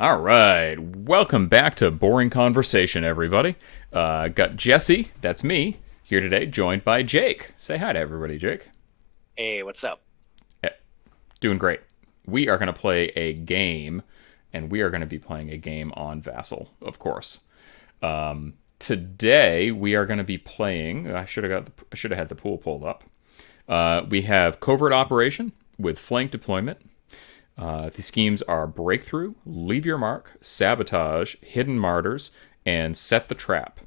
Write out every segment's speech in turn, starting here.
All right, welcome back to Boring Conversation, everybody. Got Jesse, that's me, here today, joined by Jake. Say hi to everybody, Jake. Hey, what's up? Yeah, doing great. We are going to play a game, and we are going to be playing a game on Vassal, of course. Today we are going to be playing. I should have had the pool pulled up. We have Covert Operation with Flank Deployment. The schemes are Breakthrough, Leave Your Mark, Sabotage, Hidden Martyrs, and Set the Trap.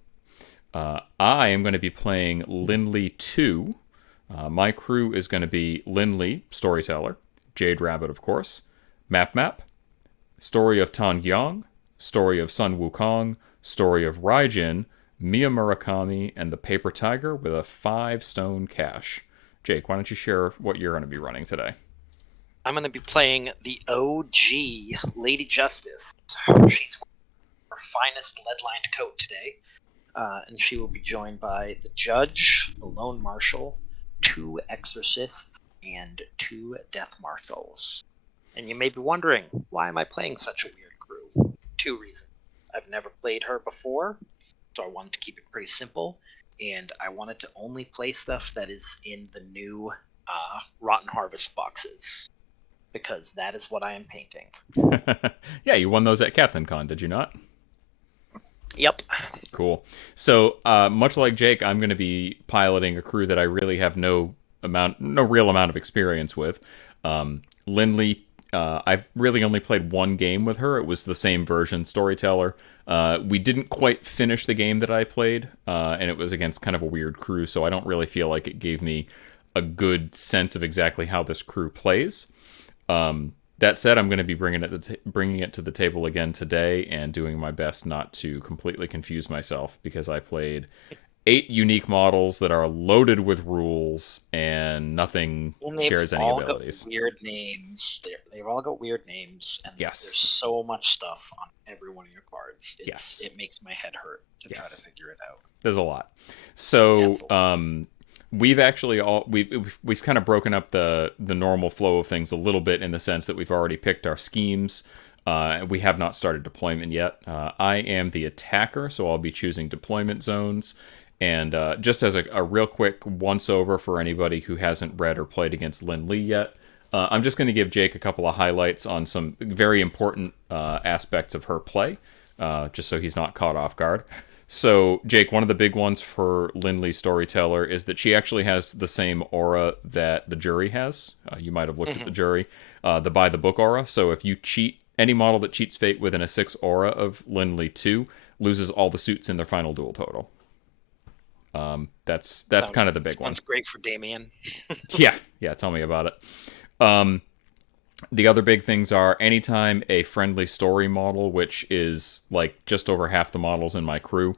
I am going to be playing Linley 2. My crew is going to be Linley, Storyteller, Jade Rabbit, of course, Map, Story of Tan Gyong, Story of Sun Wukong, Story of Raijin, Mia Murakami, and the Paper Tiger with a 5 stone cache. Jake, why don't you share what you're going to be running today? I'm going to be playing the OG Lady Justice. She's our finest lead-lined coat today, and she will be joined by the Judge, the Lone Marshal, 2 Exorcists, and 2 Death Marshals. And you may be wondering, why am I playing such a weird crew? 2 reasons. I've never played her before, so I wanted to keep it pretty simple, and I wanted to only play stuff that is in the new Rotten Harvest boxes, because that is what I am painting. Yeah, you won those at Captain Con, did you not? Yep. Cool. So, much like Jake, I'm going to be piloting a crew that I really have no real amount of experience with. Lindley, I've really only played one game with her. It was the same version, Storyteller. We didn't quite finish the game that I played, and it was against kind of a weird crew, so I don't really feel like it gave me a good sense of exactly how this crew plays. That said, I'm going to be bringing it to the table again today and doing my best not to completely confuse myself because I played 8 unique models that are loaded with rules and nothing And they've shares any all got abilities. weird names. They've all got weird names, and there's Yes. so much stuff on every one of your cards. Yes. It makes my head hurt to try to Yes. figure it out. There's a lot. Yeah, So, it's a lot. we've actually we've kind of broken up the normal flow of things a little bit in the sense that we've already picked our schemes. We have not started deployment yet. I am the attacker, so I'll be choosing deployment zones. And just as a real quick once over for anybody who hasn't read or played against Lin Lee yet, I'm just going to give Jake a couple of highlights on some very important aspects of her play, just so he's not caught off guard. So, Jake, one of the big ones for Lindley Storyteller is that she actually has the same aura that the jury has. You might have looked at the Hmm. jury, the by the book aura. So, if you cheat any model that cheats fate within a 6 aura of Lindley 2, loses all the suits in their final duel total. That's Sounds kind of the big one. sounds great for Damien. Yeah, yeah. Tell me about it. Um, the other big things are anytime a friendly story model, which is like just over half the models in my crew,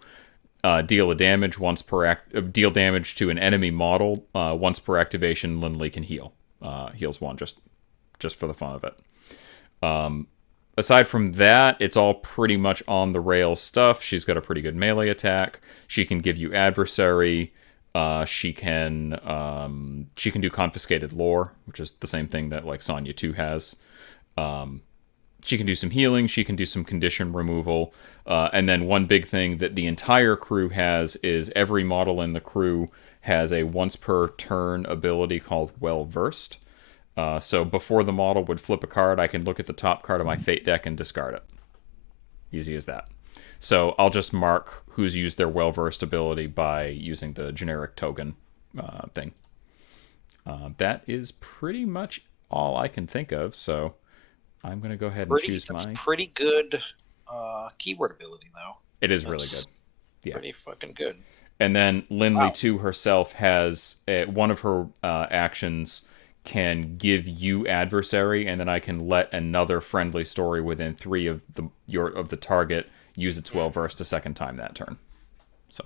deal damage to an enemy model once per activation. Lindley can heal. Heals 1 just for the fun of it. Aside from that, it's all pretty much on the rails stuff. She's got a pretty good melee attack. She can give you adversary. She can do confiscated lore, which is the same thing that like Sonya 2 has. She can do some healing. She can do some condition removal. And then one big thing that the entire crew has is every model in the crew has a once per turn ability called Well Versed. So before the model would flip a card, I can look at the top card of my Fate deck and discard it. Easy as that. So I'll just mark who's used their well versed ability by using the generic token thing. That is pretty much all I can think of. So I'm going to go ahead and Pretty. choose That's my. pretty good keyword ability, though. It is really good. That's Yeah. pretty fucking good. And then Lindley Wow. 2 herself has one of her actions can give you adversary, and then I can let another friendly story within 3 of the target use its well versed a second time that turn. So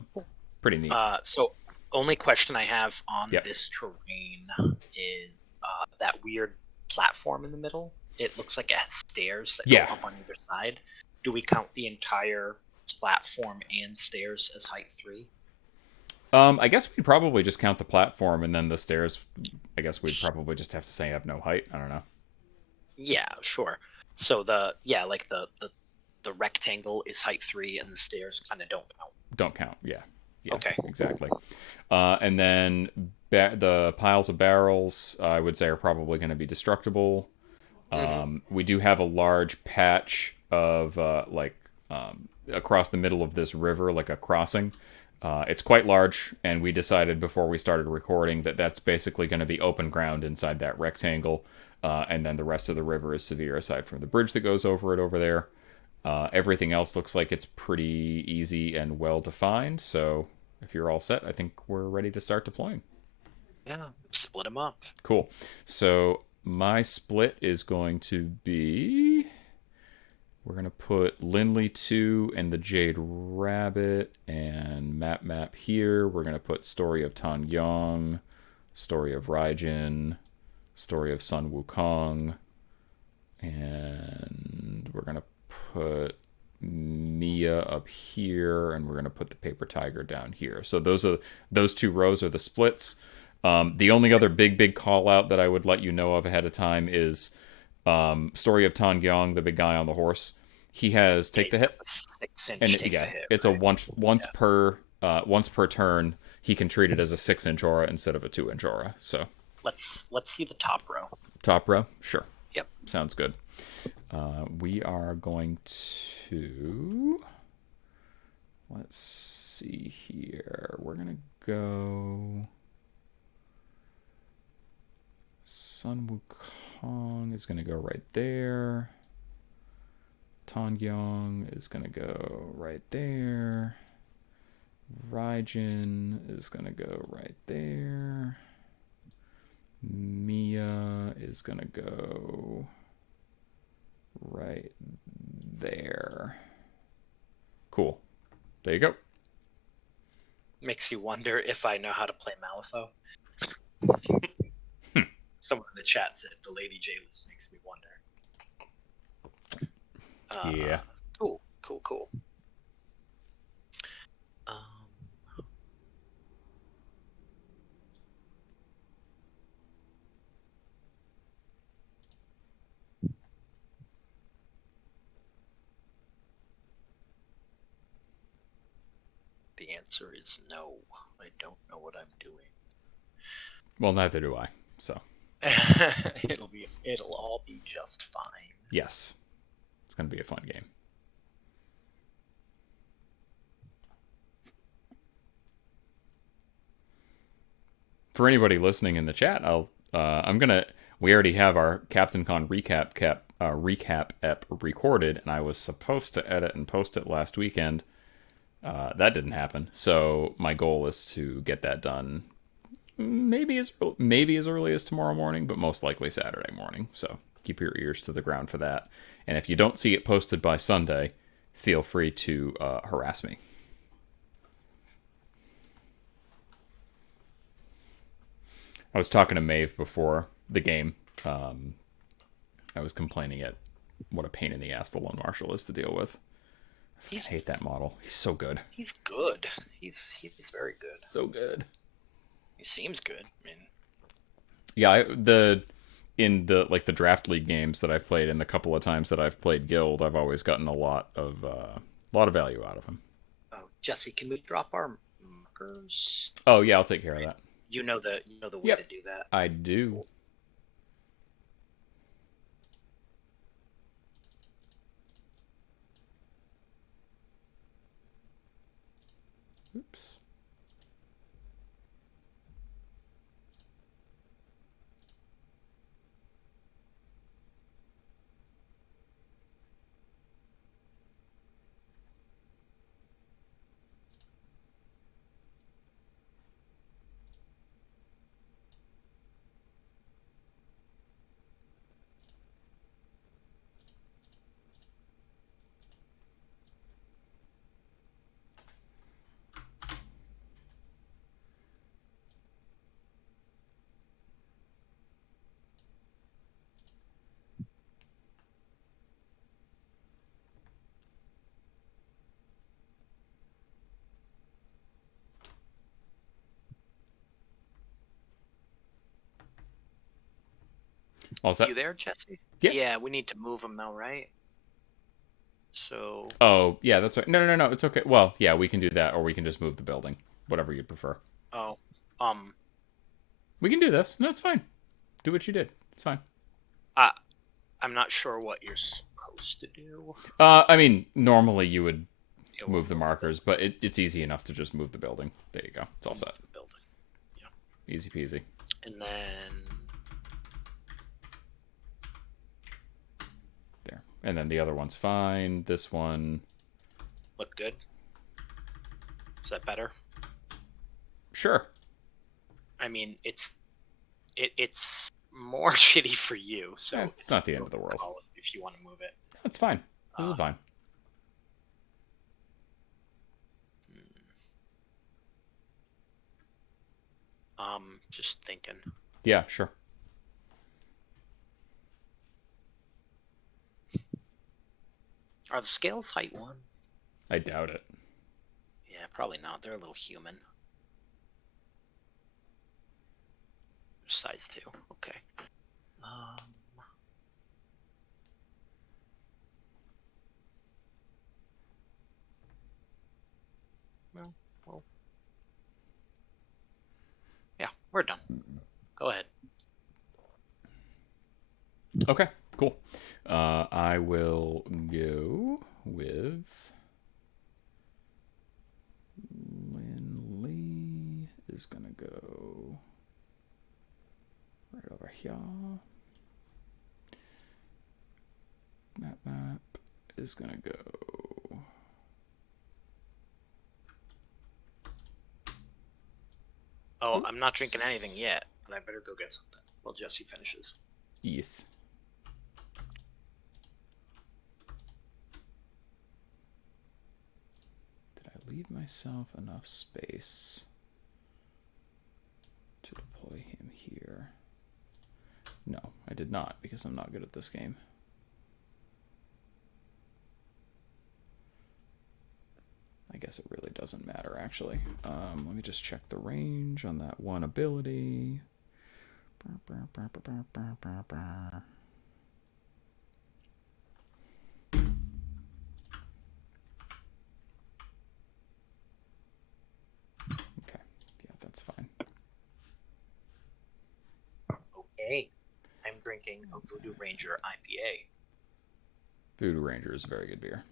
pretty neat. So only question I have on Yep. this terrain is that weird platform in the middle. It looks like it has stairs that go Yeah. up on either side. Do we count the entire platform and stairs as height 3? I guess we'd probably just count the platform and then the stairs. I guess we'd probably just have to say have no height. I don't know. Yeah, sure. So like the rectangle is height 3, and the stairs kind of don't count. Don't count. Yeah. Yeah. Okay. Exactly. And then the piles of barrels, I would say, are probably going to be destructible. We do have a large patch of across the middle of this river, like a crossing. It's quite large, and we decided before we started recording that that's basically going to be open ground inside that rectangle, and then the rest of the river is severe, aside from the bridge that goes over it over there. Everything else looks like it's pretty easy and well defined, so if you're all set, I think we're ready to start deploying. Yeah, split them up. Cool. So my split is going to be, we're going to put Lindley 2 and the Jade Rabbit and map here. We're going to put Story of Tan Yong, Story of Raijin, Story of Sun Wukong, and we're going to put Mia up here, and we're going to put the Paper Tiger down here. So those two rows are the splits. The only other big call out that I would let you know of ahead of time is Story of Tan Yong, the big guy on the horse. He has take the hit, 6-inch and take the hit, it's right? once per turn. He can treat it as a 6-inch aura instead of a 2-inch aura. So let's see the top row. Top row, sure. Yep, sounds good. We are going to, let's see here. We're gonna go. Sun Wukong is gonna go right there. Tan Yong is gonna go right there. Raijin is gonna go right there. Mia is gonna go right there. Cool. There you go. Makes you wonder if I know how to play Malifaux. Someone in the chat said the Lady J list makes me wonder. Yeah. Cool. The answer is no. I don't know what I'm doing. Well, neither do I. So it'll all be just fine. Yes. It's going to be a fun game. For anybody listening in the chat, we already have our Captain Con recap ep recorded, and I was supposed to edit and post it last weekend. That didn't happen. So my goal is to get that done maybe as early as tomorrow morning, but most likely Saturday morning. So keep your ears to the ground for that. And if you don't see it posted by Sunday, feel free to harass me. I was talking to Maeve before the game. I was complaining at what a pain in the ass the Lone Marshal is to deal with. I hate that model. He's so good. He's good. He's very good. So good. He seems good. I mean, yeah, in the draft league games that I've played and the couple of times that I've played Guild, I've always gotten a lot of value out of him. Oh, Jesse, can we drop our markers? Oh yeah, I'll take care of that. You know the way to do that. I do. Oops. All set? You there, Jesse? Yeah. Yeah, we need to move him though, right? So, Oh, yeah, that's right. No. It's okay. Well, yeah, we can do that, or we can just move the building. Whatever you prefer. oh, um, We can do this. No, it's fine. Do what you did. It's fine. I, I'm not sure what you're supposed to do. I mean, normally you would Yeah, we'll move the markers, but it's easy enough to just move the building. There you go. It's all set. the building. Yeah. Easy peasy. And then There. And then the other one's fine. This one... look good. Is that better? Sure. I mean, it's more shitty for you, so Yeah, it's not the end of the world. If you want to move it. That's fine. This is fine. Just thinking. Yeah, sure. Are the scales height 1? I doubt it. Yeah, probably not. They're a little human. Size 2. Okay. Well. Yeah, we're done. Go ahead. Okay, cool. I will go with Lin Lee is gonna go right over here. Map is gonna go. Oh, I'm not drinking anything yet, but I better go get something while Jesse finishes. Yes. Did I leave myself enough space to deploy him here? No, I did not, because I'm not good at this game. I guess it really doesn't matter, actually. Let me just check the range on that one ability. Okay, yeah, that's fine. Okay. I'm drinking a Voodoo Ranger IPA. Voodoo Ranger is a very good beer.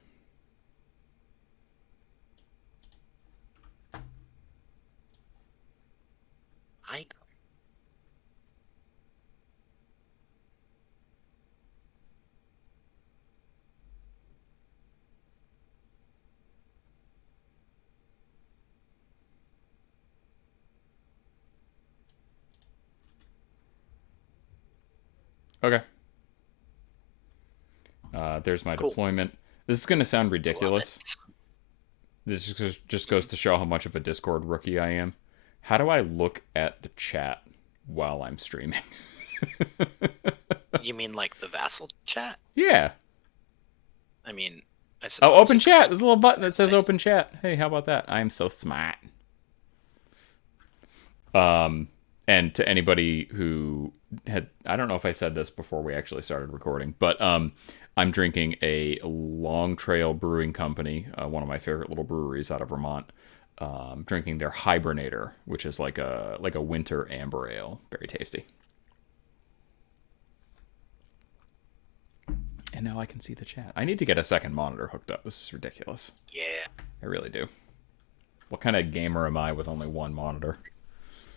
Okay. There's my deployment. This is going to sound ridiculous. This just goes to show how much of a Discord rookie I am. How do I look at the chat while I'm streaming? You mean like the Vassal chat? Yeah. I mean, I suppose. Oh, open chat. There's a little button that says open chat. Hey, how about that? I'm so smart. And to anybody who had, I don't know if I said this before we actually started recording, but I'm drinking a Long Trail Brewing Company, one of my favorite little breweries out of Vermont. Drinking their Hibernator, which is like a winter amber ale, very tasty. And now I can see the chat. I need to get a second monitor hooked up. This is ridiculous. Yeah, I really do. What kind of gamer am I with only one monitor?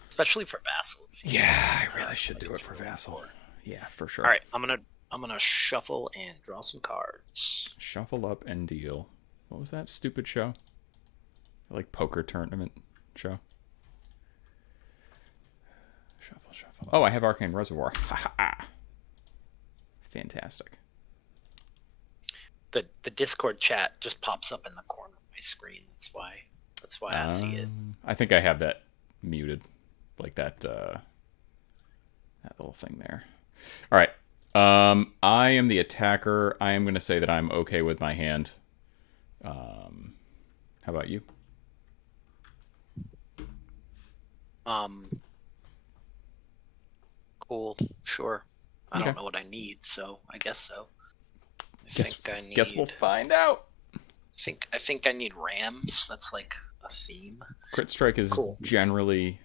Especially for Vassal. Yeah, I really should do it for Vassal. Yeah, for sure. All right, I'm gonna shuffle and draw some cards. Shuffle up and deal. What was that stupid show? Like poker tournament show. Shuffle. Oh, I have Arcane Reservoir. Ha ha. Fantastic. The Discord chat just pops up in the corner of my screen. That's why I see it. I think I have that muted. Like that little thing there. All right. I am the attacker. I am going to say that I'm okay with my hand. How about you? Cool. Sure. I Okay. don't know what I need, so I guess so. Guess we'll find out. I think I need rams. That's like a theme. Crit strike is Cool. generally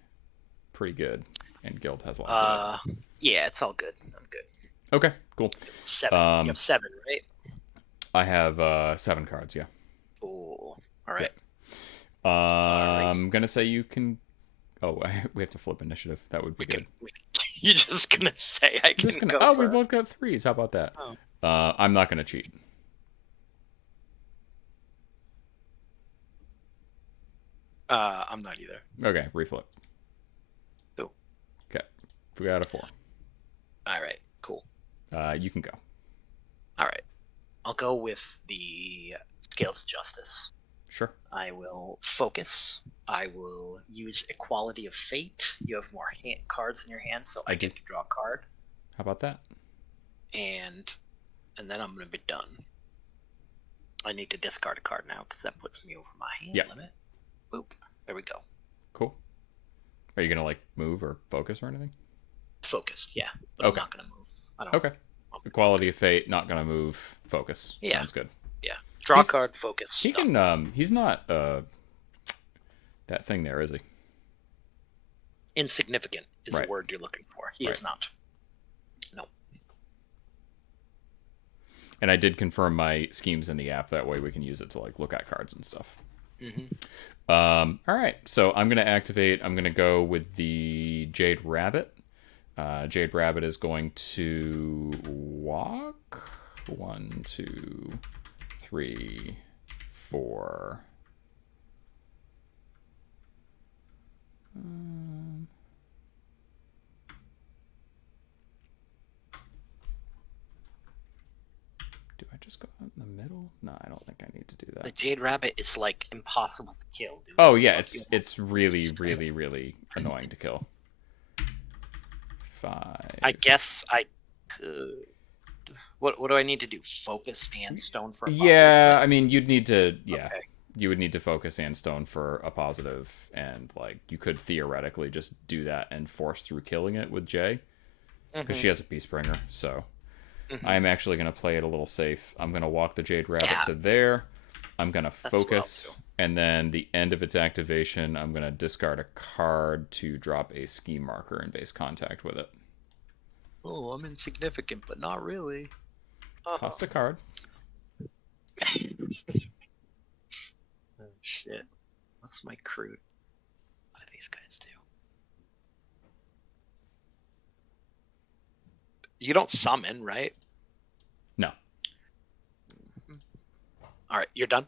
pretty good, and guild has lots of it. Yeah, it's all good. I'm good. Okay, cool. 7. You have 7, right? I have 7 cards. Yeah. Cool. All right. Yeah. I'm gonna say you can. Oh, we have to flip initiative. That would be good. You're just gonna say I can go Oh, first. we both got 3s. How about that? Oh. I'm not gonna cheat. I'm not either. Okay, reflip. Cool. Okay, we got a 4. All right. Cool. You can go. All right. I'll go with the Scales of Justice. Sure. I will focus. I will use Equality of Fate. You have more cards in your hand, so I get to draw a card. How about that? And then I'm going to be done. I need to discard a card now because that puts me over my hand limit. Boop. There we go. Cool. Are you going to like move or focus or anything? Focused, yeah. But I'm not going to move. Okay. Equality of Fate, not going to move, focus. Yeah. Sounds good. Yeah. Draw a card, focus. He can, he's not that thing there, is he? Insignificant is the word you're looking for. He is not. No. And I did confirm my schemes in the app. That way we can use it to like look at cards and stuff. Mm-hmm. All right. So I'm going to activate. I'm going to go with the Jade Rabbit. Jade Rabbit is going to walk. 1, 2, 3, 4. Do I just go out in the middle? No, I don't think I need to do that. The Jade Rabbit is like impossible to kill. Dude. Oh yeah, it's really, really, really annoying to kill. 5. I guess I could. What do I need to do? Focus and stone for a positive? Yeah, I mean you'd need to. Yeah, okay. You would need to focus and stone for a positive, and like you could theoretically just do that and force through killing it with Jay, because she has a Peace Bringer. So I'm actually going to play it a little safe. I'm going to walk the Jade Rabbit to there. I'm going to focus, and then the end of its activation, I'm going to discard a card to drop a scheme marker in base contact with it. Oh, I'm insignificant, but not really. Toss a card. Oh, shit. What's my crew? What do these guys do? You don't summon, right? No. Alright, you're done?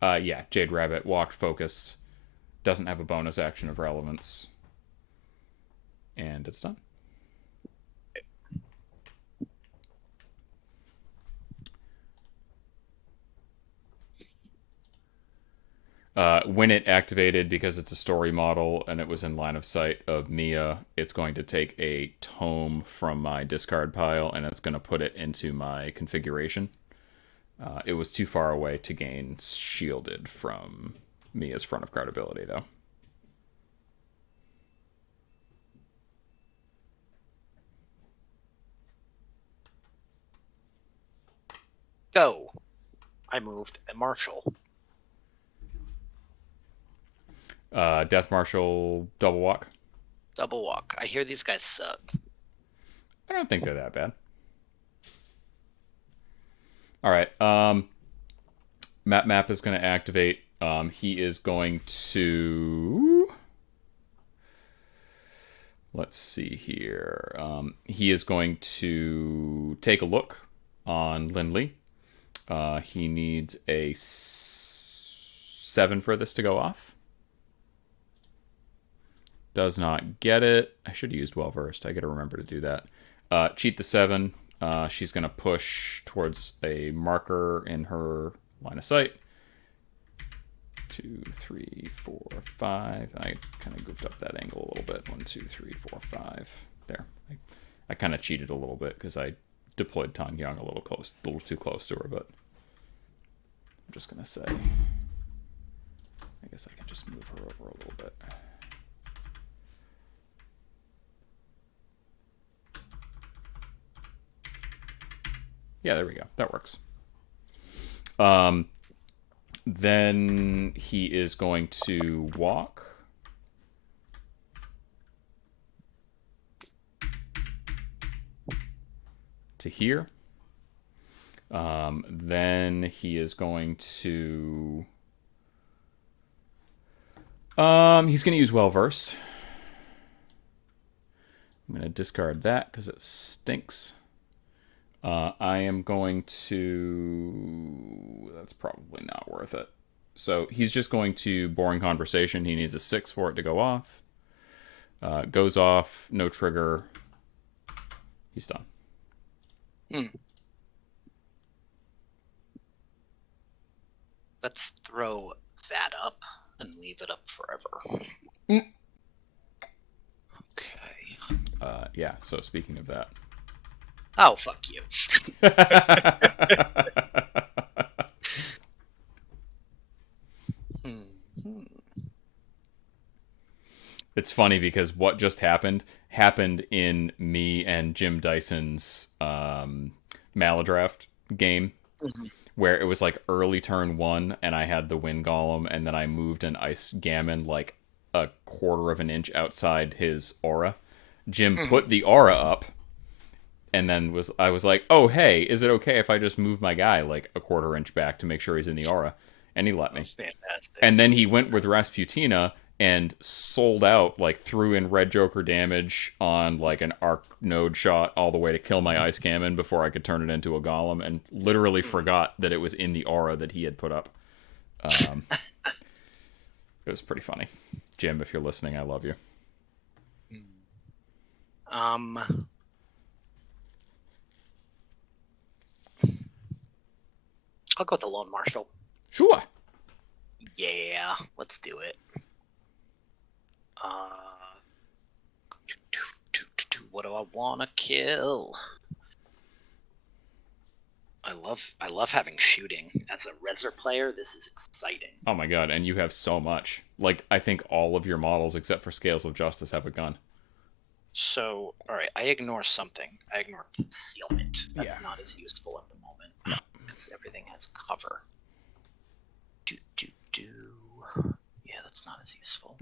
Yeah, Jade Rabbit, walked, focused, doesn't have a bonus action of relevance. And it's done. When it activated, because it's a story model and it was in line of sight of Mia, it's going to take a tome from my discard pile and it's going to put it into my configuration. It was too far away to gain shielded from Mia's front of card ability, though. Go. I moved a Marshall. Death Marshal, double walk. Double walk. I hear these guys suck. I don't think they're that bad. All right. Map is going to activate. He is going to... Let's see here. He is going to take a look on Lindley. He needs a 7 for this to go off. Does not get it. I should have used Well Versed. I got to remember to do that. Cheat the 7. She's going to push towards a marker in her line of sight. 2, 3, 4, 5. I kind of goofed up that angle a little bit. 1, 2, 3, 4, 5. There. I kind of cheated a little bit because I deployed Tang Young a little too close to her, but I'm just going to say, I guess I can just move her over a little bit. Yeah, there we go. That works. Um, then he is going to walk to here. Then he is going to. He's going to use Well Versed. I'm going to discard that because it stinks. I am going to. That's probably not worth it. So he's just going to Boring Conversation. He needs a 6 for it to go off. Goes off, no trigger. He's done. Let's throw that up and leave it up forever. Okay. Yeah, so speaking of that. Oh, fuck you. It's funny because what just happened in me and Jim Dyson's Maladraft game, where it was like early turn 1 and I had the Wind Golem and then I moved an Ice Gammon like a quarter of an inch outside his aura. Jim put the aura up and then I was like, oh hey, is it okay if I just move my guy like a quarter inch back to make sure he's in the aura? And he let me. Fantastic. And then he went with Rasputina and sold out, like threw in red Joker damage on like an arc node shot all the way to kill my Ice Gammon before I could turn it into a golem, and literally forgot that it was in the aura that he had put up. It was pretty funny. Jim, if you're listening, I love you. I'll go with the Lone Marshal. Sure. Yeah, let's do it. What do I want to kill? I love having shooting. As a Reser player, this is exciting. Oh my god, and you have so much. Like, I think all of your models, except for Scales of Justice, have a gun. So, alright, I ignore something. I ignore concealment. That's not as useful at the moment. No. Because everything has cover. Yeah, that's not as useful.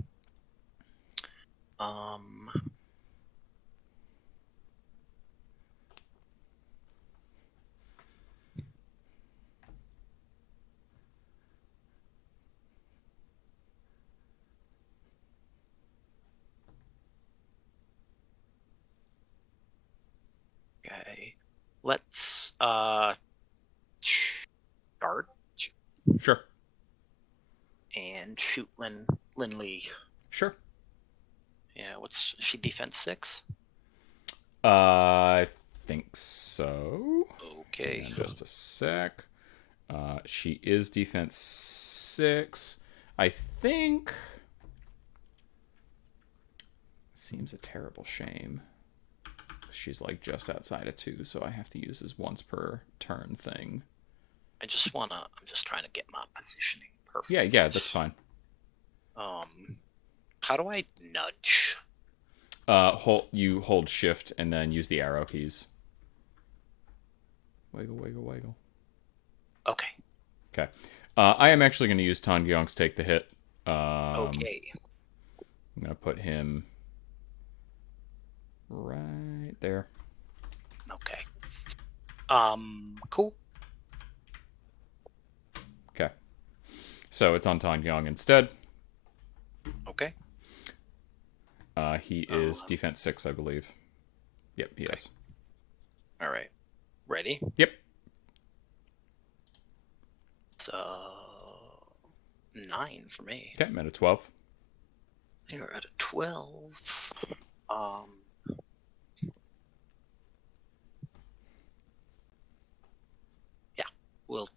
Okay. Let's start Sure. and shoot Lin Lee. Sure. Yeah, what's she, defense 6? I think so. Okay. And just a sec. She is defense 6. I think. Seems a terrible shame. She's like just outside of 2, so I have to use this once per turn thing. I'm just trying to get my positioning perfect. Yeah, that's fine. How do I nudge? Hold shift and then use the arrow keys. Wiggle. Okay. Okay. I am actually going to use Tan Gyong's Take the Hit. Okay. I'm going to put him right there. Okay. Cool. Okay. So it's on Tan Gyong instead. Okay. He is defense 6, I believe. Yep, he is. All right. Ready? Yep. So 9 for me. Okay, I'm at a 12. You're at a 12. Yeah, we'll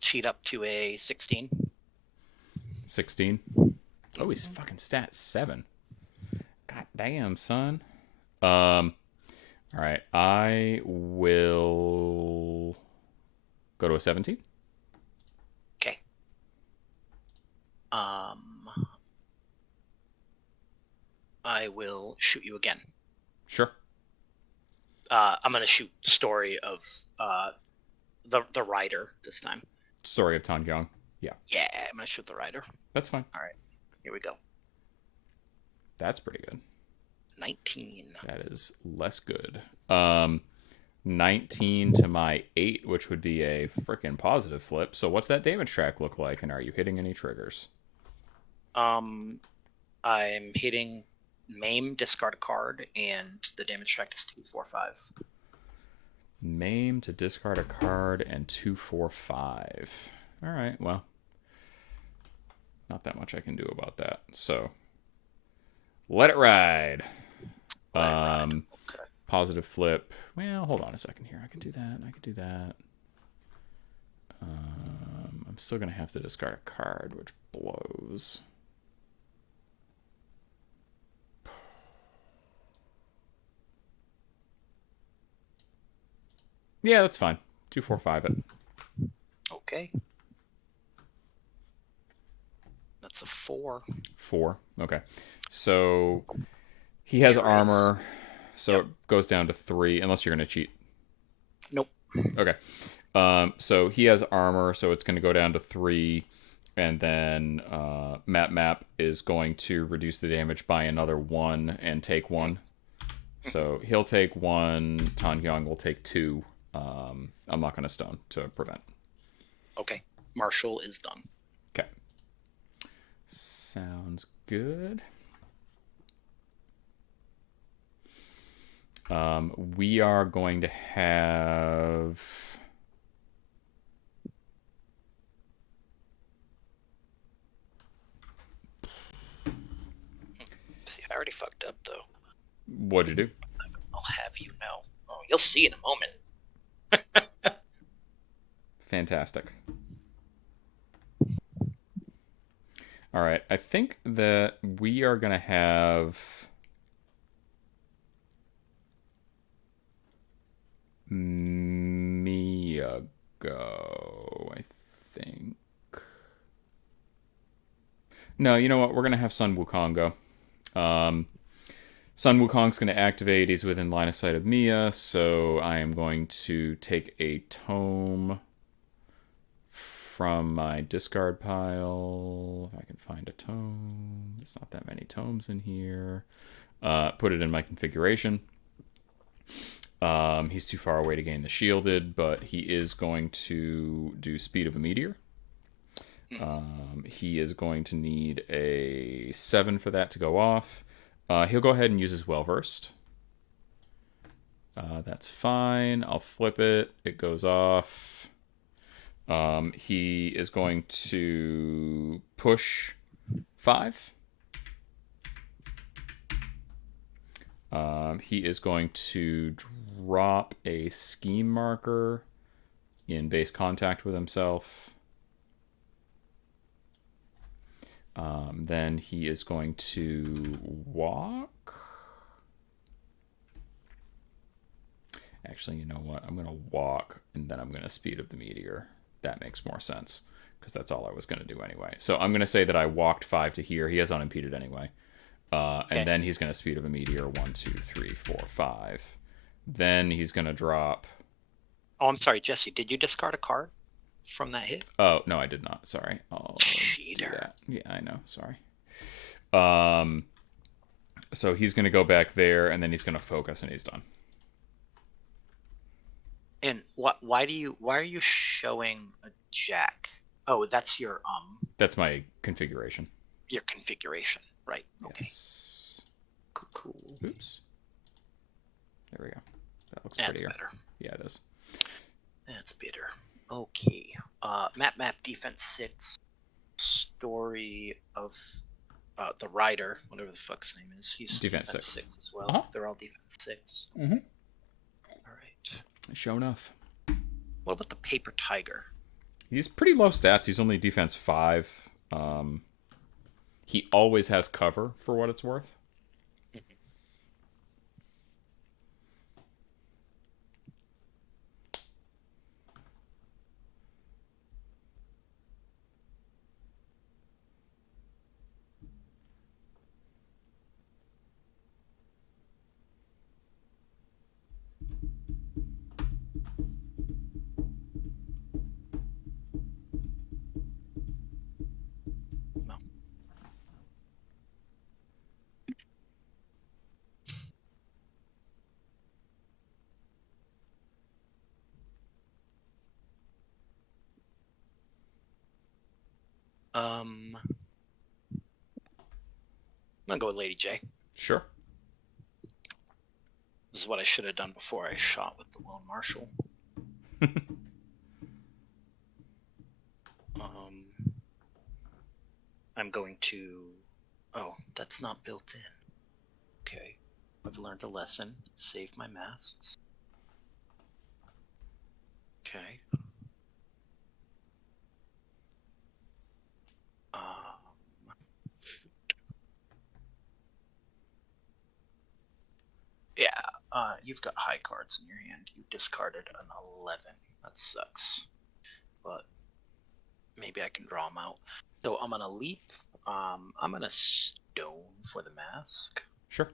cheat up to a 16. 16. Oh, he's fucking stat 7. God damn, son. All right, I will go to a 17. Okay. I will shoot you again. Sure. I'm gonna shoot Story of the Rider this time. Story of Tan Gyong. Yeah. Yeah, I'm gonna shoot the Rider. That's fine. All right, here we go. That's pretty good. 19. That is less good. 19 to my 8, which would be a freaking positive flip. So what's that damage track look like, and are you hitting any triggers? I'm hitting maim, discard a card, and the damage track is 2, 4, 5. Maim to discard a card and 2, 4, 5. All right, well, not that much I can do about that. So let it ride. Okay. Positive flip. Well, hold on a second here. I can do that. I'm still going to have to discard a card, which blows. Yeah, that's fine. 2, 4, 5 it. Okay. That's a 4. 4. Okay. So he has armor, so it goes down to 3, unless you're going to cheat. Nope. Okay. So he has armor, so it's going to go down to 3, and then Map is going to reduce the damage by another 1 and take 1. So he'll take 1. Tan Gyong will take 2. I'm not going to stone to prevent. Okay. Marshall is done. Okay. Sounds good. We are going to have... See, I already fucked up, though. What'd you do? I'll have you know. Oh, you'll see in a moment. Fantastic. All right, I think that we are going to have Mia go, I think. No, you know what? We're going to have Sun Wukong go. Sun Wukong's going to activate. He's within line of sight of Mia, so I am going to take a tome from my discard pile. If I can find a tome. There's not that many tomes in here. Put it in my configuration. He's too far away to gain the shielded, but he is going to do speed of a meteor. He is going to need a 7 for that to go off. He'll go ahead and use his Well-Versed. That's fine. I'll flip it. It goes off. He is going to push 5. He is going to drop a scheme marker in base contact with himself. Then he is going to walk. Actually, you know what? I'm going to walk, and then I'm going to speed of the meteor. That makes more sense, because that's all I was going to do anyway. So I'm going to say that I walked 5 to here. He has unimpeded anyway. Okay. And then he's going to speed of a meteor 1, 2, 3, 4, 5. Then he's going to drop... Oh, I'm sorry, Jesse. Did you discard a card from that hit? Oh, no, I did not. Sorry. I'll Cheater. do that. Yeah, I know. Sorry. So he's going to go back there, and then he's going to focus, and he's done. And why are you showing a jack? Oh, that's your That's my configuration. Your configuration, right? Okay. Yes. Cool. Oops. There we go. That looks That's prettier. better. Yeah, it is. That's better. Okay. Map defense 6. Story of the Rider, whatever the fuck's name is. He's defense 6 as well. They're all defense 6. Mm-hmm. All right. Show enough. What about the Paper Tiger? He's pretty low stats. He's only defense 5. He always has cover, for what it's worth. I'm gonna go with Lady J. Sure. This is what I should have done before I shot with the Lone Marshal. I'm going to... Oh, that's not built in. Okay. I've learned a lesson. Save my masks. Okay. Yeah, you've got high cards in your hand. You discarded an 11. That sucks. But maybe I can draw them out. So I'm gonna leap. I'm gonna stone for the mask. Sure.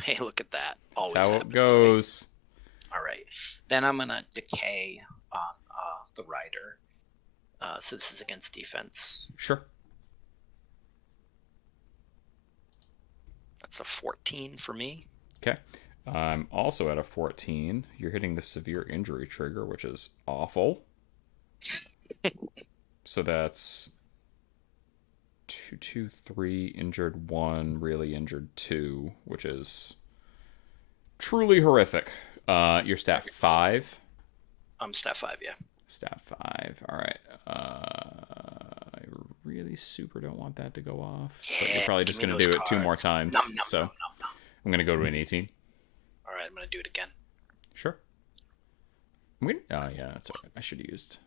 Hey, look at that. That's Always how happens, it goes. Right? All right. Then I'm gonna decay on the rider. So this is against defense. Sure. That's a 14 for me. Okay. I'm also at a 14. You're hitting the severe injury trigger, which is awful. So that's 2, 2, 3, injured 1, really injured 2, which is truly horrific. You're stat 5. I'm stat 5, yeah. Stat 5. All right. I really super don't want that to go off. But you're probably just going to do it 2 more times. So I'm going to go to an 18. All right, I'm going to do it again. Sure. I'm going to... Oh, yeah, that's all right. I should have used...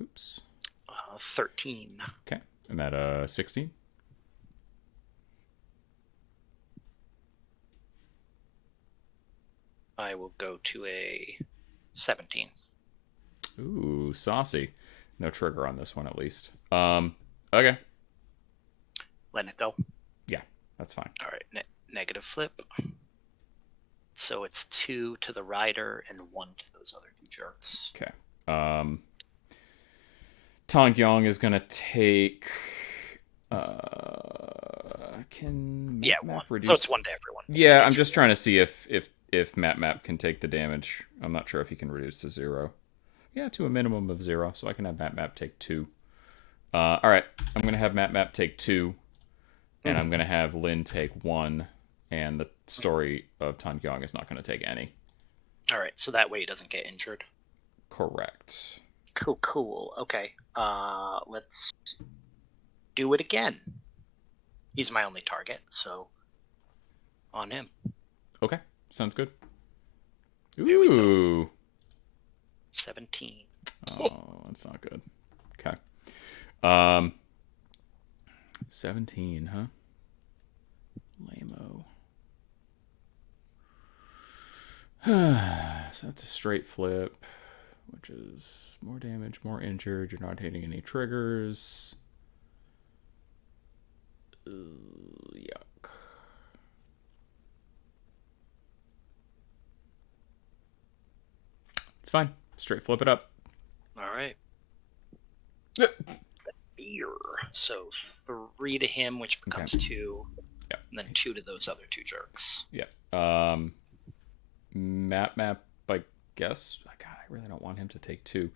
Oops. 13. Okay. I'm at a 16. I will go to a 17. Ooh, saucy. No trigger on this one, at least. Okay. Letting it go. Yeah, that's fine. All right, negative flip. So it's 2 to the rider and 1 to those other 2 jerks. Okay. Tong Yong is gonna take. Can Map 1. So it's 1 to everyone. Yeah, I'm just trying to see if Map can take the damage. I'm not sure if he can reduce to 0. Yeah, to a minimum of 0, so I can have Map take 2. All right, I'm gonna have Map take 2, and I'm gonna have Lin take 1, and the story of Tong Yong is not gonna take any. All right, so that way he doesn't get injured. Correct. Cool. Okay. Let's do it again. He's my only target, so on him. Okay, sounds good. Here we go. Ooh. 17. Oh, that's not good. Okay. 17, huh? Lame-o. So that's a straight flip, which is more damage, more injured. You're not hitting any triggers. Yuck. It's fine. Straight flip it up. All right. Fear. So 3 to him, which becomes 2. Yeah. And then 2 to those other 2 jerks. Yeah. Map, I guess. God, I really don't want him to take 2.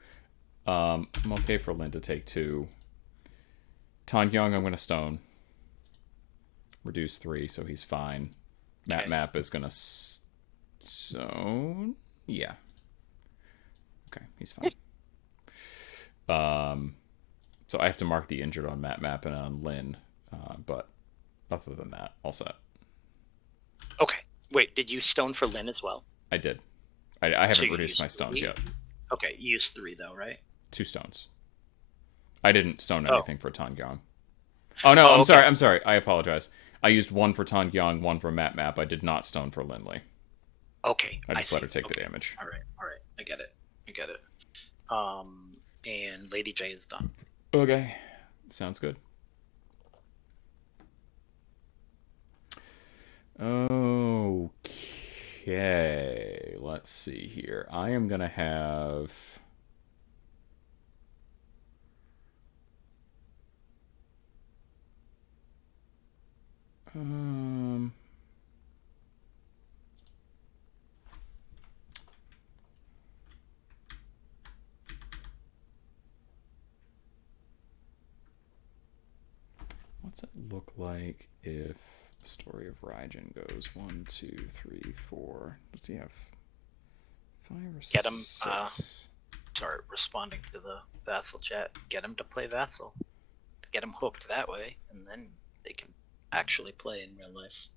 I'm okay for Lin to take 2. Tong Yong, I'm going to stone. Reduce 3, so he's fine. Map is going to stone. Yeah. Okay, he's fine. So I have to mark the injured on Map and on Lin, but other than that, all set. Okay. Wait, did you stone for Lin as well? I did. I haven't reduced my stones yet. Okay, you used 3 though, right? 2 stones. I didn't stone anything for Tong Yong. Oh no, I'm sorry. I apologize. I used 1 for Tong Yong, 1 for Map. I did not stone for Lin Li. Okay. I just let her take the damage. All right. I get it. And Lady J is done. Okay. Sounds good. Okay. Let's see here. I am going to have... look like if Story of Raijin goes 1, 2, 3, 4? Does he have 5 or Get him. 6? Start responding to the Vassal chat. Get him to play Vassal. Get him hooked that way, and then they can actually play in real life.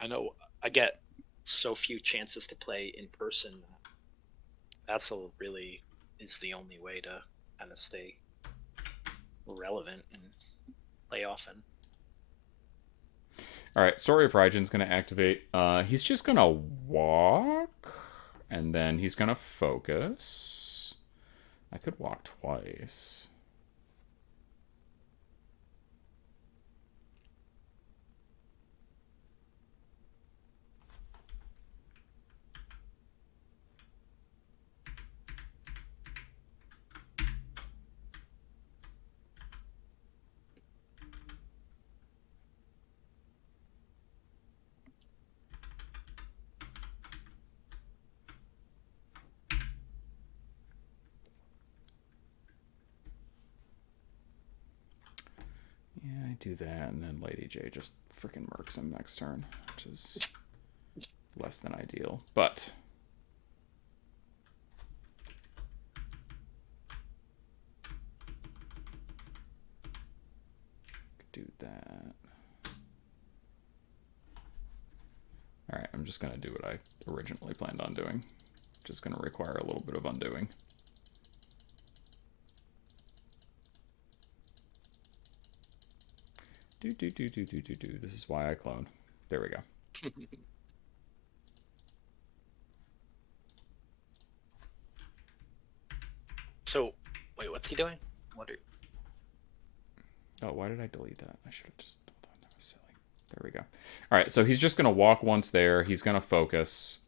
I know I get so few chances to play in person. Vassal really is the only way to kind of stay relevant and play often. Alright, Story of Raijin's going to activate. He's just going to walk, and then he's going to focus. I could walk twice. Yeah, I do that, and then Lady J just freaking murks him next turn, which is less than ideal. But do that. Alright, I'm just going to do what I originally planned on doing. Just going to require a little bit of undoing. Do. This is why I clone. There we go. So, wait, what's he doing? What are... Oh, why did I delete that? I should have just... Hold on, that was silly. There we go. All right, so he's just going to walk once there. He's going to focus.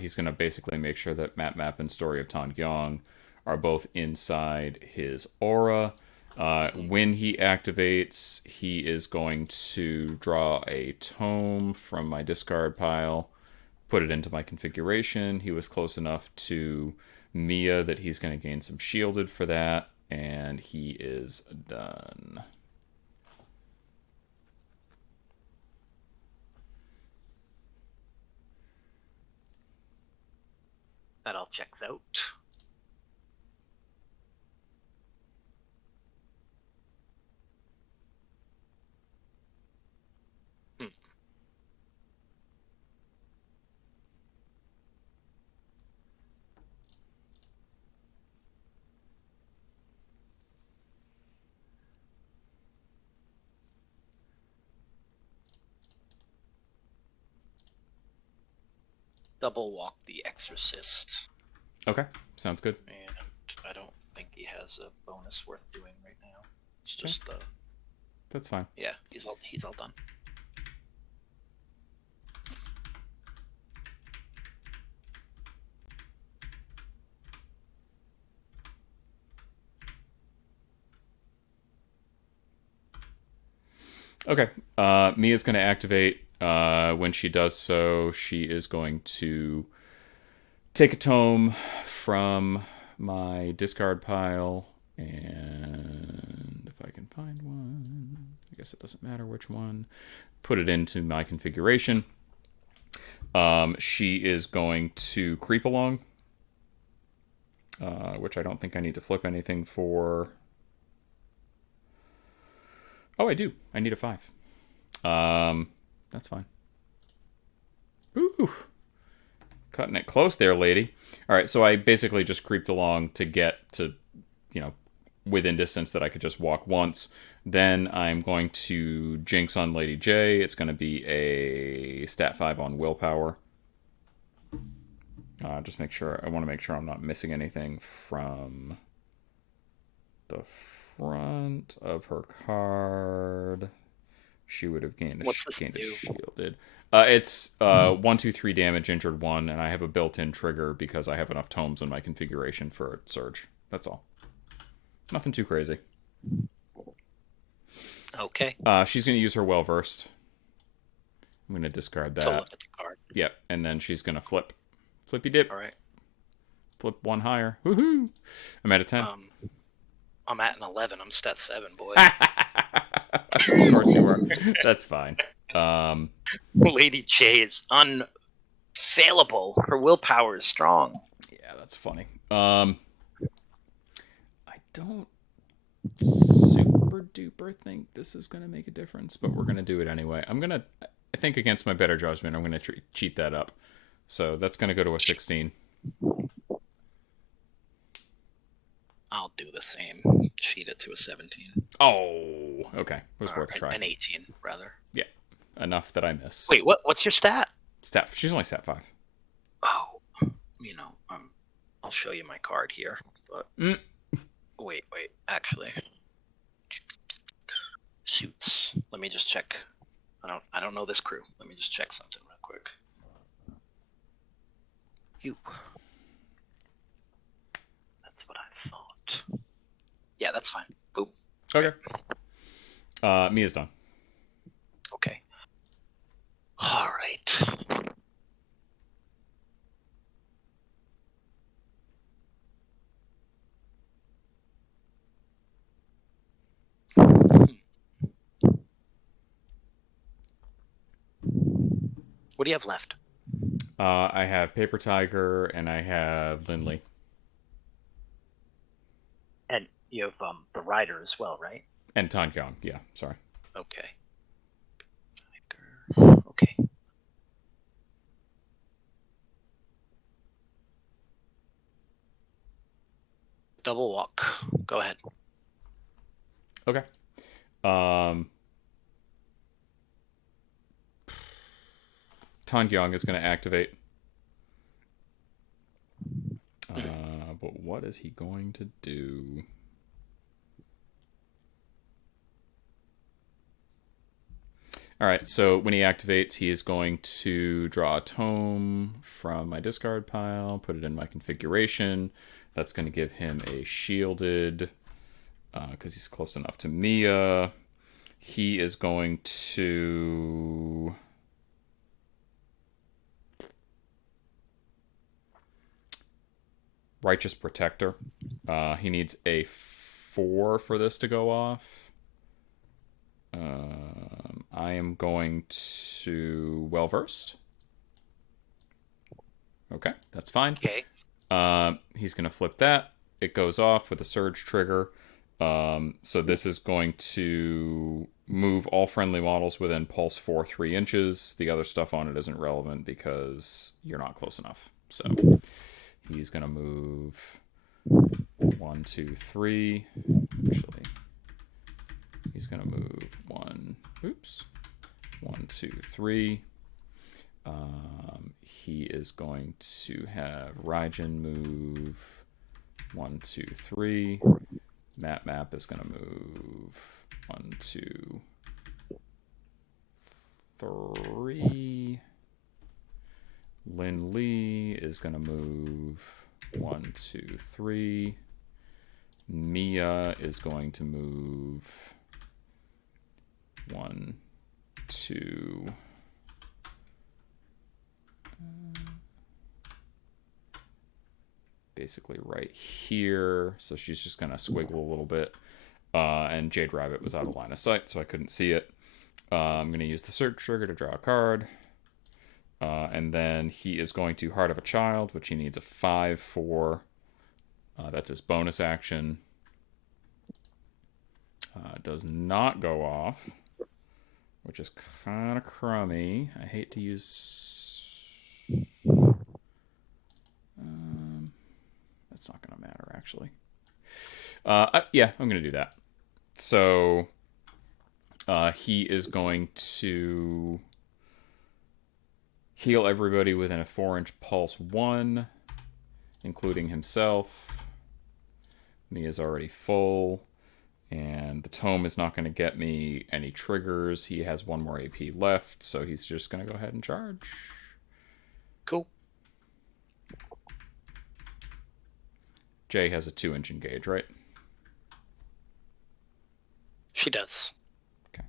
He's going to basically make sure that Map and Story of Tangyong are both inside his aura. When he activates, he is going to draw a tome from my discard pile, put it into my configuration. He was close enough to Mia that he's going to gain some shielded for that, and he is done. That all checks out. Double walk the Exorcist. Okay, sounds good. And I don't think he has a bonus worth doing right now. It's just the... That's fine. Yeah, he's all done. Okay, Mia's going to activate. When she does so, she is going to take a tome from my discard pile, and if I can find one, I guess it doesn't matter which one, put it into my configuration. She is going to creep along, which I don't think I need to flip anything for. Oh, I do. I need a 5. That's fine. Ooh. Cutting it close there, lady. All right, so I basically just creeped along to get to, within distance that I could just walk once. Then I'm going to Jinx on Lady J. It's going to be a stat 5 on willpower. Just make sure, I want to make sure I'm not missing anything from the front of her card. She would have gained a shielded. It's 1, 2, 3 damage, injured 1, and I have a built-in trigger because I have enough tomes in my configuration for a surge. That's all. Nothing too crazy. Okay. She's going to use her Well-Versed. I'm going to discard that. To look at the card. Yep, and then she's going to flip. Flippy dip. All right. Flip one higher. Woohoo! I'm at a 10. I'm at an 11. I'm stat 7, boy. Of course you are. That's fine. Lady J is unfailable. Her willpower is strong. Yeah, that's funny. I don't super duper think this is going to make a difference, but we're going to do it anyway. I think against my better judgment, I'm going to cheat that up. So that's going to go to a 16. I'll do the same. Cheat it to a 17. Oh, okay. It was worth a try. An 18, rather. Yeah, enough that I miss. Wait, what's your stat? She's only stat 5. Oh, I'll show you my card here. But wait, actually, suits. Let me just check. I don't know this crew. Let me just check something real quick. You. That's what I thought. Yeah, that's fine. Boom. Okay. Mia's done. Okay. All right. What do you have left? I have Paper Tiger and I have Lindley. And you have the rider as well, right? And Tan Kyong, yeah, sorry. Okay. Tiger. Okay. Double walk. Go ahead. Okay. Tan Kyong is going to activate. But what is he going to do? All right, so when he activates, he is going to draw a tome from my discard pile, put it in my configuration. That's going to give him a shielded, because he's close enough to Mia. He is going to... Righteous Protector. He needs a 4 for this to go off. I am going to Well-Versed. Okay, that's fine. Okay. He's going to flip that. It goes off with a surge trigger. So this is going to move all friendly models within pulse 4 3 inches. The other stuff on it isn't relevant because you're not close enough. So he's going to move 1, 2, 3. Actually, he's going to move 1, 2, 3. He is going to have Raijin move 1, 2, 3. Map is going to move 1, 2, 3. Lin Lee is going to move 1, 2, 3. Mia is going to move 1, 2. Basically right here. So she's just going to squiggle a little bit. And Jade Rabbit was out of line of sight, so I couldn't see it. I'm going to use the search trigger to draw a card. And then he is going to Heart of a Child, which he needs a 5 for. That's his bonus action. Does not go off, which is kind of crummy. I hate to use... that's not going to matter, actually. Yeah, I'm going to do that. So he is going to heal everybody within a 4-inch pulse 1, including himself. He is already full. And the tome is not going to get me any triggers. He has 1 more AP left, so he's just going to go ahead and charge. Cool. Jay has a 2-inch engage, right? She does. Okay.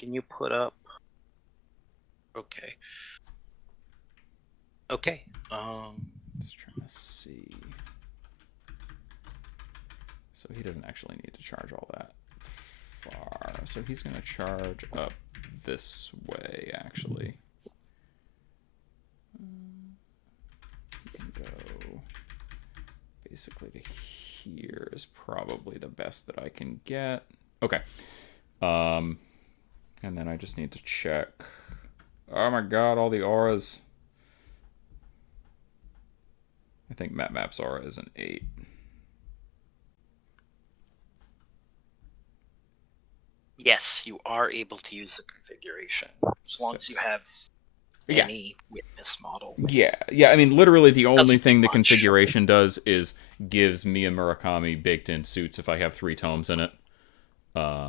Can you put up? Okay. Okay. Just trying to see. So he doesn't actually need to charge all that far. So he's going to charge up this way, actually. He can go basically to here is probably the best that I can get. Okay. And then I just need to check. Oh my god, all the auras. I think Map's aura is an 8. Yes, you are able to use the configuration as long as you have any witness model. Yeah. I mean, literally the only thing the much. configuration does is gives me and Murakami baked-in suits if I have 3 tomes in it.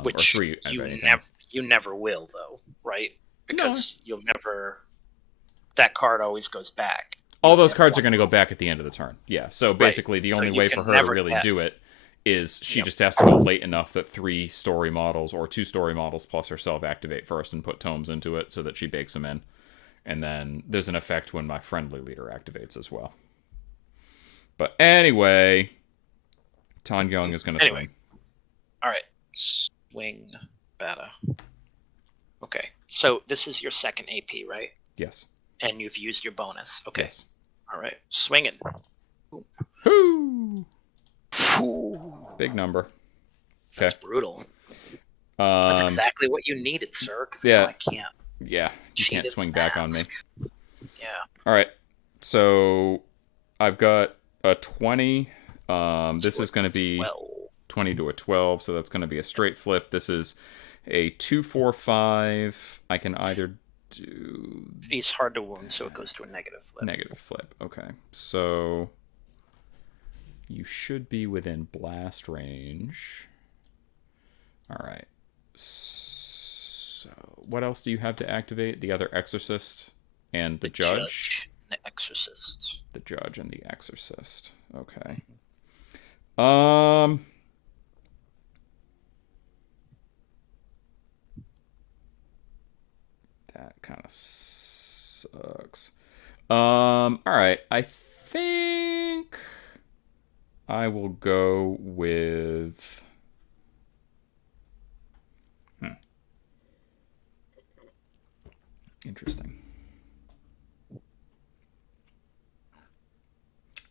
Which or 3 you never will, though, right? Because you'll never... That card always goes back. All those cards are going to go back at the end of the turn. Yeah, so basically the only way for her to really do it is she just has to go late enough that 3 story models or 2 story models plus herself activate first and put tomes into it so that she bakes them in. And then there's an effect when my friendly leader activates as well. But anyway, Tan Young is going to swing. Alright, swing Bata. Okay, so this is your second AP, right? Yes. And you've used your bonus. Okay. Yes. Alright, swinging. Whoo! Big number. Okay. That's brutal. That's exactly what you needed, sir. Because I can't. Yeah, you can't swing back on me. Yeah. All right. So I've got a 20. This is going to be 20 to a 12, so that's going to be a straight flip. This is a 2, 4, 5. I can either do... He's hard to wound, so it goes to a negative flip. Negative flip. Okay. So you should be within blast range. All right. So what else do you have to activate? The other exorcist and the judge? The exorcist. The judge and the exorcist. Okay. That kind of sucks. All right. I think I will go with... Interesting.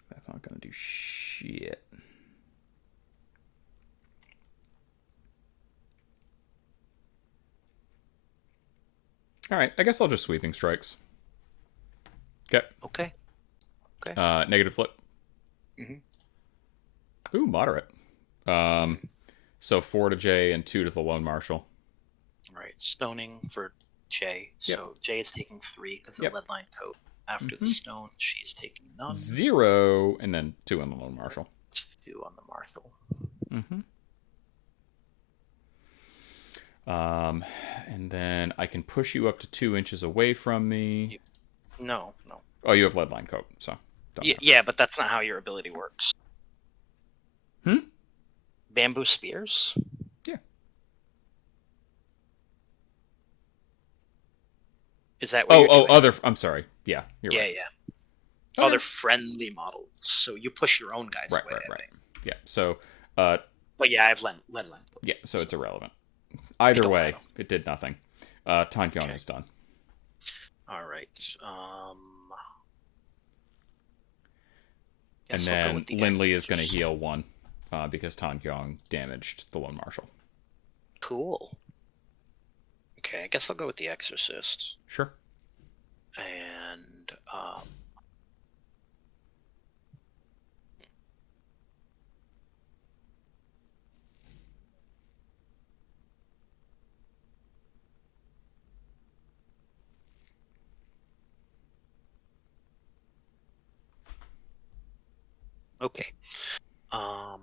That's not going to do shit. All right, I guess I'll just sweeping strikes. Okay. Negative flip. Ooh, moderate. So 4 to J and 2 to the Lone Marshal. All right, stoning for Jay. So Jay is taking 3 because of the lead line coat. After the stone, she's taking none. 0, and then 2 on the Lone Marshal. 2 on the Marshal. And then I can push you up to 2 inches away from me. No. Oh, you have lead line coat, so. Yeah, but that's not how your ability works. Bamboo spears? Yeah. Is that what you're doing? I'm sorry. Yeah, you're right. Yeah. Other friendly models. So you push your own guys away. Right. Yeah, so... but yeah, I have lead line. Yeah, so it's irrelevant. Either way, it did nothing. Tankyong is done. All right. And then Lindley is going to heal 1 because Tankyong damaged the Lone Marshal. Cool. Okay, I guess I'll go with the Exorcist. Sure. And okay. Don't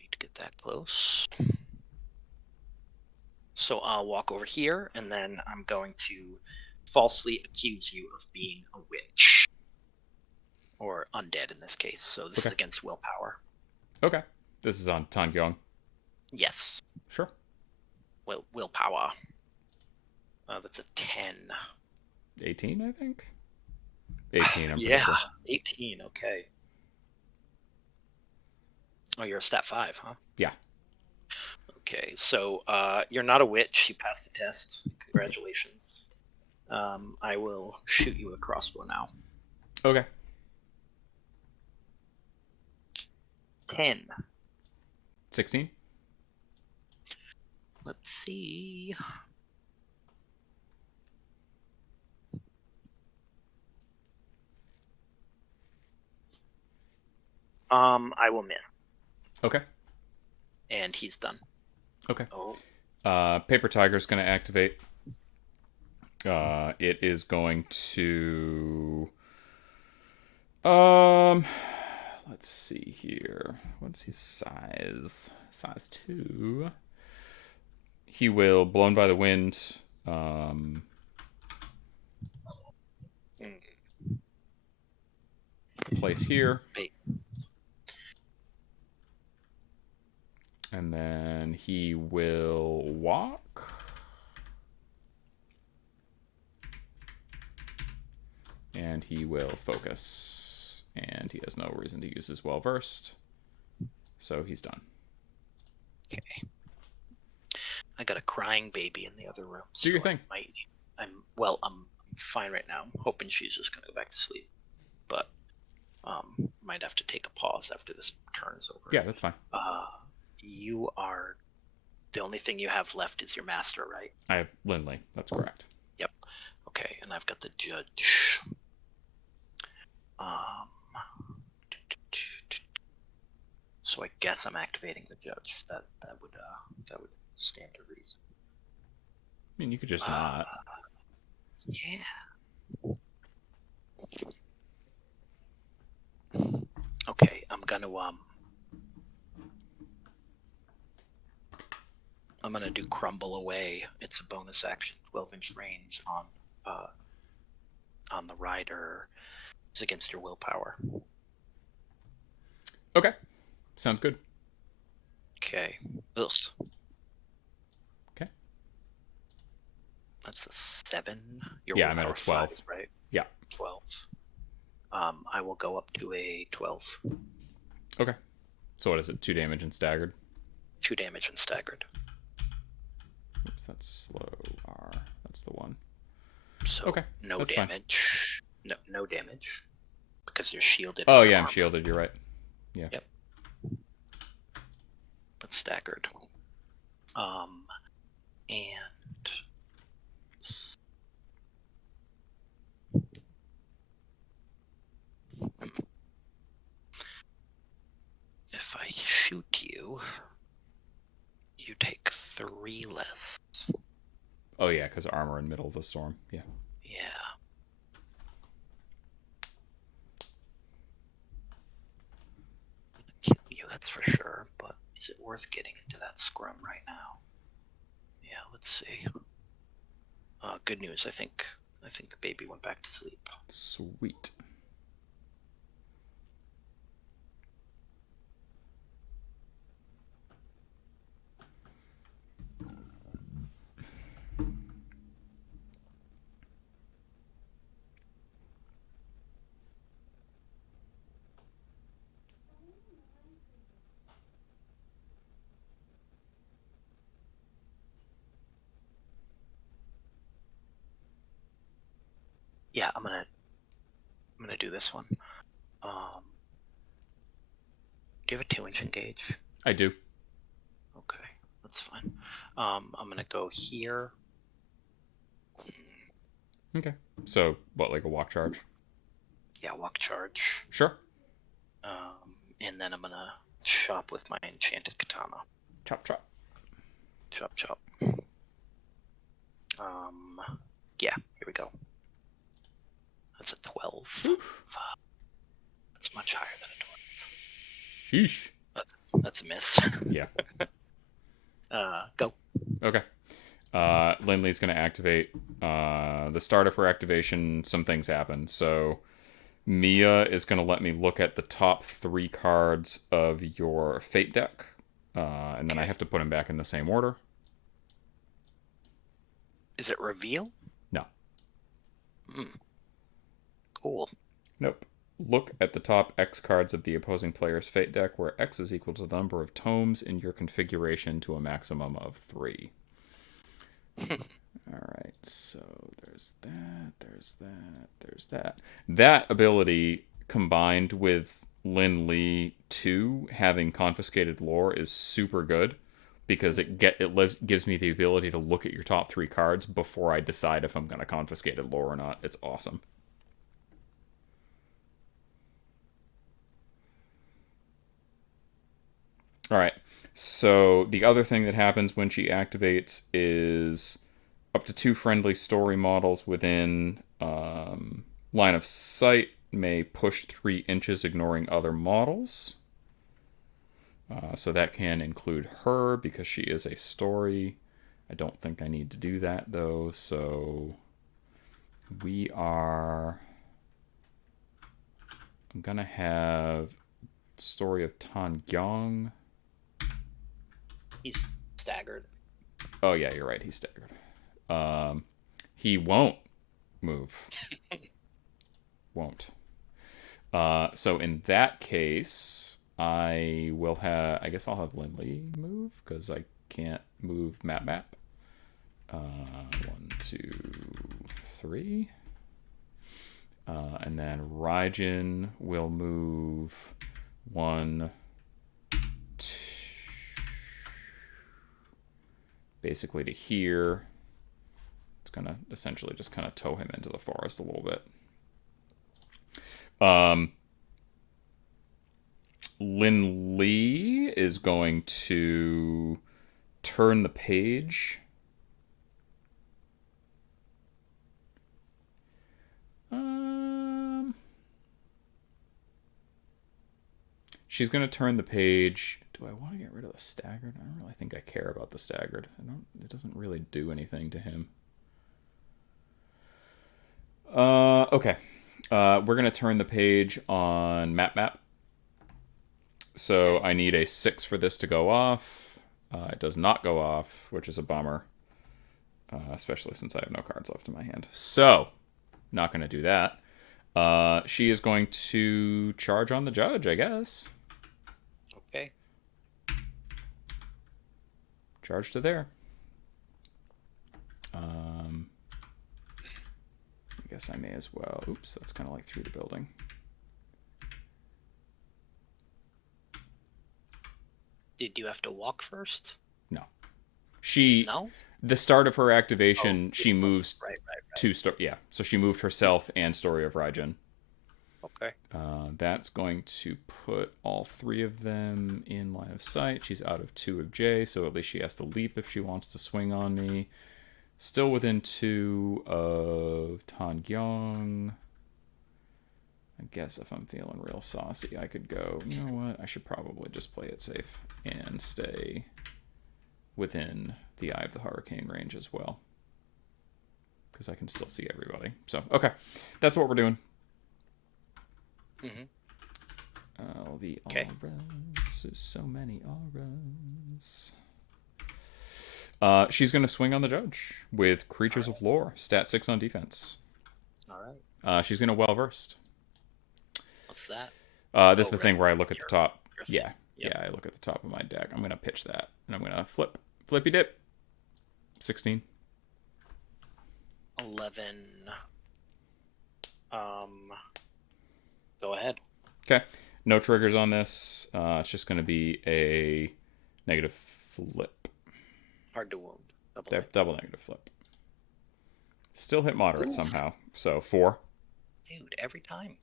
need to get that close. So I'll walk over here, and then I'm going to falsely accuse you of being a witch. Or undead in this case. So this is against willpower. Okay. This is on Tangyong. Yes. Sure. Willpower. That's a 10. 18, I think. 18, I'm pretty Yeah, sure. 18. Okay. Oh, you're a stat 5, huh? Yeah. Okay, so you're not a witch. You passed the test. Congratulations. I will shoot you a crossbow now. Okay. 10. 16. Let's see. I will miss. Okay. And he's done. Okay. Oh. Paper Tiger's going to activate. It is going to. Let's see here. What's his size? Size 2. He will, blown by the wind, place here. And then he will walk. And he will focus. And he has no reason to use his well-versed. So he's done. Okay. I got a crying baby in the other room. So do your thing. I'm fine right now. I'm hoping she's just going to go back to sleep. But might have to take a pause after this turn is over. Yeah, that's fine. You are... The only thing you have left is your master, right? I have Lindley. That's correct. Yep. Okay, and I've got the judge. So I guess I'm activating the judge. That would stand to reason. I mean, you could just not. Yeah. Okay, I'm gonna do crumble away. It's a bonus action, 12-inch range on the rider. It's against your willpower. Okay. Sounds good. Okay. Ugh. Okay. That's a 7. Yeah, I'm at a 12. 5, right? Yeah. 12. I will go up to a 12. Okay. So what is it? 2 damage and staggered? 2 damage and staggered. Oops, that's slow R. That's the one. So okay. No that's damage. Fine. No damage. Because you're shielded. Oh yeah, I'm shielded, you're right. Yeah. Yep. But staggered. And if I shoot you, you take 3 less. Oh yeah, because armor in middle of the storm. Yeah. Yeah. I'm gonna kill you, that's for sure, but is it worth getting into that scrum right now? Yeah, let's see. Good news, I think the baby went back to sleep. Sweet. Yeah, I'm gonna do this one. Do you have a 2-inch engage? I do. Okay, that's fine. I'm gonna go here. Okay. So what, like a walk charge? Yeah, walk charge. Sure. And then I'm gonna chop with my enchanted katana. Chop chop. Chop chop. Yeah, here we go. That's a 12. That's much higher than a 12. Sheesh. That's a miss. Yeah. Go. Okay. Lindley's going to activate. The start of her activation, some things happen. So Mia is going to let me look at the top 3 cards of your Fate deck. And then I have to put them back in the same order. Is it reveal? No. Cool. Nope. Look at the top X cards of the opposing player's Fate deck, where X is equal to the number of tomes in your configuration to a maximum of 3. Alright, so there's that, there's that, there's that. That ability, combined with Lin Li 2 having confiscated lore, is super good, because gives me the ability to look at your top 3 cards before I decide if I'm going to confiscate a lore or not. It's awesome. Alright, so the other thing that happens when she activates is up to 2 friendly story models within line of sight may push 3 inches, ignoring other models. So that can include her, because she is a story. I don't think I need to do that, though, so I'm going to have Story of Tan Gyong. He's staggered. Oh, yeah, you're right. He's staggered. He won't move. Won't. So in that case, I guess I'll have Lin Li move, because I can't move Map. 1, 2, 3. And then Raijin will move 1, 2. Basically to here. It's going to essentially just kind of tow him into the forest a little bit. Lin Li is going to turn the page. She's going to turn the page. Do I want to get rid of the staggered? I don't really think I care about the staggered. It doesn't really do anything to him. Okay. We're going to turn the page on Map. So I need a 6 for this to go off. It does not go off, which is a bummer. Especially since I have no cards left in my hand. So, not going to do that. She is going to charge on the judge, I guess. Okay. Charge to there. I guess I may as well. Oops, that's kind of like through the building. Did you have to walk first? No. No? The start of her activation, she moves right. yeah. So she moved herself and Story of Raijin. Okay. That's going to put all 3 of them in line of sight. She's out of 2 of J, so at least she has to leap if she wants to swing on me. Still within 2 of Tan Gyong. I guess if I'm feeling real saucy, I could go, you know what? I should probably just play it safe and stay within the Eye of the Hurricane range as well, because I can still see everybody. So, okay. That's what we're doing. Mm-hmm. The auras. So many auras. She's going to swing on the judge with Creatures of Lore. Stat 6 on defense. All right. She's going to Well-Versed. What's that? This is the thing where I look at the top. Yep. Yeah, I look at the top of my deck. I'm going to pitch that, and I'm going to flippy dip. 16. 11. Go ahead. Okay. No triggers on this. It's just going to be a negative flip. Hard to wound. Double negative flip. Still hit moderate somehow. So 4. Dude, every time.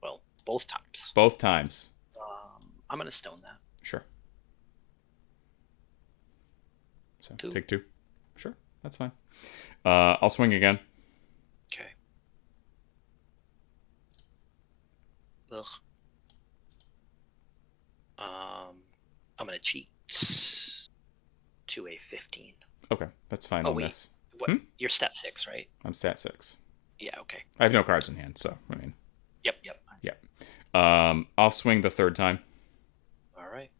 Well, both times. Both times. I'm going to stone that. Sure. So 2. take 2. Sure. That's fine. I'll swing again. Okay. Ugh. I'm going to cheat to a 15. Okay. That's fine on this. What? You're stat 6, right? I'm stat 6. Yeah, okay. I have no cards in hand, so, I mean. Yep. I I'll swing the third time. All right.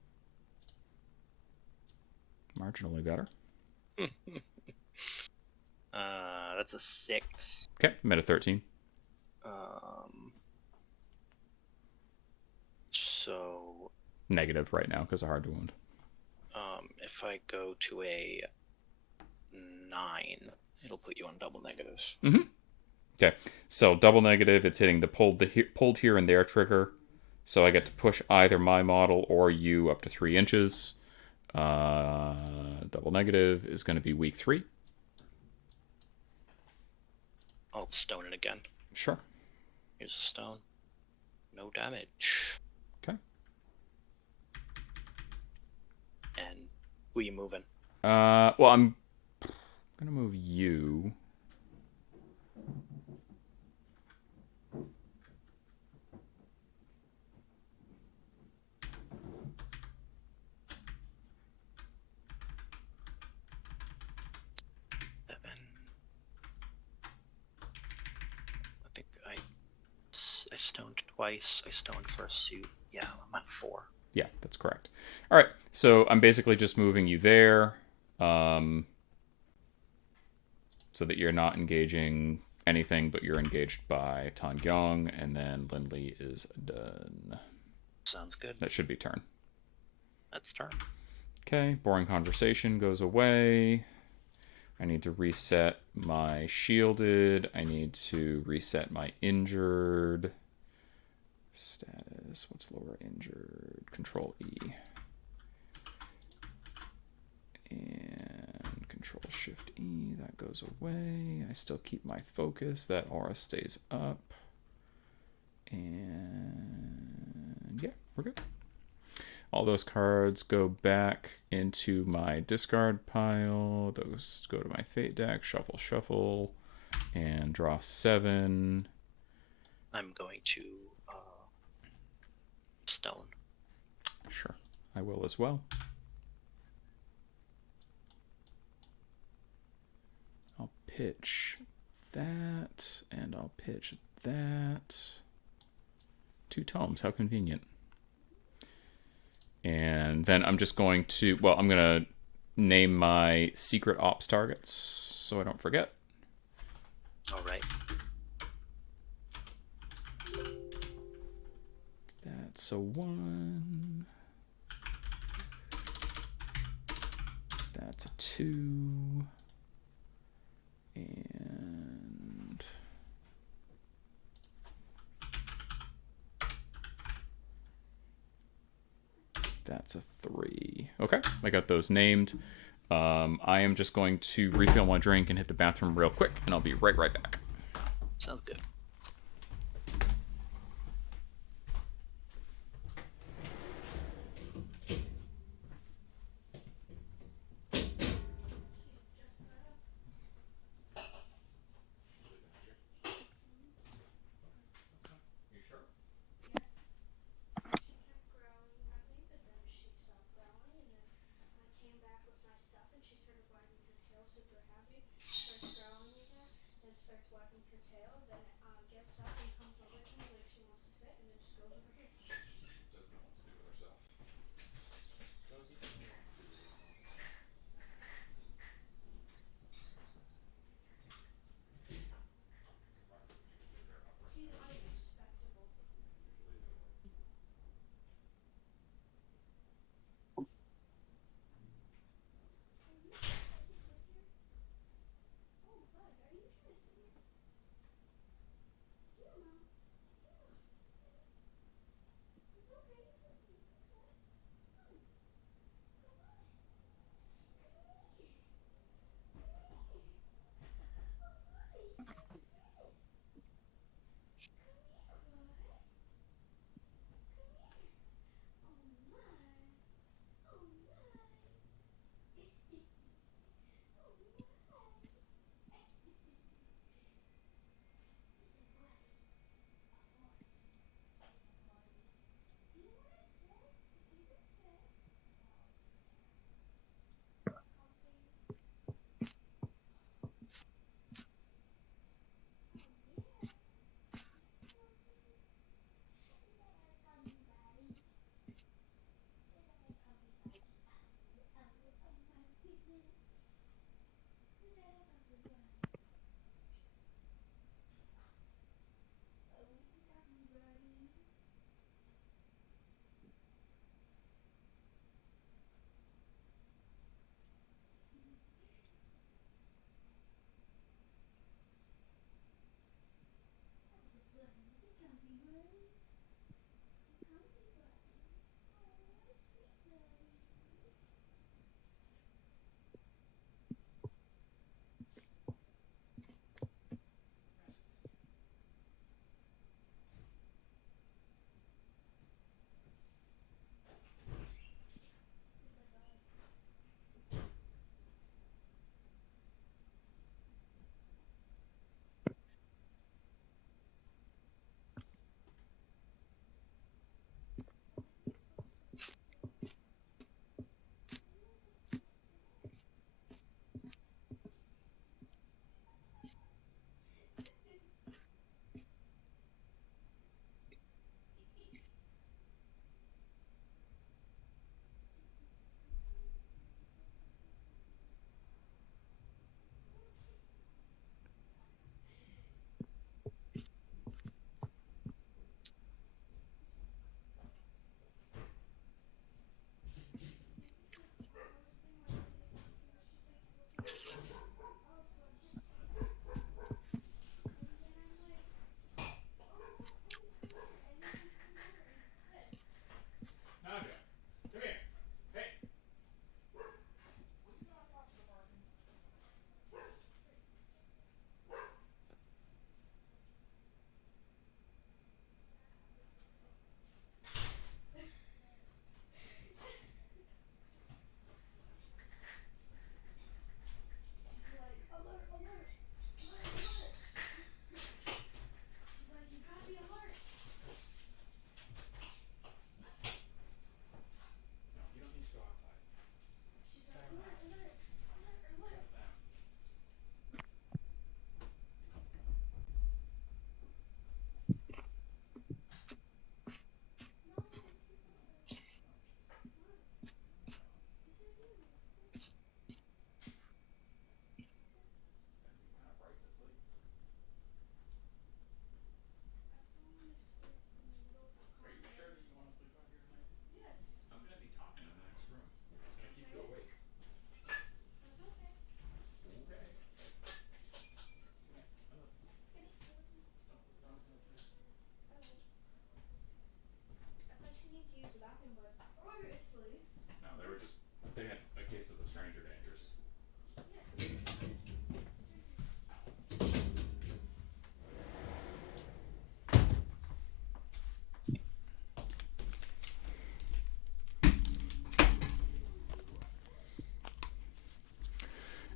Marginally better. That's a 6. Okay, I'm at a 13. So Negative right now because of hard to wound. if I go to a 9, it'll put you on double negative. Mm-hmm. Okay, so double negative, it's hitting the pulled here and there trigger. So I get to push either my model or you up to 3 inches. Double negative is going to be weak 3. I'll stone it again. Sure. Here's a stone. No damage. Okay. And who are you moving? Well, I'm going to move you. I stoned twice. I stoned for a suit. Yeah, I'm at 4. Yeah, that's correct. All right, so I'm basically just moving you there, so that you're not engaging anything, but you're engaged by Tan Gyong, and then Lindley is done. Sounds good. That should be turn. That's turn. Okay, boring conversation goes away. I need to reset my shielded. I need to reset my injured. Status, what's lower injured? Control E. And Control Shift E, that goes away. I still keep my focus, that aura stays up. And yeah, we're good. All those cards go back into my discard pile. Those go to my fate deck. Shuffle, shuffle, and draw 7. I'm going to stone. Sure, I will as well. I'll pitch that, and I'll pitch that. 2 tomes, how convenient. And then I'm just going to, well, I'm going to name my secret ops targets so I don't forget. All right. That's a 1. That's a 2. And that's a 3. Okay, I got those named. I am just going to refill my drink and hit the bathroom real quick, and I'll be right back. Sounds good.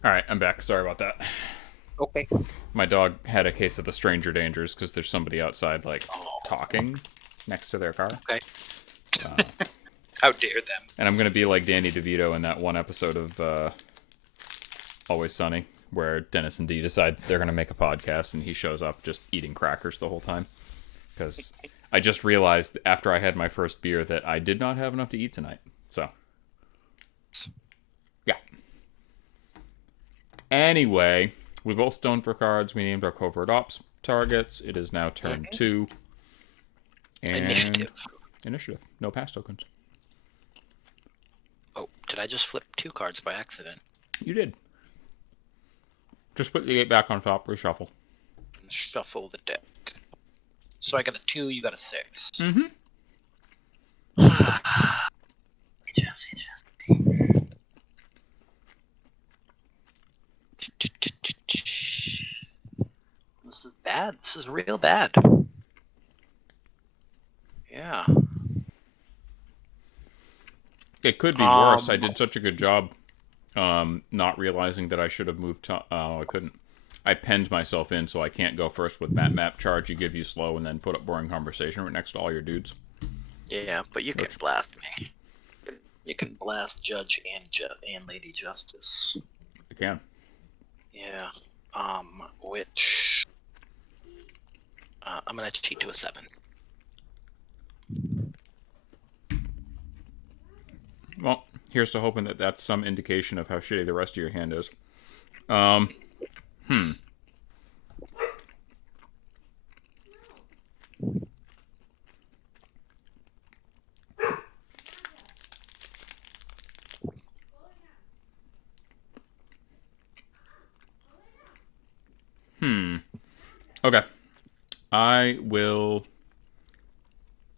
All right, I'm back. Sorry about that. Okay. My dog had a case of the stranger dangers because there's somebody outside, like, Oh, talking next to their car. okay. How dare them? And I'm going to be like Danny DeVito in that one episode of Always Sunny, where Dennis and Dee decide they're going to make a podcast, and he shows up just eating crackers the whole time. Because I just realized after I had my first beer that I did not have enough to eat tonight. So, yeah. Anyway, we both stoned for cards. We named our covert ops targets. It is now turn 2. And Initiative. Initiative. No pass tokens. Oh, did I just flip 2 cards by accident? You did. Just put the 8 back on top. Reshuffle. And shuffle the deck. So I got a 2, you got a 6. Mm-hmm. Jesse. This is bad. This is real bad. Yeah. It could be worse. I did such a good job not realizing that I should have moved to... Oh, I couldn't. I penned myself in, so I can't go first with map charge. You give you slow and then put up boring conversation right next to all your dudes. Yeah, but you can blast me. You can blast Judge and Lady Justice. I can. Yeah. Which... I'm gonna cheat to a 7. Well, here's to hoping that that's some indication of how shitty the rest of your hand is. Okay. I will...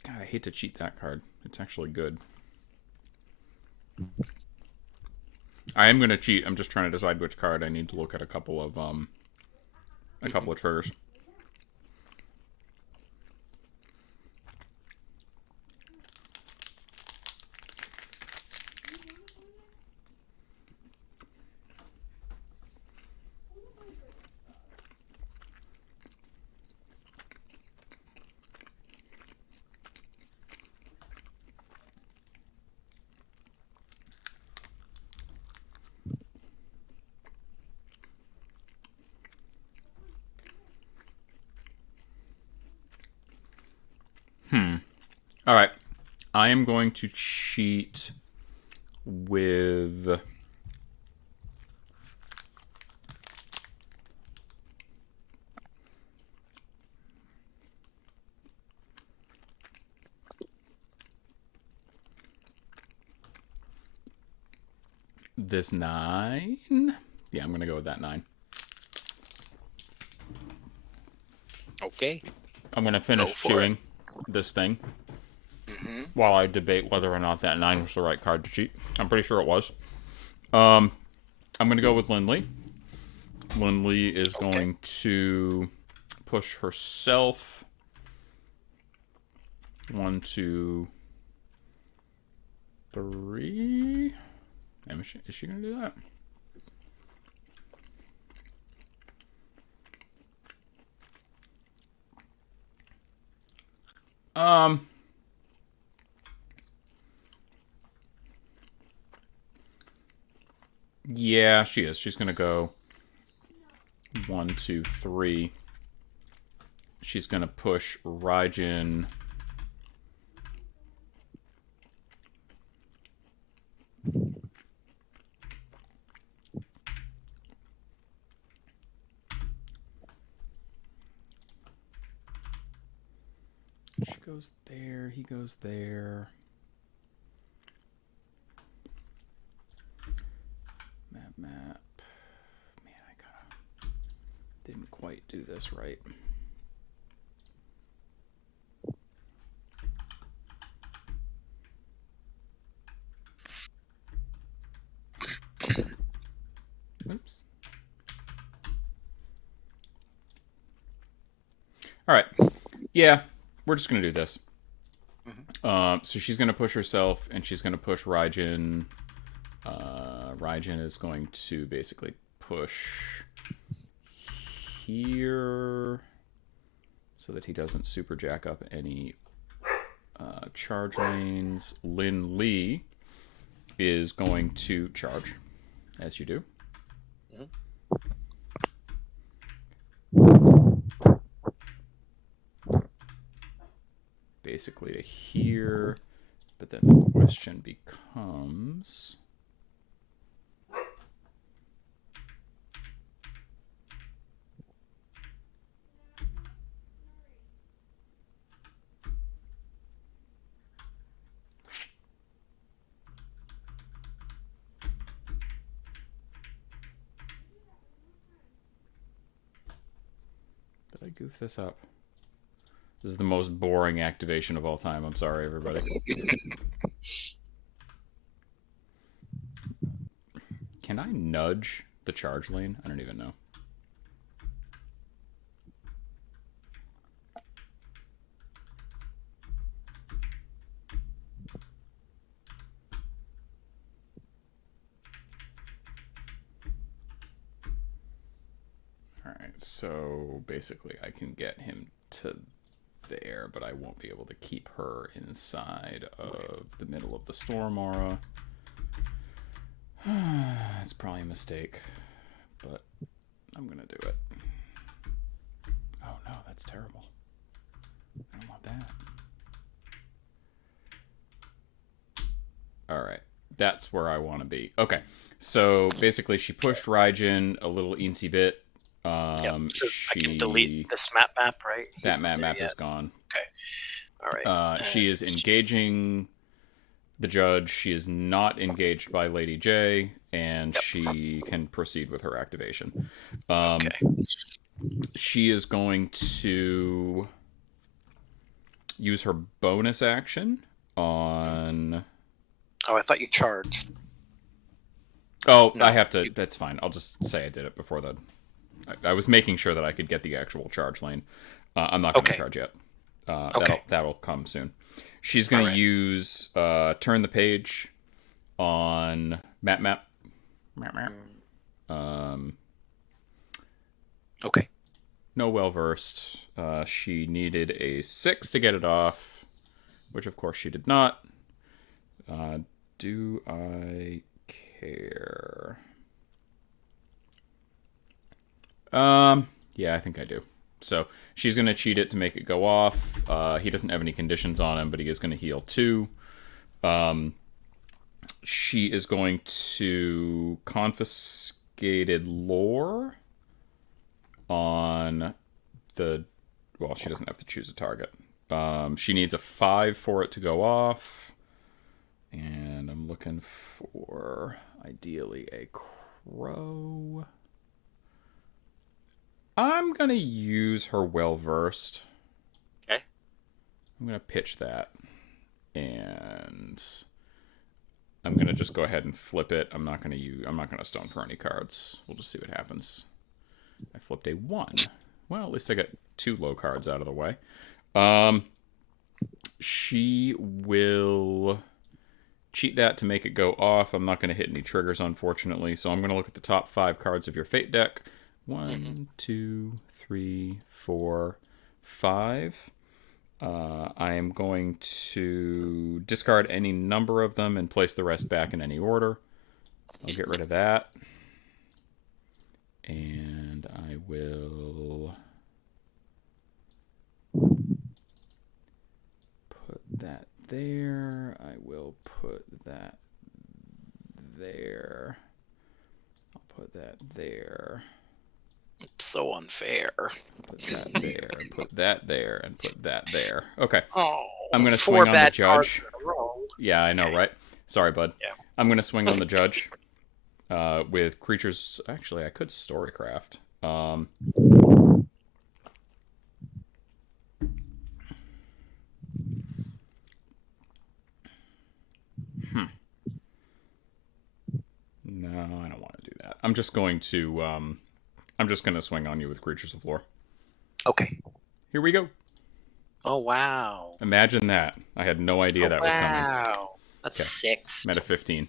God, I hate to cheat that card. It's actually good. I am going to cheat. I'm just trying to decide which card. I need to look at a couple of triggers. All right. I am going to cheat with... this 9. Yeah, I'm going to go with that 9. Okay. I'm going to finish chewing this thing while I debate whether or not that 9 was the right card to cheat. I'm pretty sure it was. I'm going to go with Lindley. Lindley is going to push herself. 1, 2, 3. Is she going to do that? Yeah, she is. She's gonna go 1, 2, 3. She's gonna push Raijin. She goes there. He goes there. Map. Man, I didn't quite do this right. Oops. All right. Yeah, we're just gonna do this. So she's gonna push herself, and she's gonna push Raijin. Raijin is going to basically push here so that he doesn't super jack up any charge lanes. Lin Lee is going to charge, as you do. Basically to here, but then the question becomes... Did I goof this up? This is the most boring activation of all time. I'm sorry, everybody. Can I nudge the charge lane? I don't even know. Alright, so basically I can get him to there, but I won't be able to keep her inside of the middle of the storm aura. It's probably a mistake, but I'm gonna do it. Oh no, that's terrible. I don't want that. Alright, that's where I want to be. Okay, so basically she pushed Raijin a little eensy bit. So I can delete this map, right? That map is gone. Okay. All right. She is engaging the judge. She is not engaged by Lady J, and she can proceed with her activation. Okay. She is going to use her bonus action on... Oh, I thought you charged. Oh, no, I have to... That's fine. I'll just say I did it before the... I was making sure that I could get the actual charge lane. I'm not going to charge yet. That'll come soon. She's going to use turn the page on map. Okay. No well versed. She needed a 6 to get it off, which of course she did not. Do I care? Yeah, I think I do. So she's going to cheat it to make it go off. He doesn't have any conditions on him, but he is going to heal 2. She is going to confiscated lore on the... Well, she doesn't have to choose a target. She needs a 5 for it to go off. And I'm looking for, ideally, a crow... I'm going to use her well-versed. Okay. I'm going to pitch that. And I'm going to just go ahead and flip it. I'm not going to stone for any cards. We'll just see what happens. I flipped a 1. Well, at least I got 2 low cards out of the way. She will cheat that to make it go off. I'm not going to hit any triggers, unfortunately. So I'm going to look at the top 5 cards of your Fate deck. 1, 2, 3, 4, 5. I am going to discard any number of them and place the rest back in any order. I'll get rid of that. And I will put that there. I will put that there. I'll put that there. It's so unfair. Put that there, put that there, and put that there. Okay. Oh, I'm going to swing on the judge. Yeah, I know, right? Sorry, bud. Yeah. I'm going to swing on the judge with creatures. Actually, I could Storycraft. No, I don't want to do that. I'm just going to swing on you with Creatures of Lore. Okay. Here we go. Oh, wow. Imagine that. I had no idea that was coming. Wow. That's 6. I'm at a 15.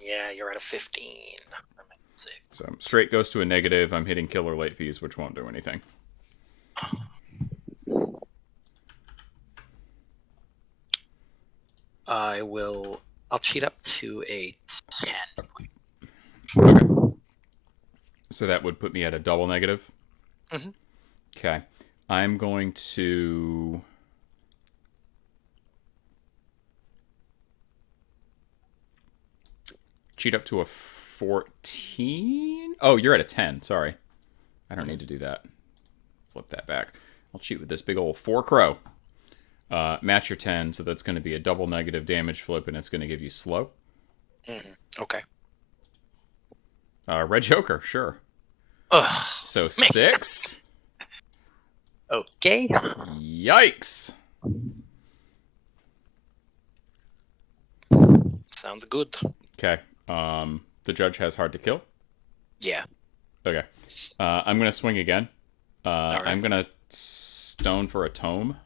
Yeah, you're at a 15. That makes 6. So straight goes to a negative. I'm hitting killer late fees, which won't do anything. I'll cheat up to a 10. Okay. So that would put me at a double negative? Mm-hmm. Okay. I'm going to... cheat up to a 14? Oh, you're at a 10. Sorry. I don't need to do that. Flip that back. I'll cheat with this big old 4 crow. Match your 10, so that's going to be a double negative damage flip, and it's going to give you slow. Mm-hmm. Okay. Red Joker, sure. Ugh. So 6. Okay. Yikes. Sounds good. Okay. The judge has hard to kill. Yeah. Okay. I'm going to swing again. Right. I'm going to stone for a tome.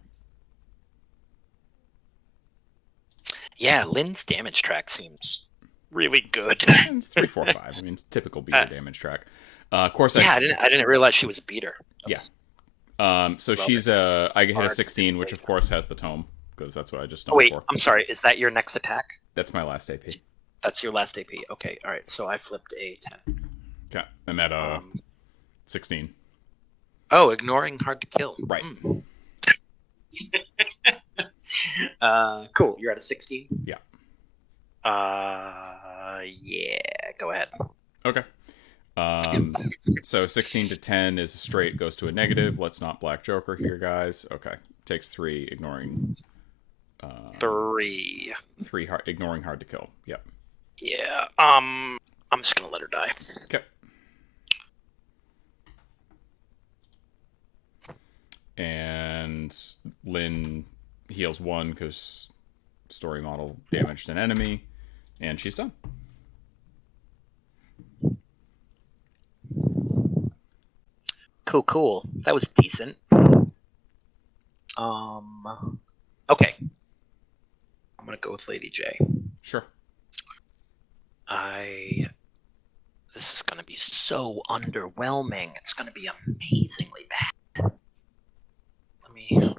Yeah, Lynn's damage track seems really good. It's 3, 4, 5. I mean, typical beater damage track. Of course, I didn't realize she was a beater. That's... Yeah. So she's I hit a 16, which of course has the tome because that's what I just stoned for. I'm sorry. Is that your next attack? That's my last AP. That's your last AP. Okay. All right. So I flipped a 10. Okay. I'm at 16. Oh, ignoring hard to kill. Right. Cool. You're at a 16? Yeah. Yeah. Go ahead. Okay. So 16 to 10 is a straight, goes to a negative. Let's not Black Joker here, guys. Okay. Takes 3, ignoring... 3. 3, ignoring hard to kill. Yep. Yeah. I'm just gonna let her die. Okay. And Lynn heals 1 because story model damaged an enemy, and she's done. Cool. That was decent. Okay. I'm gonna go with Lady J. Sure. This is gonna be so underwhelming. It's gonna be amazingly bad. Let me...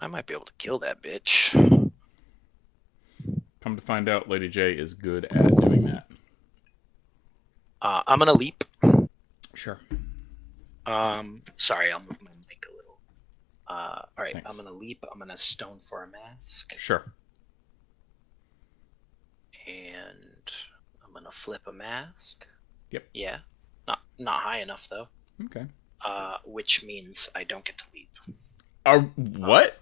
I might be able to kill that bitch. Come to find out, Lady J is good at doing that. I'm gonna leap. Sure. Sorry, I'll move my mic a little. All right, Thanks. I'm gonna leap. I'm gonna stone for a mask, Sure. and I'm gonna flip a mask. Yep. Yeah, not high enough though. Okay. Which means I don't get to leap. What?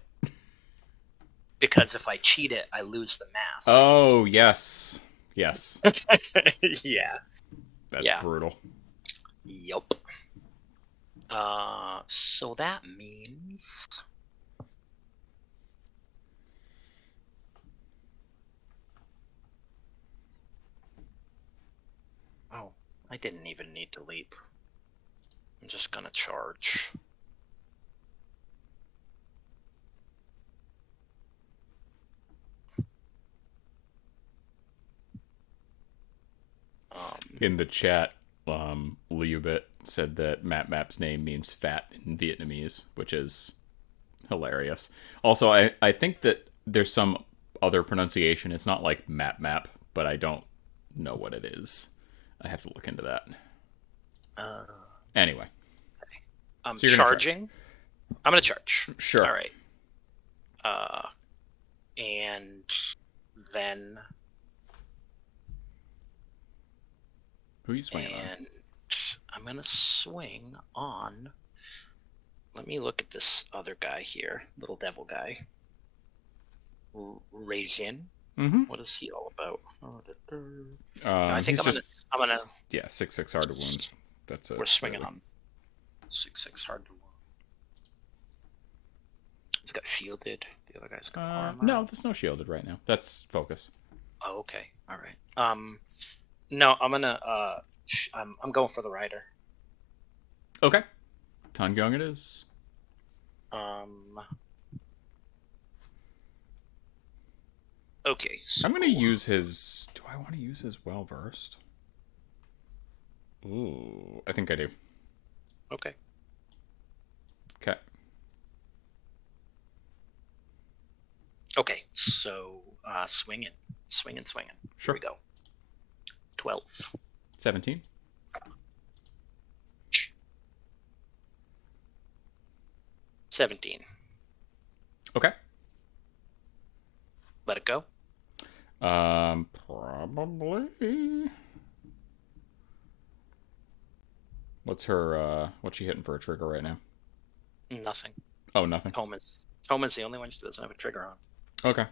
Because if I cheat it, I lose the mask. Oh, yes. Yes. Yeah. That's brutal. Yup. So that means... Oh, I didn't even need to leap. I'm just gonna charge. In the chat, Liubit said that Map's name means fat in Vietnamese, which is hilarious. Also, I think that there's some other pronunciation. It's not like Map, but I don't know what it is. I have to look into that. Anyway. I'm charging. I'm gonna charge. Sure. All right. And then... Who are you swinging on? And I'm gonna swing on... Let me look at this other guy here. Little devil guy. Rajin. Mm-hmm. What is he all about? I think I'm gonna... Yeah, 6/6 hard to wound. That's it. We're swinging on 6/6 hard to wound. He's got shielded. The other guy's got armor. No, there's no shielded right now. That's focus. Oh, okay. All right. No, I'm gonna. I'm going for the rider. Okay. Tangyong it is. Okay. So... I'm gonna use his. Do I want to use his well versed? Ooh, I think I do. Okay. Okay. Okay. So, swinging. Sure. Here we go. 12. 17. 17. Okay. Let it go. Probably. What's she hitting for a trigger right now? Nothing. Oh, nothing. Homan's the only one she doesn't have a trigger on. Okay.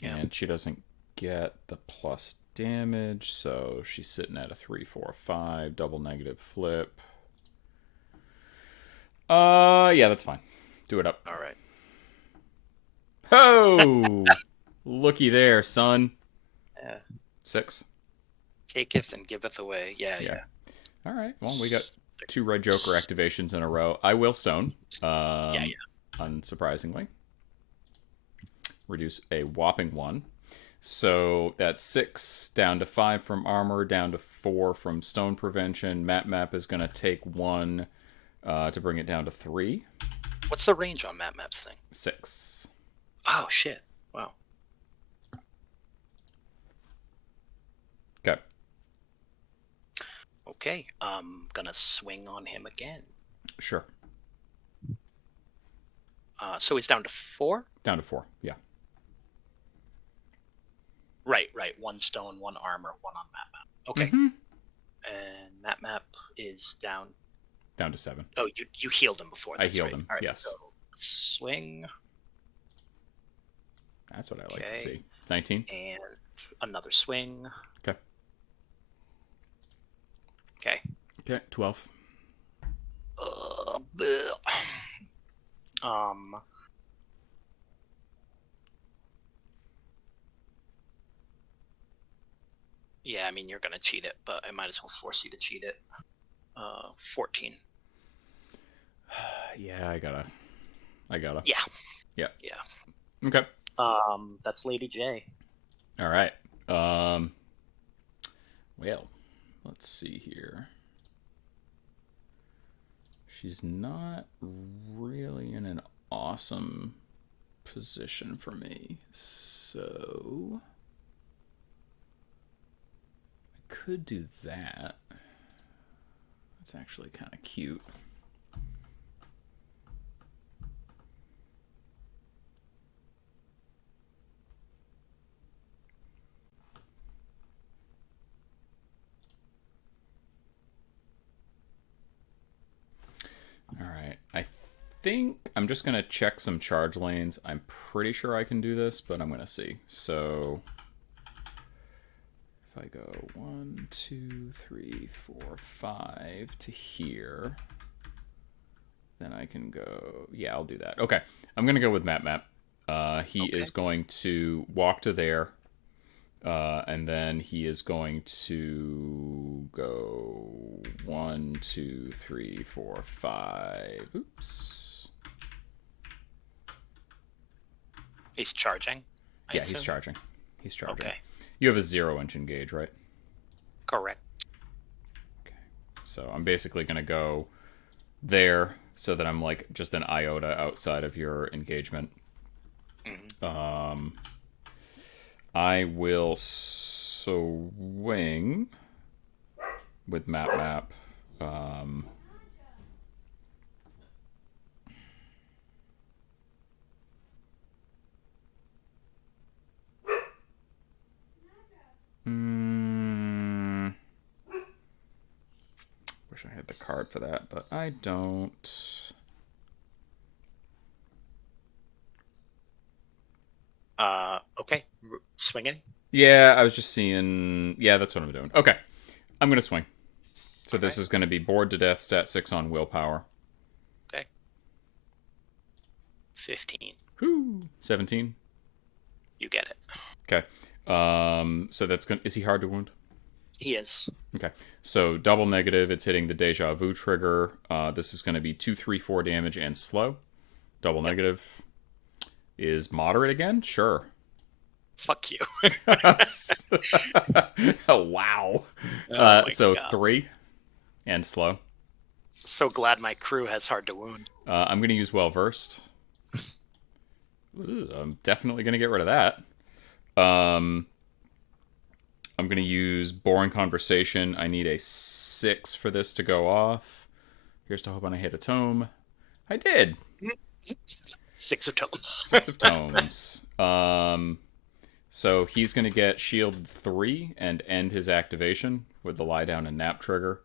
Yeah. And she doesn't get the plus damage, so she's sitting at a 3, 4, 5, double negative flip. Yeah, that's fine. Do it up. All right. Ho! Looky there, son. Yeah. 6. Taketh and giveth away. Yeah. All right. Well, we got 2 red Joker activations in a row. I will stone. Yeah. Unsurprisingly. Reduce a whopping 1. So that's 6 down to 5 from armor, down to 4 from stone prevention. Map is going to take 1 to bring it down to 3. What's the range on Map's thing? 6. Oh, shit. Wow. Okay. Okay. I'm going to swing on him again. Sure. So he's down to 4? Down to 4, yeah. Right. 1 stone, 1 armor, 1 on Map. Okay. Mm-hmm. And Map is down. Down to 7. Oh, you healed him before. I healed him, All right, yes. So let's swing. That's what I like to see. 19. And another swing. Okay. Okay, 12. Yeah, I mean, you're going to cheat it, but I might as well force you to cheat it. 14. Yeah, I gotta. Yeah. Okay. That's Lady J. All right. Well, let's see here. She's not really in an awesome position for me, so I could do that. It's actually kind of cute. All right. I think I'm just going to check some charge lanes. I'm pretty sure I can do this, but I'm going to see. So if I go 1, 2, 3, 4, 5 to here, then I can go. Yeah, I'll do that. Okay. I'm going to go with Map. He is going to walk to there. And then he is going to go 1, 2, 3, 4, 5. Oops. He's charging. I Yeah, assume? he's charging. Okay. You have a 0-inch engage, right? Correct. Okay. So I'm basically going to go there so that I'm like just an iota outside of your engagement. Mm-hmm. I will swing with Map. Wish I had the card for that, but I don't. Okay. Swinging. Yeah, I was just seeing. Yeah, that's what I'm doing. Okay, I'm gonna swing. So this is gonna be bored to death, stat 6 on willpower. Okay. 15. Whoo! 17. You get it. Okay. So that's gonna. Is he hard to wound? He is. Okay. So double negative. It's hitting the Deja Vu trigger. This is going to be 2, 3, 4 damage and slow. Double negative is moderate again. Sure. Fuck you. Oh, wow. So God. 3 and slow. So glad my crew has hard to wound. I'm going to use Well Versed. I'm definitely going to get rid of that. I'm going to use Boring Conversation. I need a 6 for this to go off. Here's to hoping I hit a tome. I did. 6 of tomes. 6 of tomes. So he's going to get shield 3 and end his activation with the lie down and nap trigger.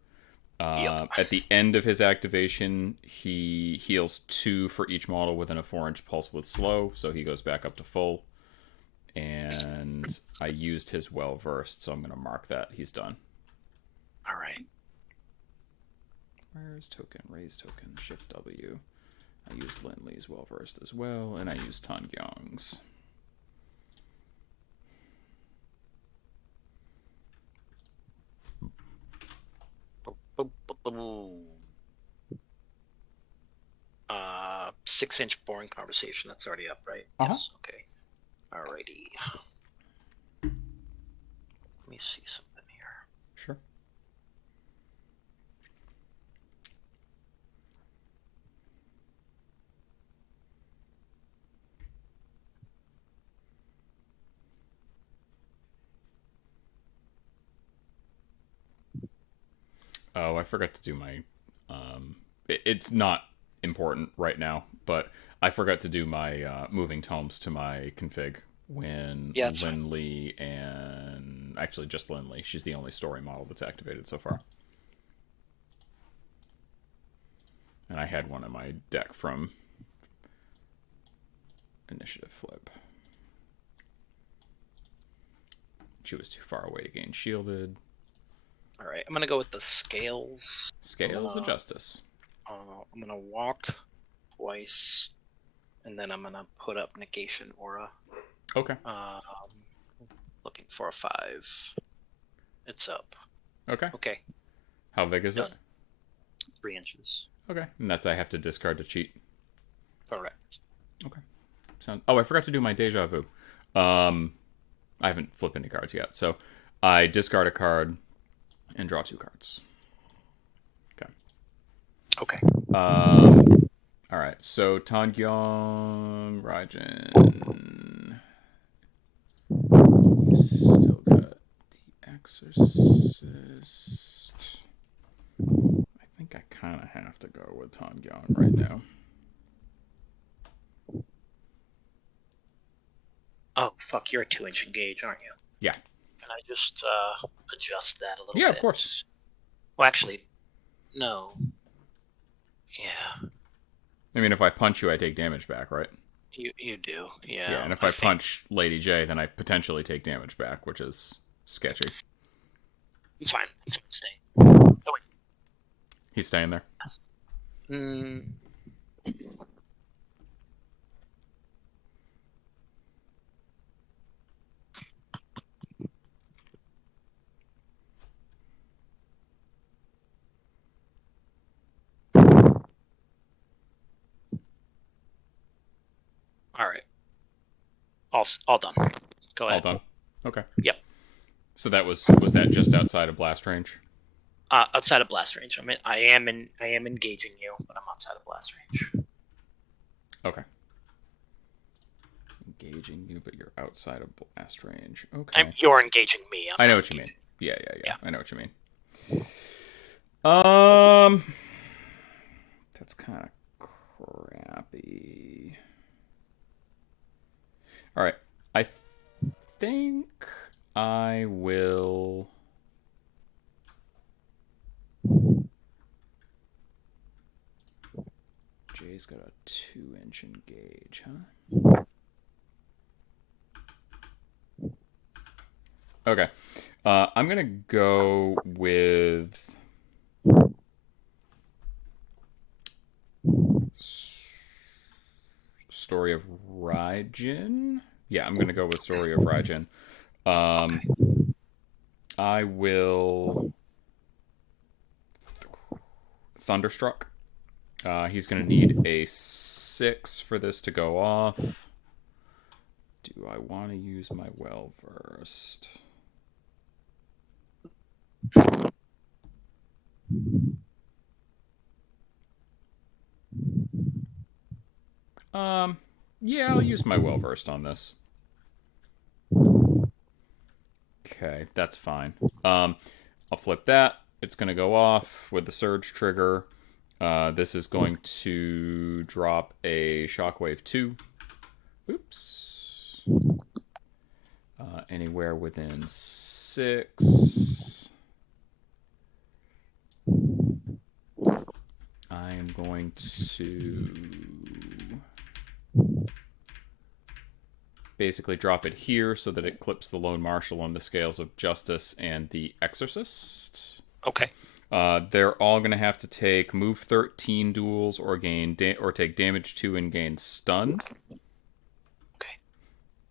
At the end of his activation, he heals 2 for each model within a 4-inch pulse with slow, so he goes back up to full. And I used his Well Versed, so I'm going to mark that. He's done. All right. Where's token? Raise token. Shift W. I used Lindley's Well Versed as well, and I used Tan Gyong's. Uh, 6-inch Boring Conversation. That's already up, right? Yes. Okay. Alrighty. Let me see something here. Sure. Oh, I forgot to do my... it's not important right now, but I forgot to do my moving tomes to my config when Lindley and... Actually, just Lindley. She's the only story model that's activated so far. And I had one in my deck from Initiative Flip. She was too far away to gain shielded. Alright, I'm going to go with the Scales. Scales of Justice. I'm going to walk twice, and then I'm going to put up Negation Aura. Okay. Looking for a 5. It's up. Okay. Okay. How big is it? 3 inches. Okay. And that's I have to discard to cheat. Correct. Okay. Oh, I forgot to do my Deja Vu. I haven't flipped any cards yet. So I discard a card and draw 2 cards. Okay. Okay. All right. So Tangyong, Raijin. You still got the Exorcist. I think I kind of have to go with Tangyong right now. Oh, fuck, you're a 2-inch engage, aren't you? Yeah. Can I just adjust that a little bit? Yeah, of course. Well, actually, no. Yeah. I mean, if I punch you, I take damage back, right? You do, yeah. Yeah, and if I punch Lady J, then I potentially take damage back, which is sketchy. It's fine. It's staying. Oh, wait. He's staying there? Yes. All right. All done. Go ahead. All done. Okay. Yep. So that was that just outside of blast range? Outside of blast range. I am engaging you, but I'm outside of blast range. Okay. Engaging you, but you're outside of blast range. Okay. You're engaging me. I know what you mean. Yeah. I know what you mean. That's kind of crappy. All right. I think I will... Jay's got a 2-inch engage, huh? Okay. I'm going to go with... Story of Raijin. Yeah, I'm gonna go with Story of Raijin. Okay. I will Thunderstruck. He's gonna need a 6 for this to go off. Do I want to use my well versed? Yeah, I'll use my well versed on this. Okay, that's fine. I'll flip that. It's gonna go off with the surge trigger. This is going to drop a Shockwave 2. Oops. Anywhere within 6. I am going to basically drop it here so that it clips the Lone Marshal on the Scales of Justice and the Exorcist. Okay. They're all going to have to take move 13 duels or take damage 2 and gain stunned. Okay.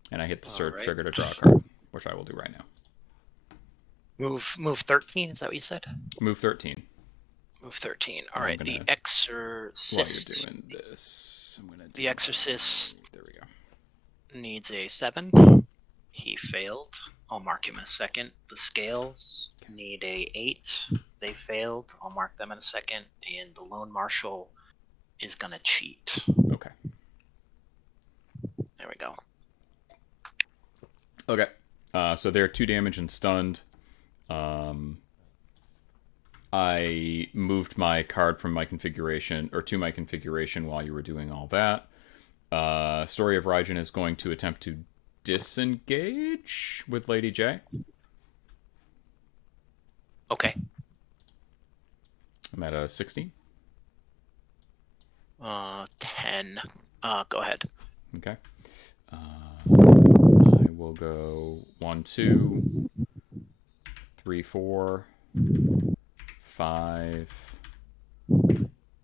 And I hit the surge trigger to draw a card, which I will do right now. Move 13, is that what you said? Move 13. Move 13. All right, the Exorcist. While you're doing this, I'm gonna do the Exorcist. There we go. Needs a 7. He failed. I'll mark him in a second. The Scales need a 8. They failed. I'll mark them in a second. And the Lone Marshal is gonna cheat. Okay. There we go. Okay. So they're 2 damage and stunned. I moved my card from my configuration, or to my configuration while you were doing all that. Story of Raijin is going to attempt to disengage with Lady J. Okay. I'm at a 16. 10. Go ahead. Okay. I will go 1, 2, 3, 4, 5,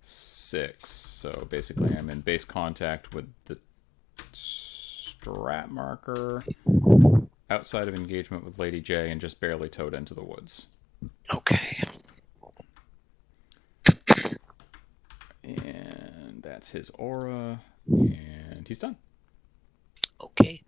6. So basically I'm in base contact with the strat marker outside of engagement with Lady J and just barely towed into the woods. Okay. And that's his aura. And he's done. Okay.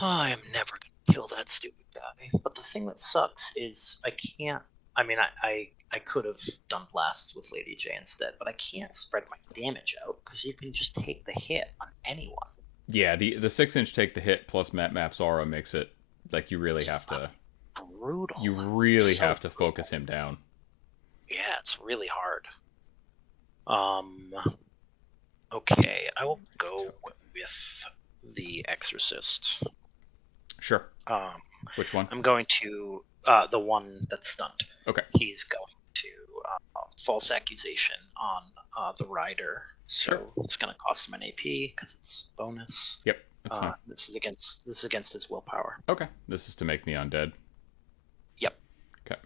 I am never going to kill that stupid guy. But the thing that sucks is I can't. I mean, I could have done blasts with Lady J instead, but I can't spread my damage out because you can just take the hit on anyone. Yeah, the 6-inch take the hit plus Map's aura makes it like you really have to. Brutal. You really have to focus him down. Yeah, it's really hard. Okay, I will go with the Exorcist. Sure. Which one? I'm going to the one that's stunned. Okay. He's going to false accusation on the rider, so sure. It's going to cost him an AP because it's bonus. Yep, that's fine. This is against his willpower. Okay, this is to make me undead. Yep. Okay.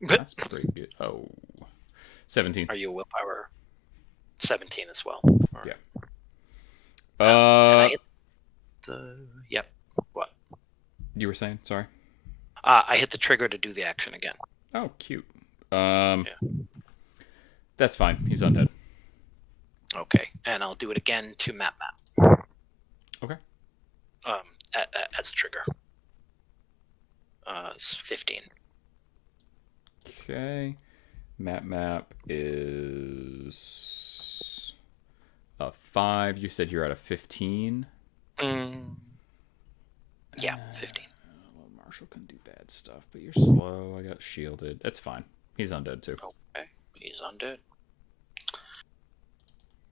That's pretty good. Oh, 17. Are you a willpower? 17 as well. Or... Yeah. Yep. What? You were saying? Sorry. I hit the trigger to do the action again. Oh, cute. Yeah. That's fine. He's undead. Okay, and I'll do it again to Map. Okay. As a trigger. It's 15. Okay. Map is a 5. You said you're at a 15. Yeah, 15. Well, Marshall can do bad stuff, but you're slow. I got shielded. It's fine. He's undead too. Okay, he's undead.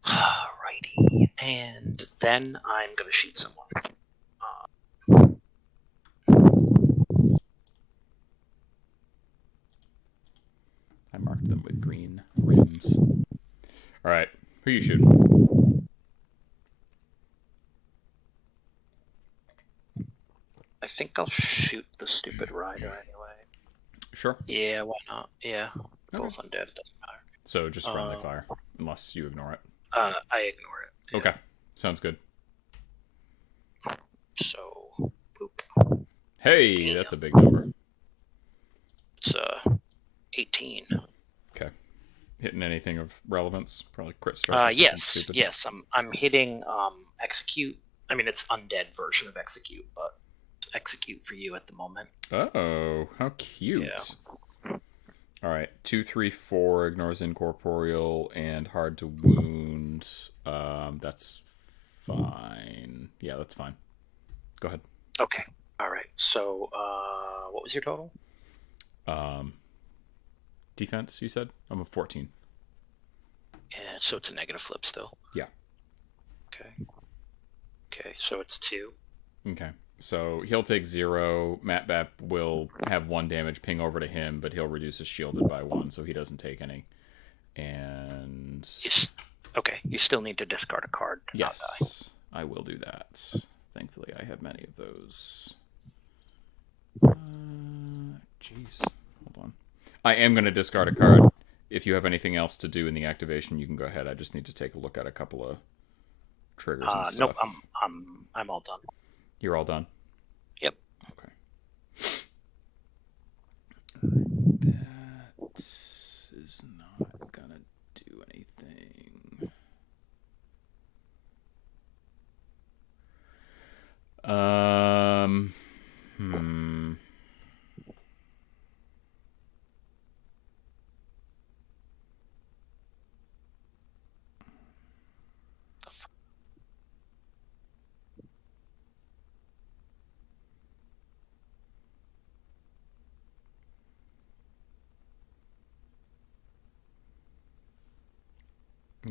Alrighty, and then I'm gonna shoot someone. I marked them with green rims. All right, who you shooting? I think I'll shoot the stupid rider anyway. Sure. Yeah, why not? Yeah, Okay. both undead. It doesn't matter. So just friendly fire, unless you ignore it. I ignore it. Yeah. Okay, sounds good. So, boop. Hey, that's a big number. It's 18. Okay. Hitting anything of relevance? Probably crit strike. Yes. I'm hitting execute. I mean, it's undead version of execute, but execute for you at the moment. Oh, how cute. Yeah. All right, 2, 3, 4 ignores incorporeal and hard to wound. That's fine. Yeah, that's fine. Go ahead. Okay. All right. So, what was your total? Defense, you said? I'm a 14. Yeah, so it's a negative flip still. Yeah. Okay. Okay, so it's 2. Okay. So he'll take 0. Matt Bap will have 1 damage ping over to him, but he'll reduce his shielded by 1, so he doesn't take any. And okay, you still need to discard a card to not die. I will do that. Thankfully, I have many of those. Jeez. Hold on. I am going to discard a card. If you have anything else to do in the activation, you can go ahead. I just need to take a look at a couple of triggers and stuff. Nope, I'm all done. You're all done? Yep. Okay. That is not going to do anything.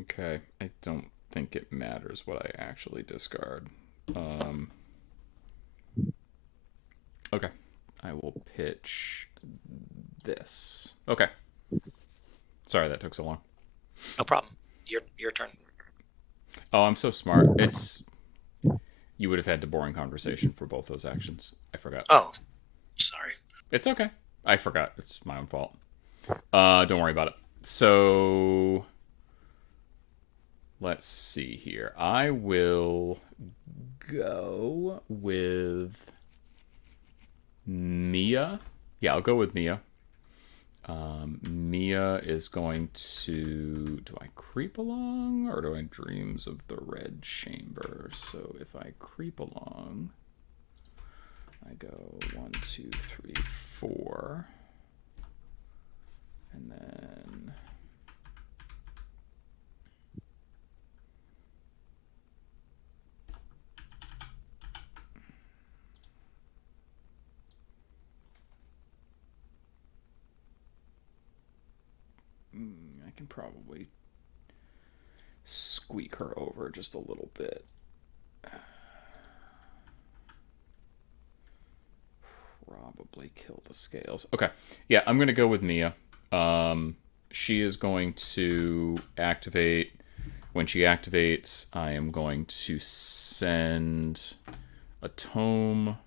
Okay, I don't think it matters what I actually discard. Okay, I will pitch this. Okay. Sorry that took so long. No problem. Your turn. Oh, I'm so smart. You would have had the boring conversation for both those actions. I forgot. Oh, sorry. It's okay. I forgot. It's my own fault. Don't worry about it. So let's see here. I will go with Mia. Yeah, I'll go with Mia. Mia is going to... Do I creep along or do I Dreams of the Red Chamber? So if I creep along, I go 1, 2, 3, 4. And then... I can probably squeak her over just a little bit. Probably kill the scales. Okay. Yeah, I'm going to go with Mia. She is going to activate. When she activates, I am going to send a tome,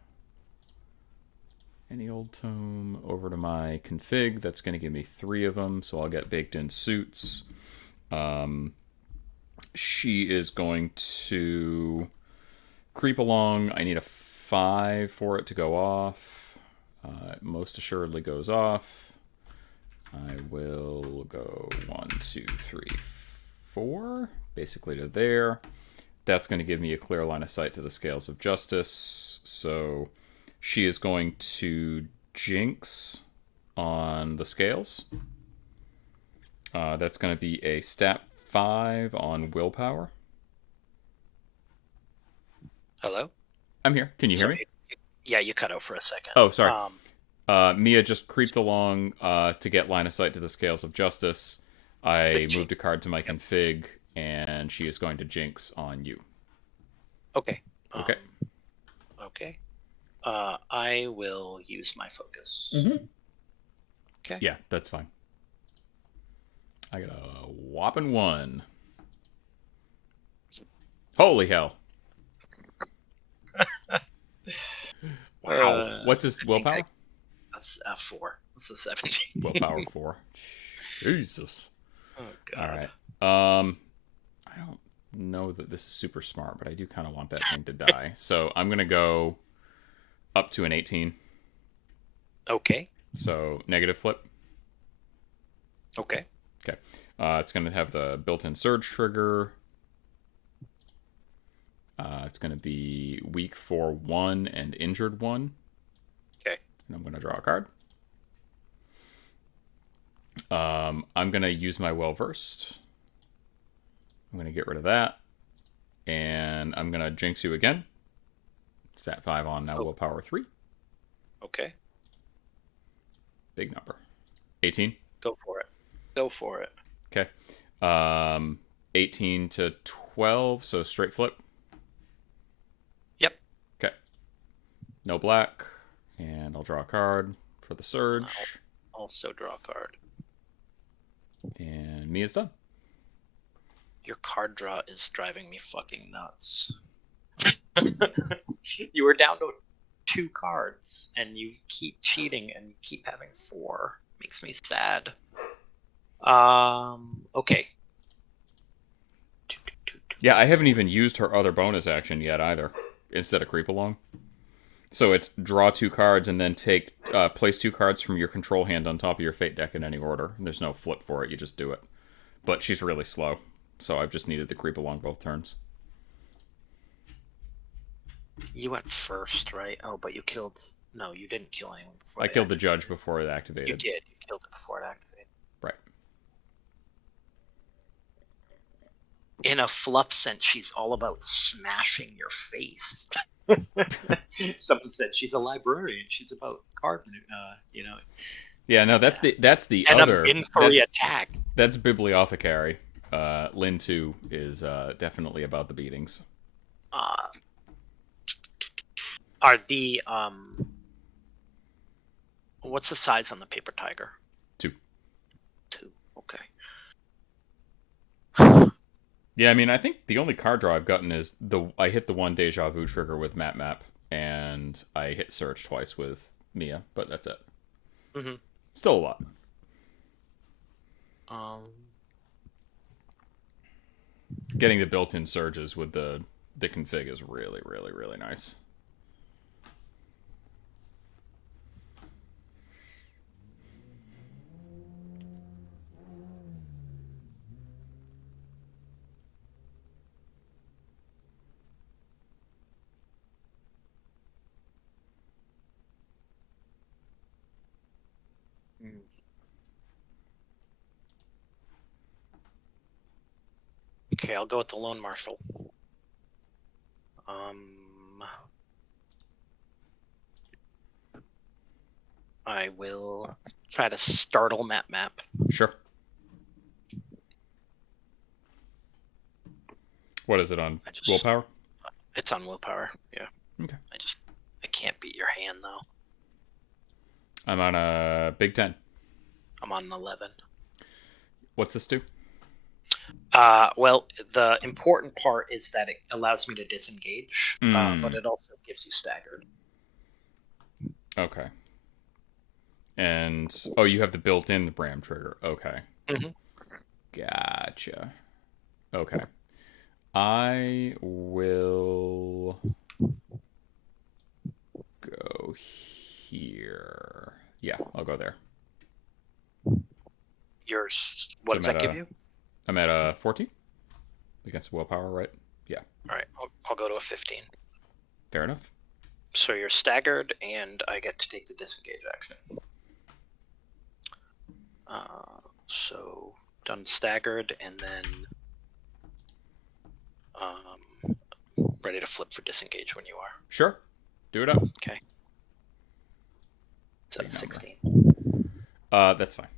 any old tome, over to my config. That's going to give me 3 of them, so I'll get baked in suits. She is going to creep along. I need a 5 for it to go off. It most assuredly goes off. I will go 1, 2, 3, 4, basically to there. That's going to give me a clear line of sight to the Scales of Justice. So she is going to Jinx on the scales. That's going to be a stat 5 on willpower. Hello? I'm here. Can you hear me? Sorry. Yeah, you cut out for a second. Oh, sorry. Mia just creeped along to get line of sight to the scales of justice. I The moved a card to my config, and she is going to jinx on you. Okay. Okay. Okay. I will use my focus. Mm-hmm. Okay. Yeah, that's fine. I got a whopping 1. Holy hell. Wow. What's his willpower? That's a 4. That's a 17. Willpower 4. Jesus. Oh, God. All right. I don't know that this is super smart, but I do kind of want that thing to die. So I'm going to go up to an 18. Okay. So negative flip. Okay. Okay. It's going to have the built-in surge trigger. It's going to be weak for 1 and injured 1. Okay. And I'm going to draw a card. I'm going to use my well-versed. I'm going to get rid of that. And I'm going to jinx you again. Stat 5 on now, willpower 3. Okay. Big number. 18. Go for it. Go for it. Okay. 18 to 12, so straight flip. Yep. Okay. No black. And I'll draw a card for the surge. I'll also draw a card. And Mia's done. Your card draw is driving me fucking nuts. You were down to 2 cards, and you keep cheating, and you keep having 4. Makes me sad. Okay. Yeah, I haven't even used her other bonus action yet either, instead of creep along. So it's draw 2 cards and then place 2 cards from your control hand on top of your fate deck in any order. There's no flip for it, you just do it. But she's really slow, so I've just needed to creep along both turns. You went first, right? Oh, but you killed... No, you didn't kill anyone before. I killed the judge before it activated. You did. You killed it before it activated. Right. In a fluff sense, she's all about smashing your face. Someone said she's a librarian. She's about card, Yeah, no, that's the and other. And a min-free attack. That's bibliothecary. Lin 2 is definitely about the beatings. Are the what's the size on the paper tiger? 2. 2. Okay. Yeah, I mean, I think the only card draw I've gotten is I hit the 1 deja vu trigger with Map, and I hit search twice with Mia, but that's it. Mm-hmm. Still a lot. Getting the built-in surges with the config is really, really, really nice. Okay, I'll go with the Lone Marshal. I will try to startle Map. Sure. What is it on? Willpower? It's on willpower, yeah. Okay. I can't beat your hand, though. I'm on a big 10. I'm on an 11. What's this do? Well, the important part is that it allows me to disengage, but it also gives you staggered. Okay. And, oh, you have the built-in Bram trigger. Okay. Mm-hmm. Gotcha. Okay. I will go here. Yeah, I'll go there. What does that give you? I'm at a 14 against willpower, right? Yeah. All right, I'll go to a 15. Fair enough. So you're staggered, and I get to take the disengage action. So done staggered, and then ready to flip for disengage when you are. Sure. Do it up. Okay. It's at 16. That's fine.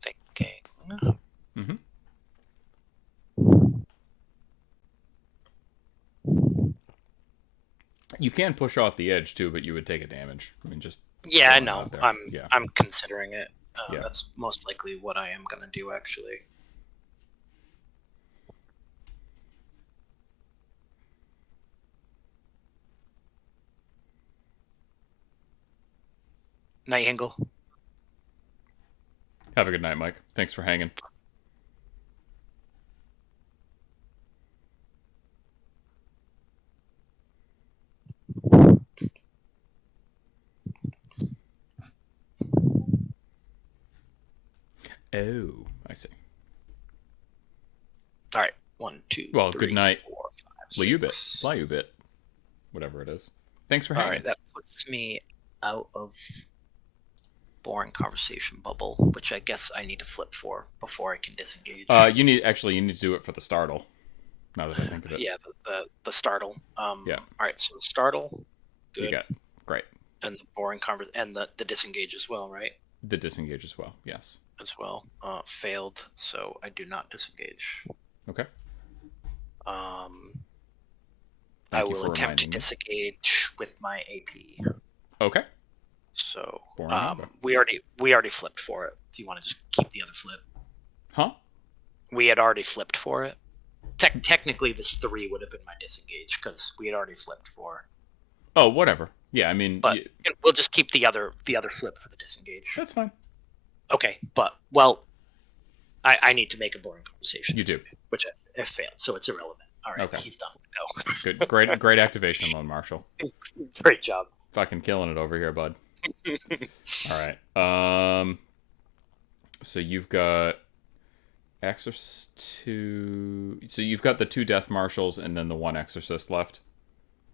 Thinking. Mm-hmm. You can push off the edge too, but you would take a damage. I mean, just Yeah, I throwing it know. out there. I'm considering it. Yeah. That's most likely what I am going to do, actually. Nightingle. Have a good night, Mike. Thanks for hanging. Oh, I see. All right. 1, 2, Well, 3, good night. 4, 5, 6. Lyubit. Whatever it is. Thanks for hanging. All right, that puts me out of boring conversation bubble, which I guess I need to flip for before I can disengage. You need to do it for the startle. Now that I think of it. Yeah, the startle. Yeah. All right, so the startle. Good. You got it. Great. And the boring and the disengage as well, right? The disengage as well. Yes. As well. Failed, so I do not disengage. Okay. I will attempt to disengage with my AP. Okay. So we already flipped for it. Do you want to just keep the other flip? Huh? We had already flipped for it. Technically, this 3 would have been my disengage because we had already flipped for. Oh, whatever. Yeah, I mean, but we'll just keep the other flip for the disengage. That's fine. Okay, but I need to make a boring conversation. You do, which I failed, so it's irrelevant. All right, okay. He's done. Go. Good, great activation, Lone Marshal. Great job. Fucking killing it over here, bud. All right. So you've got Exorcist 2. So you've got the 2 Death Marshals and then the 1 Exorcist left.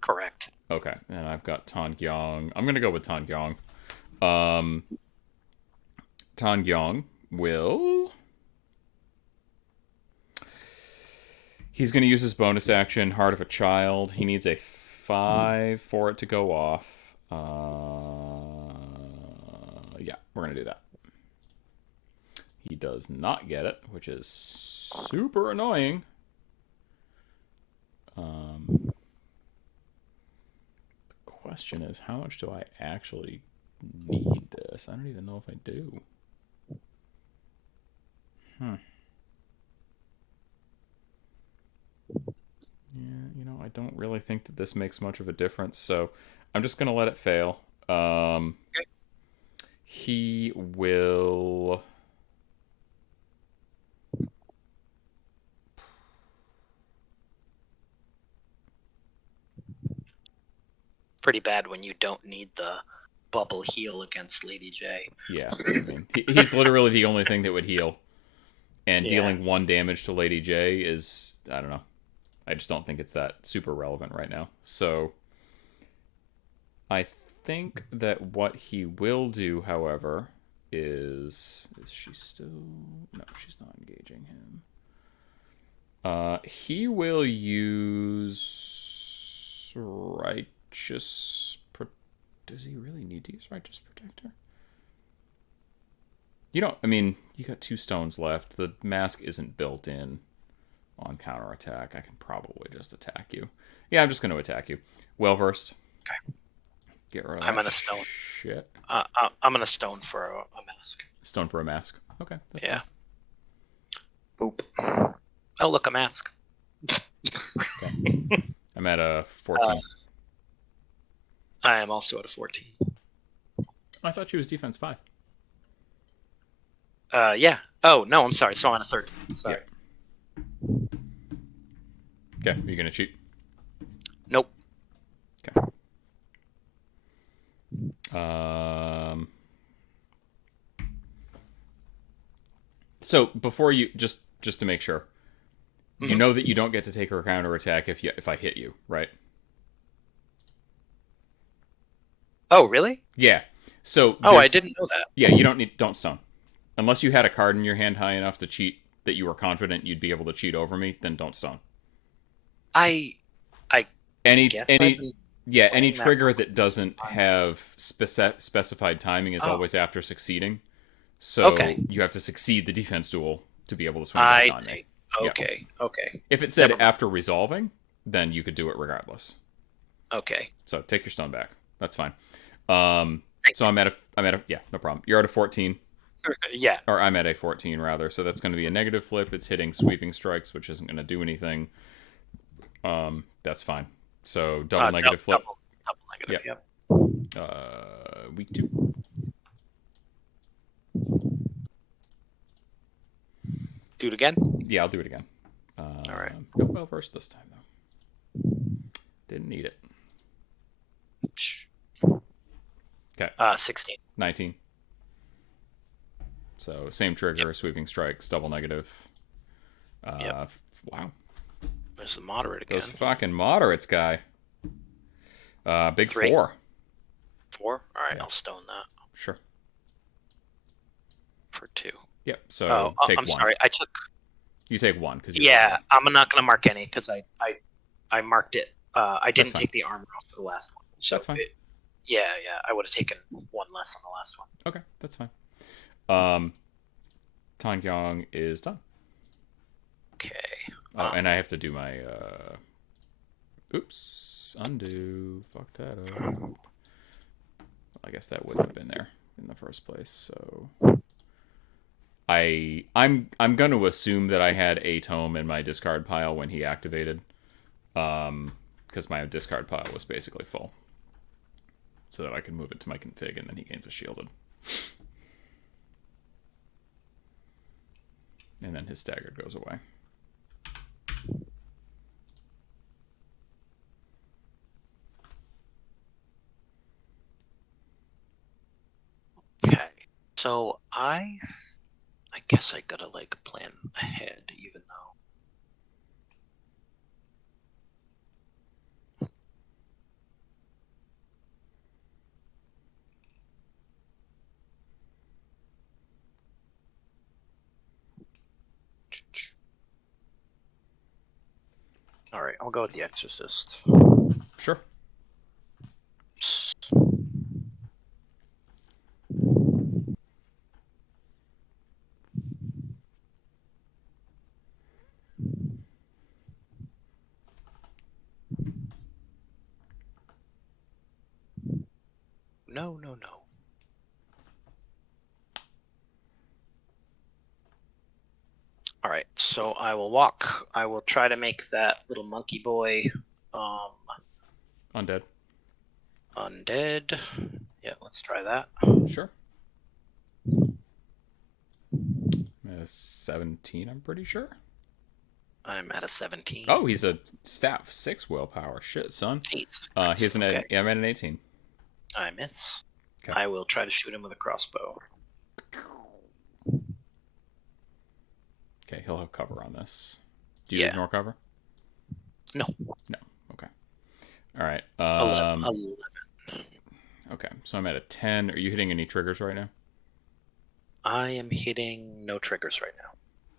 Correct. Okay, and I've got Tan Gyong. I'm gonna go with Tan Gyong. Tan Gyong will. He's going to use his bonus action, Heart of a Child. He needs a 5 for it to go off. Yeah, we're going to do that. He does not get it, which is super annoying. The question is, how much do I actually need this? I don't even know if I do. Yeah, I don't really think that this makes much of a difference, so I'm just going to let it fail. Okay. He will... Pretty bad when you don't need the bubble heal against Lady J. Yeah, I mean, he's literally the only thing that would heal. And dealing 1 damage to Lady J is, I don't know. I just don't think it's that super relevant right now. So, I think that what he will do, however, is she still... No, she's not engaging him. He will use Righteous... Does he really need to use Righteous Protector? You don't... I mean, you got 2 stones left. The mask isn't built in. On counterattack, I can probably just attack you. Yeah, I'm just going to attack you. Well versed. Okay. Get rid of I'm that gonna stone. shit. I'm gonna stone for a mask. Stone for a mask. Okay, that's Yeah. fine. Boop. Oh, look, a mask. Okay. I'm at a 14. I am also at a 14. I thought she was defense 5. Yeah. Oh, no, I'm sorry. So I'm at a 13. Sorry. Yeah. Okay, are you going to cheat? Nope. Okay. So before you just to make sure, you know that you don't get to take her counterattack if I hit you, right? Oh, really? Yeah. So I didn't know that. Yeah, you don't stone. Unless you had a card in your hand high enough to cheat that you were confident you'd be able to cheat over me, then don't stone. I any guess any trigger that doesn't have specified timing is always after succeeding. So you have to succeed the defense duel to be able to swing back on me. Okay. Yeah. Okay. If it said after resolving, then you could do it regardless. Okay. So take your stone back. That's fine. So I'm at a yeah, no problem. You're at a 14. Yeah. Or I'm at a 14 rather. So that's going to be a negative flip. It's hitting sweeping strikes, which isn't going to do anything. That's fine. So double negative flip. Double negative. Yep. Week 2. Do it again? Yeah, I'll do it again. All right. Go well first this time though. Didn't need it. Okay. 16. 19. So same trigger, sweeping strikes, double negative. Wow. There's the moderate again. Those fucking moderates, guy. Big 3. 4. 4? All right, I'll stone that. Sure. For 2. Yep. So take I'm 1. Sorry, I took. You take 1 because I'm not gonna mark any because I marked it. I didn't take the armor off for the last one. So that's fine. I would have taken 1 less on the last one. Okay, that's fine. Tangyong is done. Okay. And I have to do my oops, undo. Fuck that up. Well, I guess that wouldn't have been there in the first place. So I'm going to assume that I had a tome in my discard pile when he activated, because my discard pile was basically full, so that I could move it to my config, and then he gains a shielded, and then his staggered goes away. Okay. So I guess I gotta plan ahead, even though. All right, I'll go with the Exorcist. Sure. No. All right, so I will walk. I will try to make that little monkey boy Undead. Undead. Yeah, let's try that. Sure. I'm at a 17, I'm pretty sure. I'm at a 17. Oh, he's a staff 6 willpower. Shit, son. He's I'm at an 18. I miss. Okay. I will try to shoot him with a crossbow. Okay, he'll have cover on this. Do you ignore cover? No. Okay. All right. 11. Okay, so I'm at a 10. Are you hitting any triggers right now? I am hitting no triggers right now.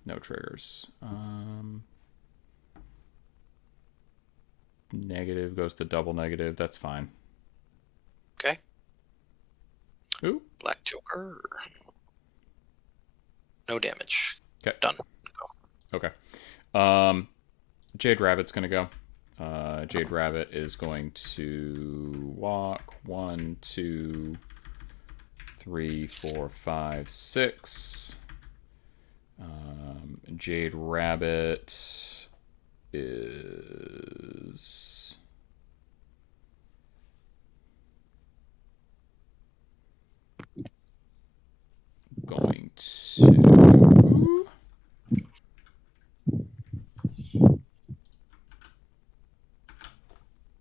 No triggers. Negative goes to double negative. That's fine. Okay. Ooh. Black Joker. No damage. Okay. Done. Okay. Jade Rabbit's gonna go. Jade Rabbit is going to walk 1, 2, 3, 4, 5, 6. Jade Rabbit is going to...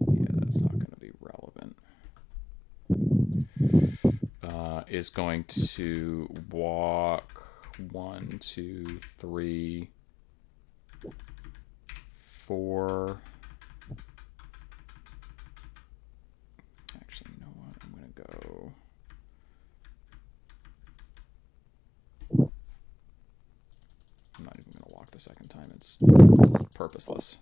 Yeah, that's not going to be relevant. Is going to walk 1, 2, 3, 4. Actually, you know what? I'm going to go... I'm not even going to walk the second time. It's purposeless.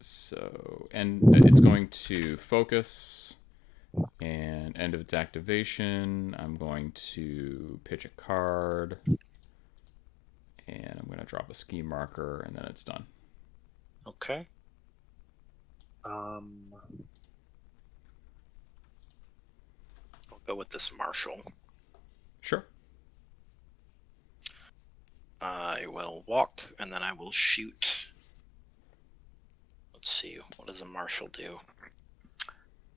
So, and it's going to focus, and end of its activation, I'm going to pitch a card, and I'm going to drop a ski marker, and then it's done. Okay. I'll go with this Marshal. Sure. I will walk, and then I will shoot. Let's see, what does a Marshal do?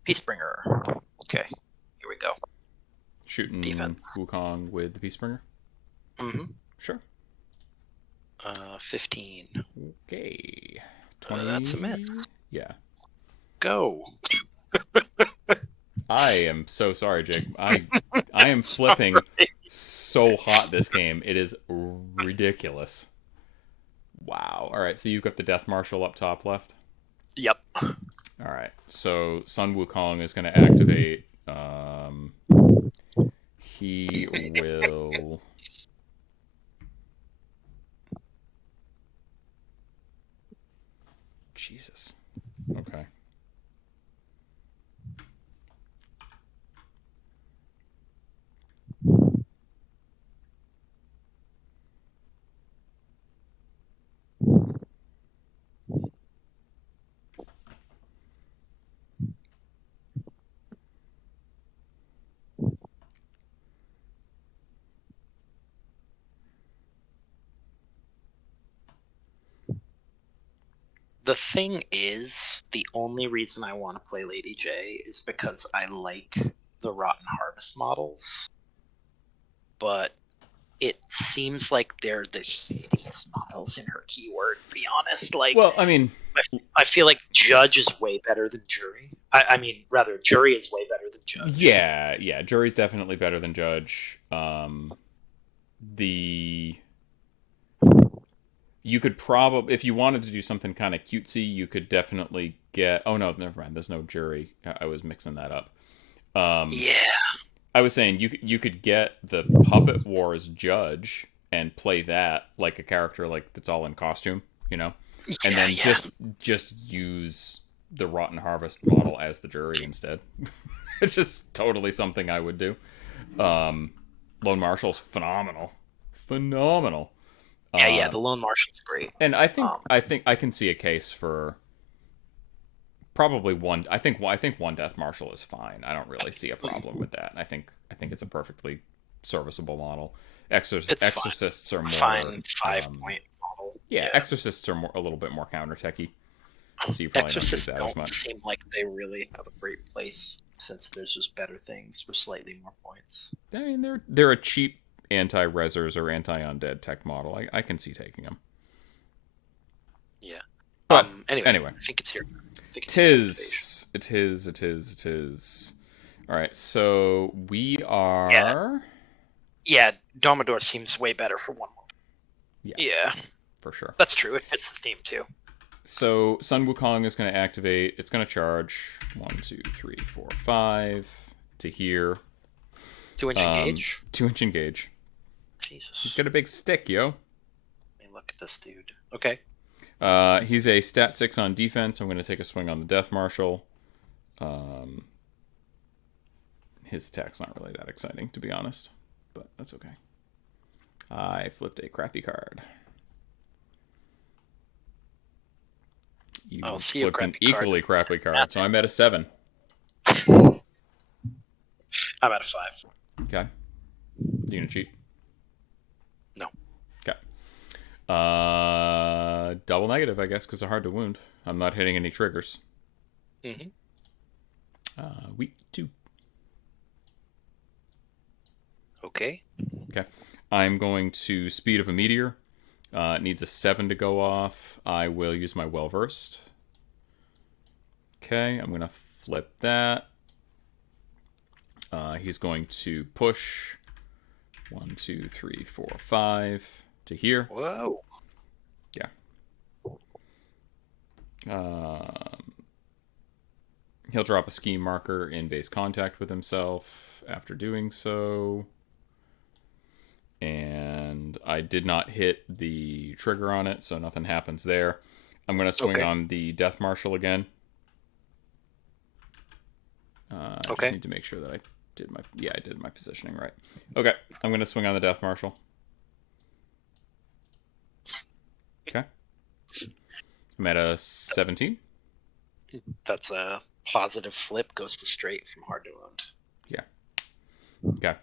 Peacebringer. Okay, here we go. Shooting Defense. Wukong with the Peacebringer? Mm-hmm. Sure. 15. Okay. 20. That's a miss. Yeah. Go. I am so sorry, Jake. I am flipping so hot this game. It is ridiculous. Wow. All right, so you've got the Death Marshal up top left? Yep. All right, so Sun Wukong is going to activate. He will... Jesus. Okay. The thing is, the only reason I want to play Lady J is because I like the Rotten Harvest models. But it seems like they're the shittiest models in her keyword, to be honest. Like, well, I mean... I feel like Judge is way better than Jury. I mean, rather, Jury is way better than Judge. Yeah, Jury's definitely better than Judge. You could probably, if you wanted to do something kind of cutesy, you could definitely get... Oh, no, never mind. There's no Jury. I was mixing that up. Yeah. I was saying you could get the Puppet Wars Judge and play that like a character like that's all in costume, you know? And then just use the Rotten Harvest model as the Jury instead. It's just totally something I would do. Lone Marshal's phenomenal. Phenomenal. Yeah, the Lone Marshal's great. And I think I can see a case for probably one. I think one Death Marshal is fine. I don't really see a problem with that. I think it's a perfectly serviceable model. Exorcists are more fine 5-point model. Yeah, Exorcists are a little bit more counter techy. So you probably Exorcists don't use that as much. Seem like they really have a great place since there's just better things for slightly more points. I mean, they're a cheap anti-resers or anti-undead tech model. I can see taking them. Yeah. But anyway, I think it's here. It is. All right, so we are... Yeah, Domador seems way better for one more. Yeah. For sure. That's true. It fits the theme, too. So Sun Wukong is going to activate. It's going to charge 1, 2, 3, 4, 5 to here. 2-inch engage? 2-inch engage. Jesus. He's got a big stick, yo. Let me look at this dude. Okay. He's a stat 6 on defense. I'm going to take a swing on the Death Marshal. his attack's not really that exciting, to be honest. But that's okay. I flipped a crappy card. You flipped an equally crappy card, so I'm at a 7. I'm at a 5. Okay. You gonna cheat? No. Okay. Double negative, I guess, because they're hard to wound. I'm not hitting any triggers. Mm-hmm. Week 2. Okay. Okay. I'm going to Speed of a Meteor. It needs a 7 to go off. I will use my Well-Versed. Okay, I'm going to flip that. He's going to push 1, 2, 3, 4, 5 to here. Whoa. Yeah. He'll drop a scheme marker in base contact with himself after doing so. And I did not hit the trigger on it, so nothing happens there. I'm going to swing on the Death Marshal again. I just need to make sure that I did my positioning right. Okay, I'm going to swing on the Death Marshal. Okay. I'm at a 17. That's a positive flip, goes to straight from hard to wound. Yeah. Okay.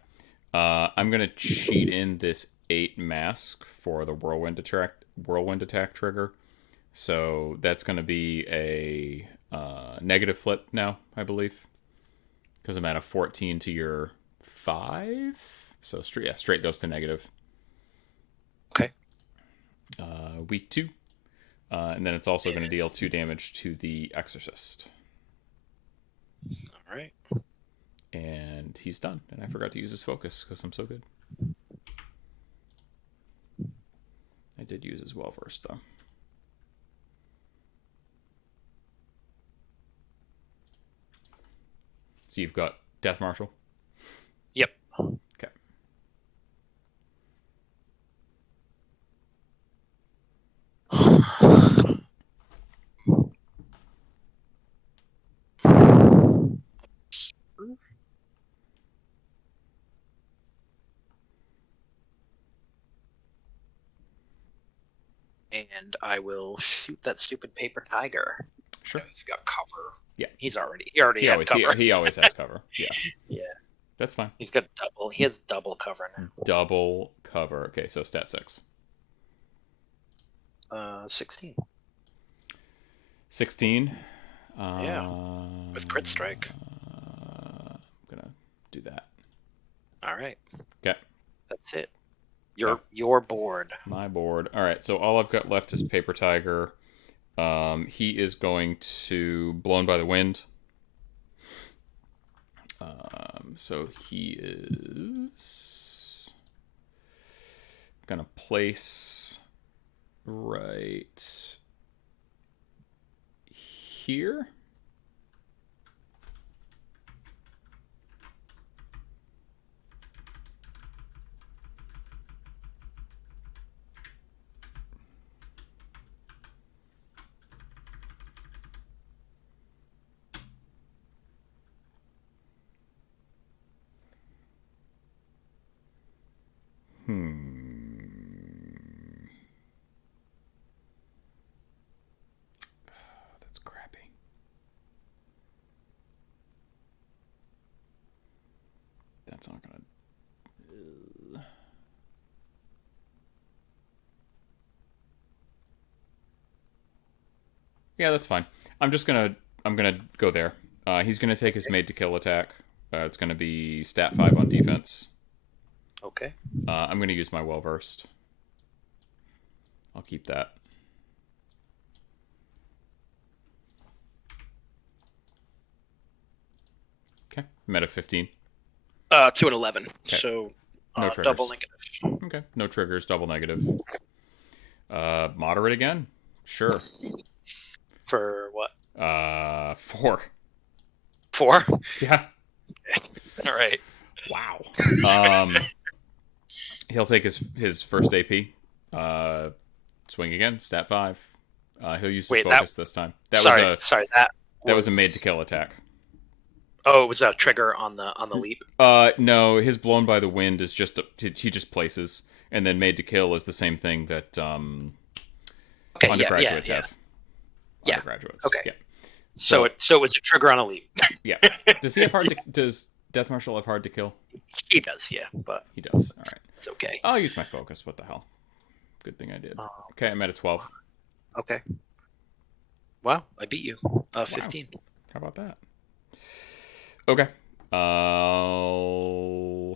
I'm going to cheat in this 8 mask for the whirlwind attack trigger. So that's going to be a negative flip now, I believe. Because I'm at a 14 to your 5. So straight goes to negative. Okay. Week 2. And then it's also going to deal 2 damage to the Exorcist. All right. And he's done. And I forgot to use his focus because I'm so good. I did use his Well-Versed, though. So you've got Death Marshal? Yep. Okay. And I will shoot that stupid paper tiger. Sure. He's got cover. Yeah. He already had cover. He always has cover. Yeah. Yeah. That's fine. He has double cover now. Double cover. Okay, so stat 6. 16. 16. Yeah. With crit strike. I'm gonna do that. All right. Okay. That's it. Your board. My board. All right. So all I've got left is Paper Tiger. He is going to Blown by the Wind. So he is gonna place right here. That's crappy. That's not gonna. Yeah, that's fine. I'm gonna go there. He's gonna take his made to kill attack. It's gonna be stat 5 on defense. Okay. I'm gonna use my Well-Versed. I'll keep that. Okay, I'm at a 15. 2 and 11. Okay. So no triggers. Double negative. Okay, no triggers, double negative. Moderate again? Sure. For what? 4. 4? Yeah. All right. Wow. He'll take his first AP. Swing again, stat 5. He'll use his focus this time. That was a made to kill attack. Oh, it was a trigger on the leap. No, his blown by the wind is just he just places, and then made to kill is the same thing that Okay, undergraduates have. Yeah. Undergraduates. Okay. Yeah. So it was a trigger on a leap. Yeah. Does he have does Death Marshal have hard to kill? He does, yeah, but He does. All right. it's okay. I'll use my focus. What the hell? Good thing I did. Okay, I'm at a 12. Okay. Wow, I beat you. 15. Wow. How about that? Okay. I'll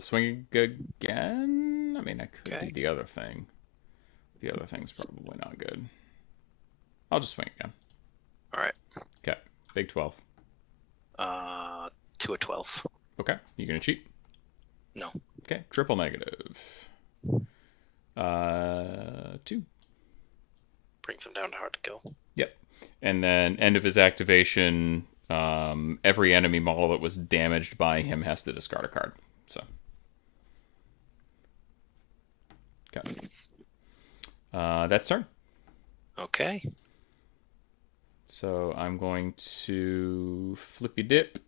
swing again. I mean, I could do the other thing. The other thing's probably not good. I'll just swing again. All right. Okay. Big 12. To a 12. Okay. You gonna cheat? No. Okay. Triple negative. 2. Brings him down to hard to kill. Yep. And then end of his activation, every enemy model that was damaged by him has to discard a card. So. Okay. That's turn. Okay. So I'm going to flippy dip.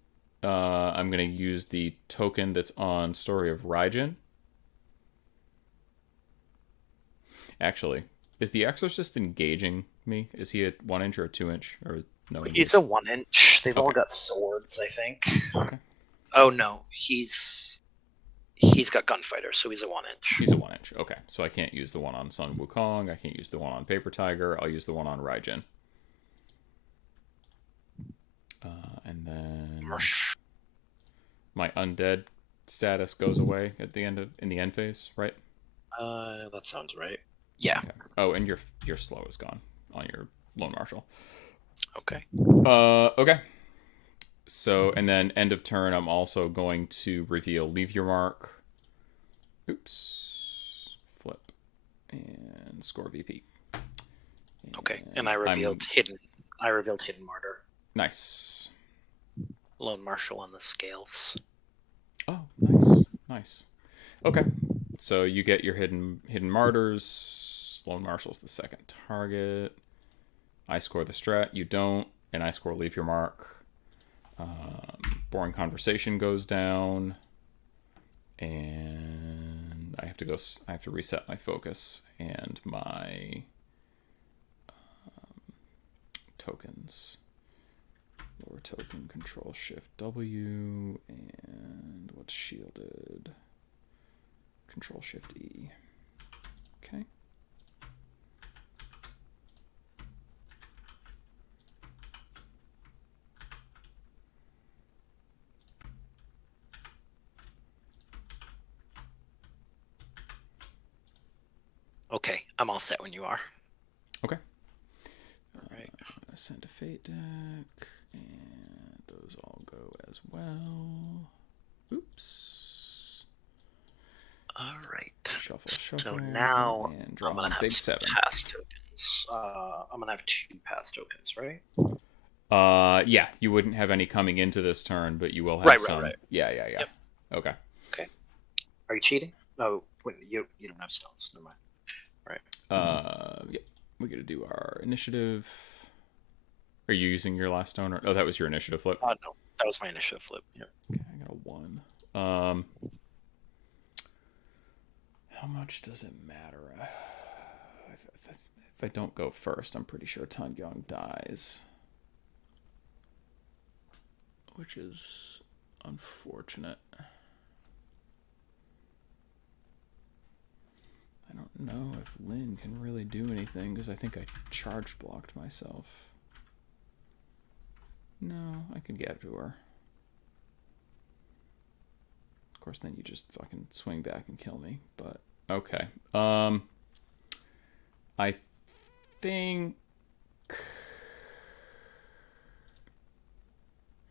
I'm going to use the token that's on Story of Raijin. Actually, is the Exorcist engaging me? Is he a 1 inch or a 2 inch? Or no? He's a 1 inch. They've all got swords, I think. Okay. Oh no, he's got gunfighter, so he's a 1 inch. He's a 1 inch. Okay, so I can't use the one on Sun Wukong. I can't use the one on Paper Tiger. I'll use the one on Raijin. And then my undead status goes away at the end in the end phase, right? That sounds right. Yeah. Okay. Oh, and your slow is gone on your Lone Marshal. Okay. Okay. So, and then end of turn, I'm also going to reveal Leave Your Mark. Oops. Flip. And score VP. Okay. And I revealed Hidden Martyr. Nice. Lone Marshal on the scales. Oh, nice. Nice. Okay. So you get your hidden Martyrs. Lone Marshal's the second target. I score the strat. You don't. And I score Leave Your Mark. Boring Conversation goes down. And I have to reset my focus and my tokens. Lower token, Control Shift W, and what's shielded? Control Shift E. Okay. Okay, I'm all set when you are. Okay. All right. Send a Fate deck, and those all go as well. Oops. All right. Shuffle. So now and draw I'm gonna have big some 7. pass tokens. I'm gonna have 2 pass tokens, right? Yeah, you wouldn't have any coming into this turn, but you will have some. Right. Yeah. Yep. Okay. Are you cheating? No, wait, you don't have stones. Never mind. Right. Yep. We got to do our initiative. Are you using your last stone? Oh, that was your initiative flip. No, that was my initiative flip. Yep. Okay, I got a 1. How much does it matter? If I don't go first, I'm pretty sure Tan Gyong dies, which is unfortunate. I don't know if Lin can really do anything because I think I charge blocked myself. No, I could get to her. Of course, then you just fucking swing back and kill me. But okay. I think.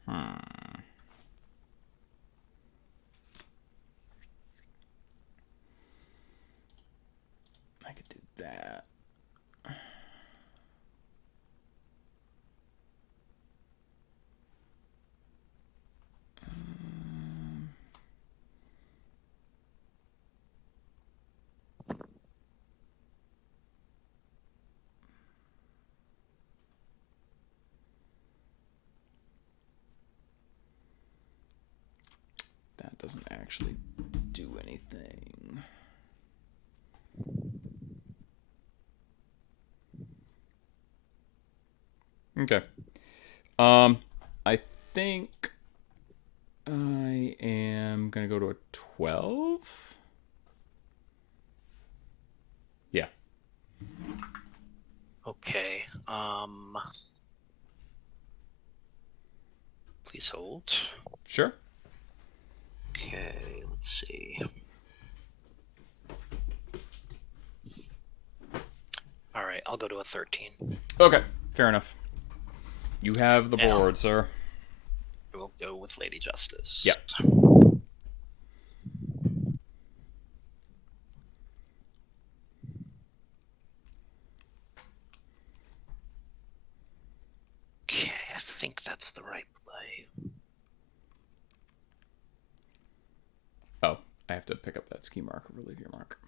I could do that. doesn't actually do anything. Okay. I think I am gonna go to a 12. Yeah. Okay. Please hold. Sure. Okay, let's see. All right, I'll go to a 13. Okay. Fair enough. You have the board, sir. We'll go with Lady Justice. Yep. Okay, I think that's the right play. Oh, I have to pick up that ski mark. Relieve your mark.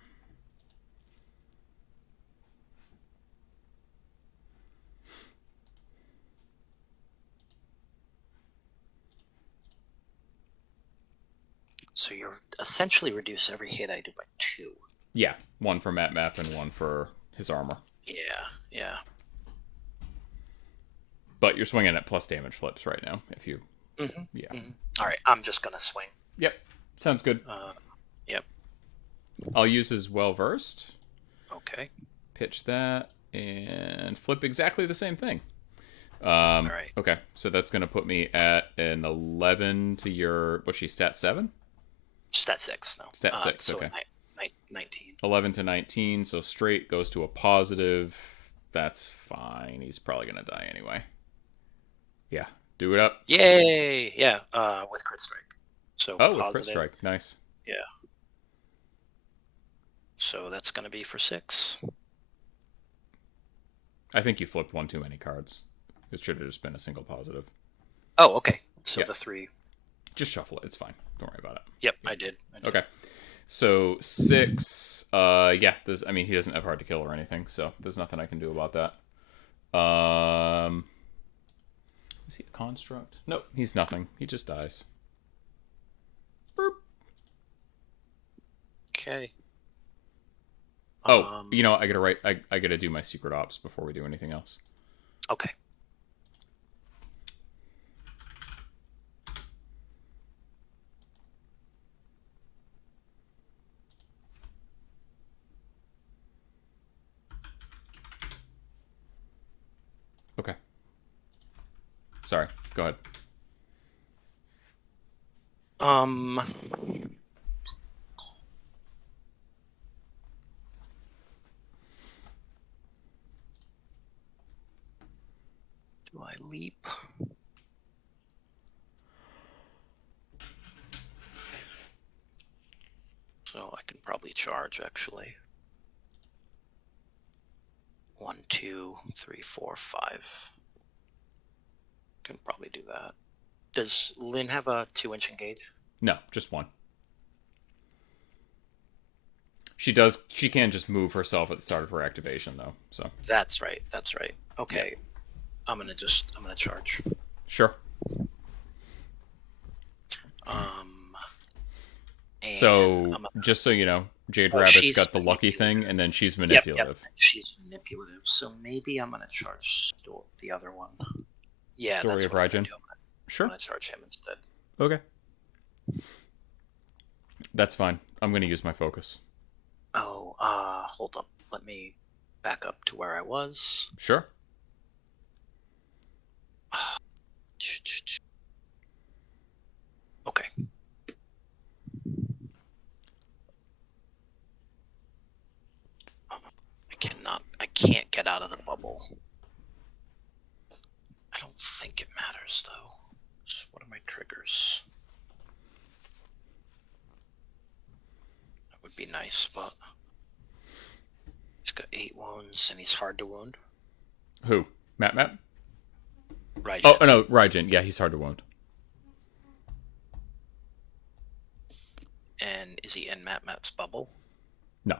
So you're essentially reduce every hit I do by 2. Yeah, one for Map and one for his armor. Yeah. But you're swinging at plus damage flips right now. If you, yeah. All right, I'm just gonna swing. Yep, sounds good. Yep. I'll use his well versed. Okay. Pitch that and flip exactly the same thing. All right. Okay, so that's gonna put me at an 11 to your. What's she, stat 7? Stat 6. No. Stat 6. So okay. 19. 11 to 19, so straight goes to a positive. That's fine. He's probably gonna die anyway. Yeah, do it up. Yay! Yeah, with crit strike. So with positive. crit strike. Nice. Yeah. So that's gonna be for 6. I think you flipped one too many cards. It should have just been a single positive. Oh, okay. So the 3. Just shuffle it. It's fine. Don't worry about it. Yep, I did. Okay. So 6. Yeah. I mean, he doesn't have hard to kill or anything, so there's nothing I can do about that. Is he a construct? Nope, he's nothing. He just dies. Burp. Okay. Oh, you know, I gotta write. I gotta do my secret ops before we do anything else. Okay. Okay. Sorry. Go ahead. Do I leap? So I can probably charge, actually. 1, 2, 3, 4, 5. Can probably do that. Does Lynn have a 2-inch engage? No, just 1. She does. She can just move herself at the start of her activation, though. So that's right. Okay, yeah. I'm gonna charge. Sure. So just so you know, Jade Rabbit's got the lucky thing, and then she's manipulative. Yep. She's manipulative. So maybe I'm gonna charge the other one. Yeah, Story of Raijin. Sure. I'm gonna charge him instead. Okay. That's fine. I'm gonna use my focus. Oh, hold up. Let me back up to where I was. Sure. Okay. I can't get out of the bubble. I don't think it matters, though. So what are my triggers? That would be nice, but he's got 8 wounds, and he's hard to wound. Who? Map? Raijin. Oh, no, Raijin. Yeah, he's hard to wound. And is he in Map's bubble? No.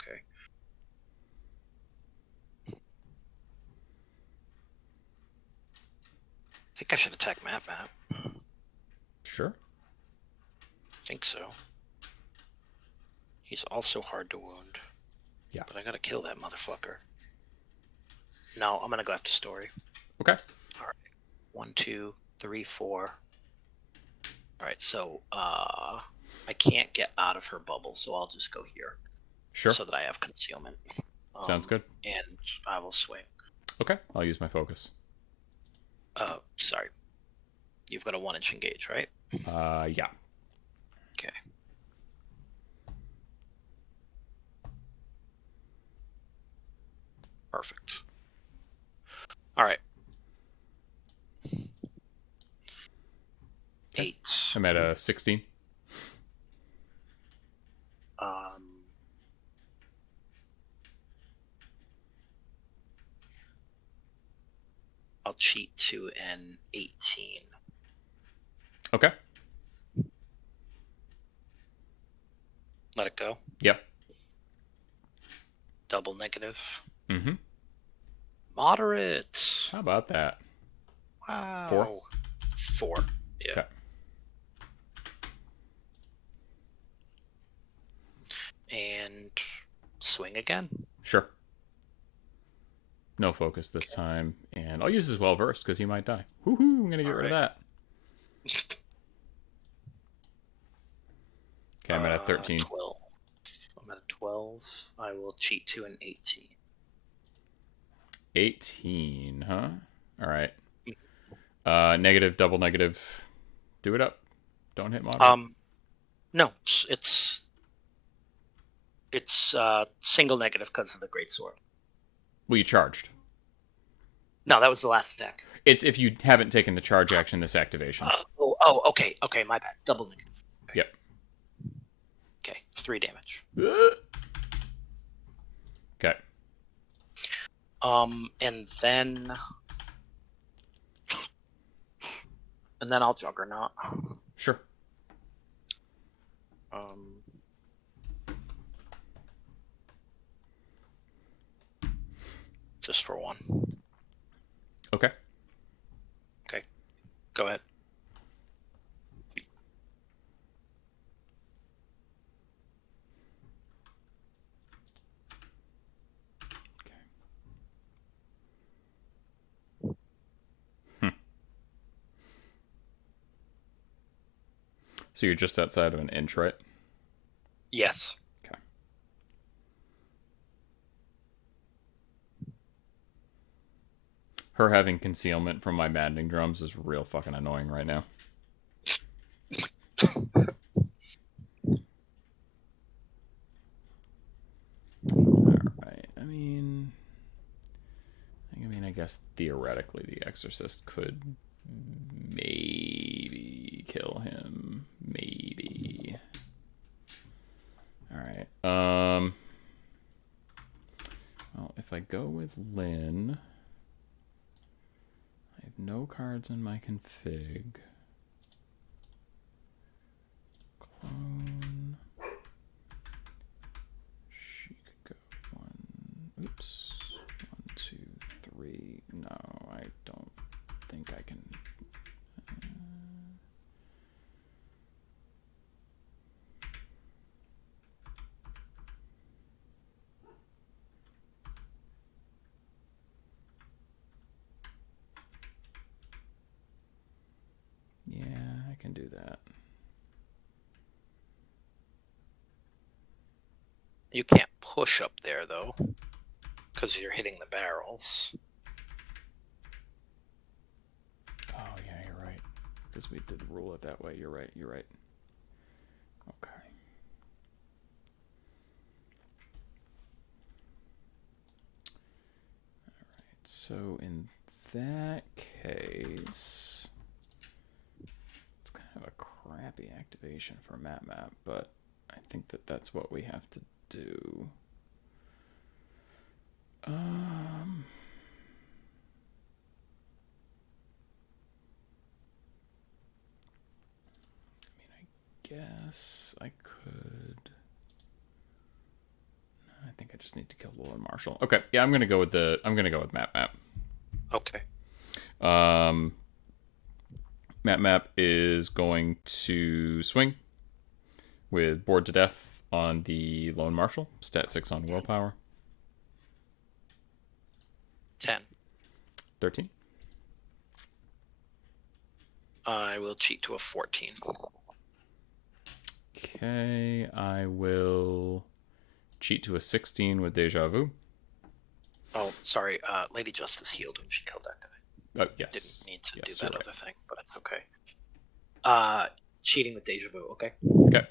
Okay. I think I should attack Map. Sure. think so. He's also hard to wound. Yeah. But I gotta kill that motherfucker. No, I'm gonna go after Story. Okay. All right. 1, 2, 3, 4. All right, so I can't get out of her bubble, so I'll just go here. Sure. So that I have concealment. Sounds good. And I will swing. Okay, I'll use my focus. Sorry. You've got a 1-inch engage, right? Yeah. Okay. Perfect. All right. 8. I'm at a 16. I'll cheat to an 18. Okay. Let it go. Yep. Double negative. Mm-hmm. Moderate. How about that? Wow. 4. Yeah. Okay. And swing again. Sure. No focus this time, and I'll use his well versed because he might die. Woohoo! I'm gonna get rid of that. Okay, I'm at a 13. 12. I'm at a 12. I will cheat to an 18. 18, huh? All right. Negative, double negative. Do it up. Don't hit moderate. No, it's single negative because of the greatsword. Well, you charged. No, that was the last attack. It's if you haven't taken the charge action this activation. Okay, my bad. Double negative. Okay. Yep. Okay, 3 damage. Okay. And then I'll Juggernaut. Sure. Just for 1. Okay. Okay. Go ahead. So you're just outside of an inch, right? Yes. Okay. Her having concealment from my maddening drums is real fucking annoying right now. Alright, I guess theoretically the Exorcist could maybe kill him. Maybe. Alright. Well, if I go with Lynn, I have no cards in my config. Clone. She could go 1. Oops. 1, 2, 3. No, I don't think I can. Yeah, I can do that. You can't push up there, though, because you're hitting the barrels. Oh, yeah, you're right. Because we did rule it that way. You're right. Okay. Alright, so in that case, it's kind of a crappy activation for map, but I think that's what we have to do. I guess I could. I think I just need to kill Lord Marshall. Okay, yeah, I'm gonna go with map. Okay. Map is going to swing. with Bored to Death on the Lone Marshal, stat 6 on willpower. 10. 13. I will cheat to a 14. Okay, I will cheat to a 16 with Deja Vu. Oh, sorry. Lady Justice healed when she killed that guy. Oh, yes. Didn't need to Yes, do that you're other thing, but it's okay. Cheating with Deja Vu, okay? Okay.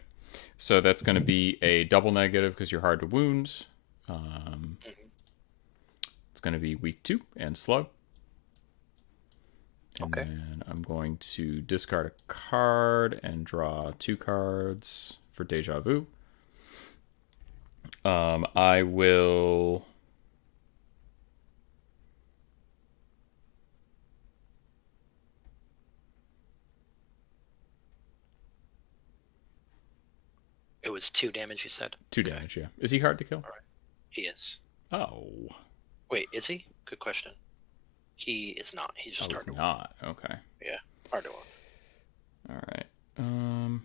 So that's going to be a double negative because you're hard to wound. It's going to be weak 2 and slow. And Okay. then I'm going to discard a card and draw 2 cards for Deja Vu. I will... It was 2 damage, you said? 2 damage, yeah. Is he hard to kill? All right. He is. Oh. Wait, is he? Good question. He is not. He's just hard to wound. Not. Okay. Yeah, hard to wound. All right. All right.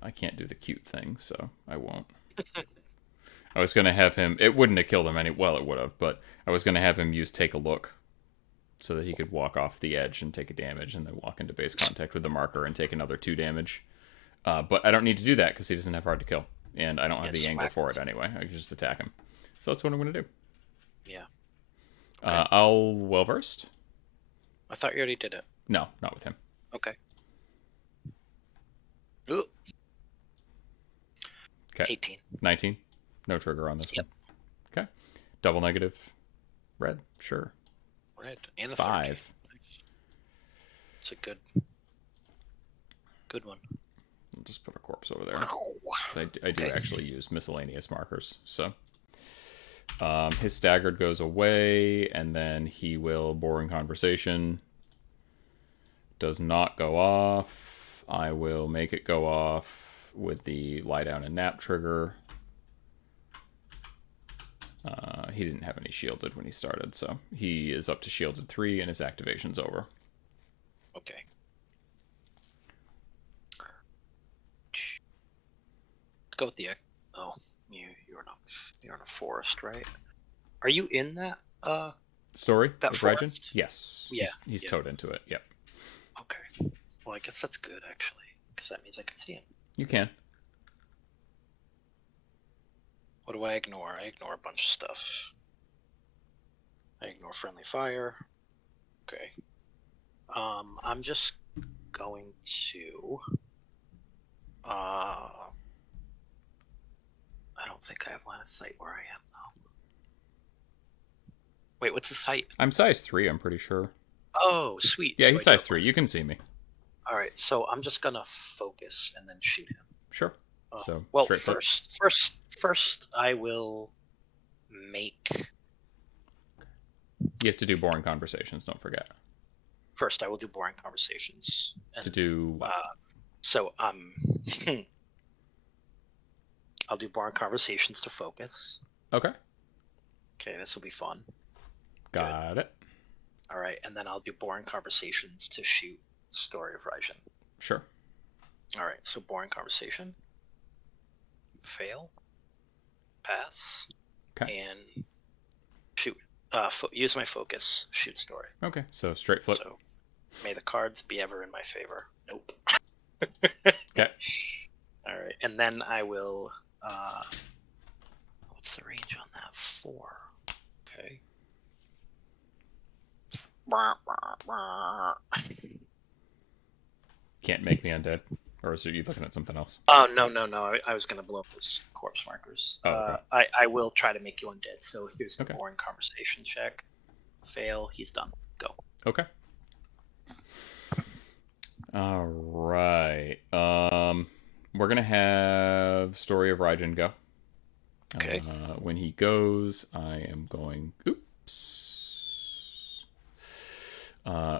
I can't do the cute thing, so I won't. I was going to have him... It wouldn't have killed him any... Well, it would have, but I was going to have him use Take a Look so that he could walk off the edge and take a damage and then walk into base contact with the marker and take another 2 damage. But I don't need to do that because he doesn't have hard to kill. And I don't have the angle for it anyway. I can just attack him. So that's what I'm going to do. Yeah. Okay. I'll well-versed. I thought you already did it. No, not with him. Okay. Ooh. Okay. 18. 19. No trigger on this one. Okay. Double negative. Red. Sure. Red. And the 5. 13. It's a good one. I'll just put a corpse over there. 'Cause I do actually use miscellaneous markers. So his staggered goes away, and then he will Boring Conversation. Does not go off. I will make it go off with the lie down and nap trigger. He didn't have any shielded when he started, so he is up to shielded 3 and his activation's over. Okay. Let's go with the... Oh, you're in a forest, right? Are you in that Story that of forest? Raijin? Yes. Yeah. He's towed into it, yep. Okay. Well, I guess that's good, actually, because that means I can see him. You can. What do I ignore? I ignore a bunch of stuff. I ignore friendly fire. Okay. I'm just going to... I don't think I have line of sight where I am, though. Wait, what's his height? I'm size 3, I'm pretty sure. Oh, sweet. Yeah, So he's I do size have 3. line of You can see me. sight. All right, so I'm just gonna focus and then shoot him. Sure. So well, straight foot. first, I will make. You have to do Boring Conversations, don't forget. First, I will do Boring Conversations. And, To do what? so I'll do Boring Conversations to focus. Okay. Okay, this will be fun. Got it. All right, and then I'll do Boring Conversations to shoot Story of Raijin. Sure. All right, so Boring Conversation. Fail. Pass. Okay. And shoot. Use my focus. Shoot Story. Okay, so straight flip. So, may the cards be ever in my favor. Nope. Okay. All right, and then I will. What's the range on that? 4. Okay. Can't make me undead. Or is you looking at something else? Oh no! I was gonna blow up those corpse markers. Oh, okay. I will try to make you undead. So here's the Okay. Boring Conversation check. Fail. He's done. Go. Okay. All right. We're gonna have Story of Raijin go. Okay. When he goes, I am going. Oops.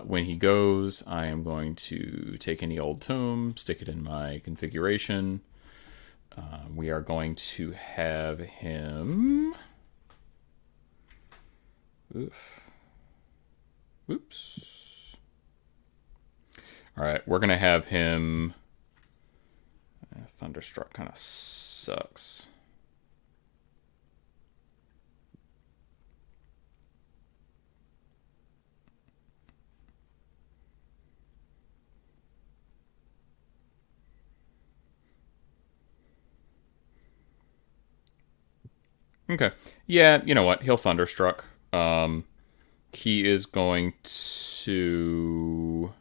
When he goes, I am going to take any old tome, stick it in my configuration. We are going to have him... Oops. Alright, we're going to have him... Thunderstruck kind of sucks. Okay. Yeah, you know what? He'll Thunderstruck. He is going to...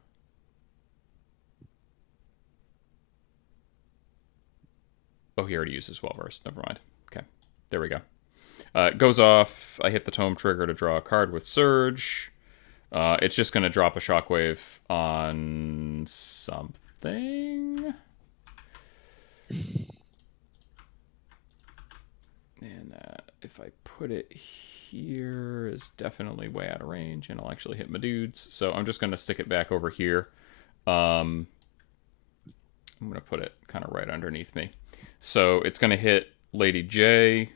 Oh, he already used his Well Versed. Never mind. Okay. There we go. It goes off. I hit the tome trigger to draw a card with Surge. It's just going to drop a Shockwave on something. And if I put it here, is definitely way out of range, and I'll actually hit my dudes. So I'm just going to stick it back over here. I'm going to put it kind of right underneath me. So it's going to hit Lady J.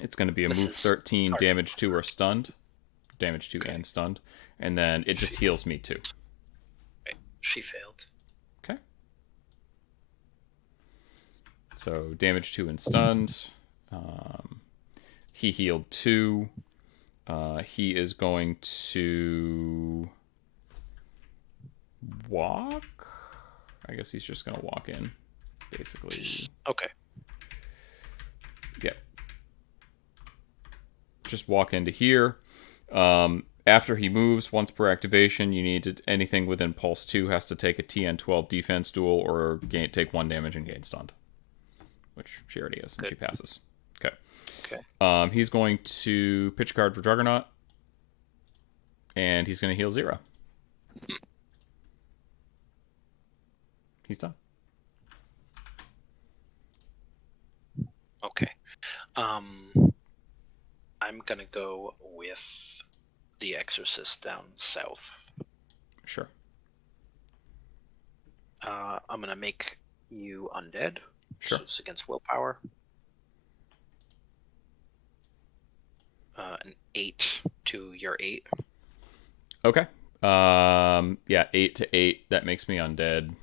It's going to be a move 13, damage 2 or stunned. Damage 2 and stunned. And then it just heals me 2. Okay. She failed. Okay. So damage 2 and stunned. He healed 2. He is going to walk. I guess he's just going to walk in, basically. Okay. Yeah. Just walk into here. After he moves, once per activation, you need to, anything within Pulse 2 has to take a TN12 defense duel or take 1 damage and gain stunned. Which she already is, and she passes. Okay. Okay. He's going to pitch a card for Juggernaut. And he's going to heal 0. He's done. Okay. I'm going to go with the Exorcist down south. Sure. I'm going to make you undead. Sure. So it's against willpower. An 8 to your 8. Okay. Yeah, 8 to 8. That makes me undead.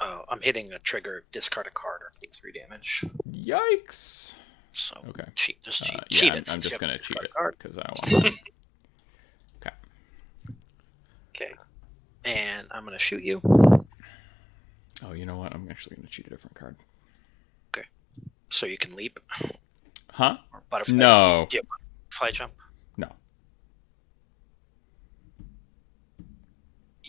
I'm hitting a trigger, discard a card, or take 3 damage. Yikes. So, okay. Cheat yeah, it. I'm just going to cheat it because I don't want to. Okay. Okay. And I'm going to shoot you. Oh, you know what? I'm actually going to cheat a different card. Okay. So you can leap. Huh? Or butterfly. No. Do you have butterfly jump? No.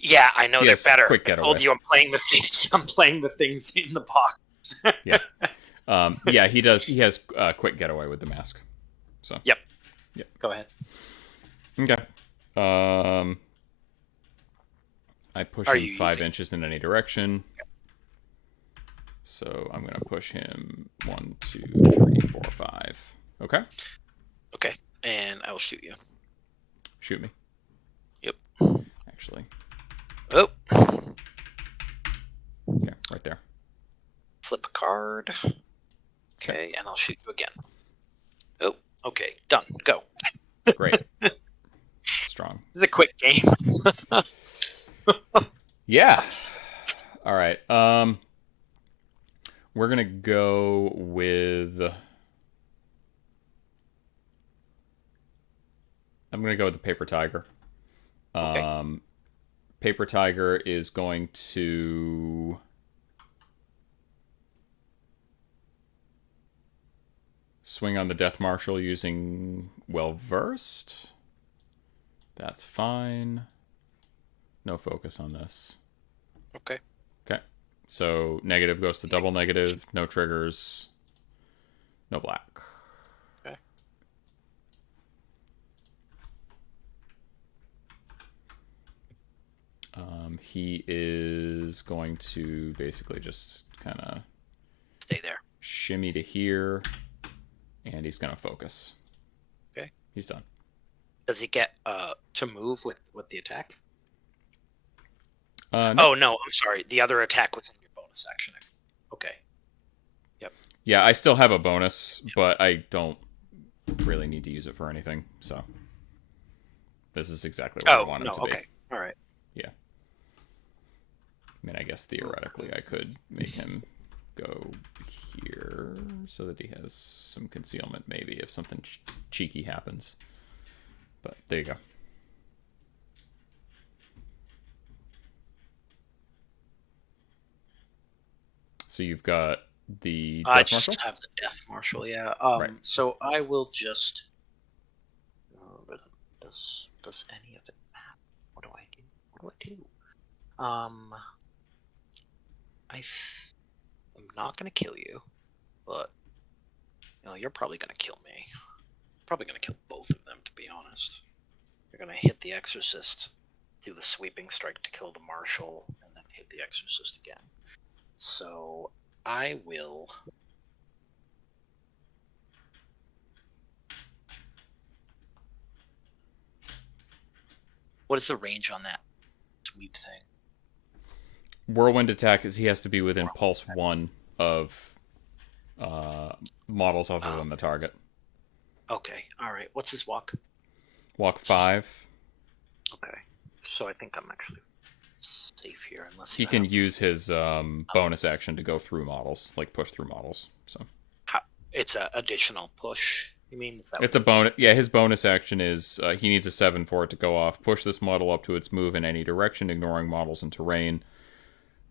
Yeah, I know they're better. Quick I getaway. told you I'm playing the things. I'm playing the things in the box. Yeah. Yeah, he does. He has quick getaway with the mask. So. Yep. Yep. Go ahead. Okay. I push him 5 inches in any direction. Yep. So I'm going to push him 1, 2, 3, 4, 5. Okay. Okay. And I will shoot you. Shoot me. Yep. Actually. Oh. Okay, right there. Flip a card. Okay, and I'll shoot you again. Oh, okay. Done. Go. Great. Strong. This is a quick game. Yeah. All right. We're going to go with... I'm going to go with the Paper Tiger. Okay. Paper Tiger is going to... swing on the Death Marshal using Well Versed. That's fine. No focus on this. Okay. Okay. So negative goes to double negative. No triggers. No black. Okay. He is going to basically just kind of Stay there. Shimmy to here. And he's going to focus. Okay. He's done. Does he get to move with the attack? No. Oh no, I'm sorry. The other attack was in your bonus action. Okay. Yep. Yeah, I still have a bonus, but I don't really need to use it for anything. So this is exactly where I want him to be. Okay. All right. Yeah. I mean, I guess theoretically I could make him go here so that he has some concealment, maybe, if something cheeky happens. But there you go. So you've got the Death Marshal? I just have the Death Marshal, yeah. Right. So I will just... Does any of it matter? What do I do? I'm not going to kill you, but you're probably going to kill me. Probably going to kill both of them, to be honest. You're going to hit the Exorcist, do the sweeping strike to kill the Marshal, and then hit the Exorcist again. So I will... What is the range on that sweep thing? Whirlwind attack is he has to be within pulse 1 of models other than the target. Okay, alright. What's his walk? Walk 5. Okay. So I think I'm actually safe here, unless he can use his bonus action to go through models, like push through models. So it's an additional push. You mean? It's a bonus. Yeah, his bonus action is he needs a 7 for it to go off. Push this model up to its move in any direction, ignoring models and terrain.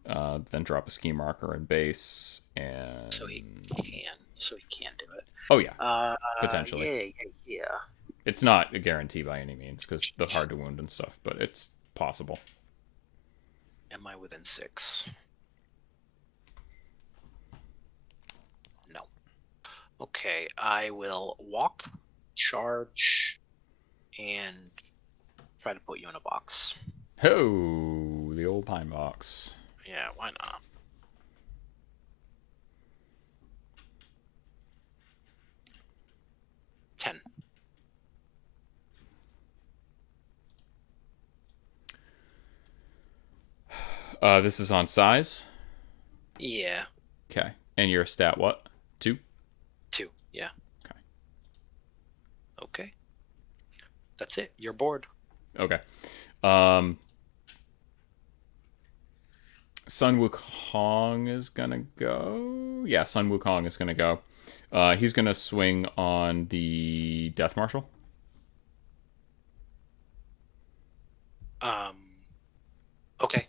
Then drop a ski marker in base, and so he can do it. Oh yeah, potentially. Yeah. It's not a guarantee by any means because the hard to wound and stuff, but it's possible. Am I within 6? No. Okay, I will walk, charge, and try to put you in a box. Oh, the old pine box. Yeah, why not? $10. This is on size? Yeah. Okay. And your stat what? 2? 2, yeah. Okay. Okay. That's it. You're bored. Okay. Sun Wukong is gonna go. Yeah, Sun Wukong is gonna go. He's gonna swing on the Death Marshal. Okay.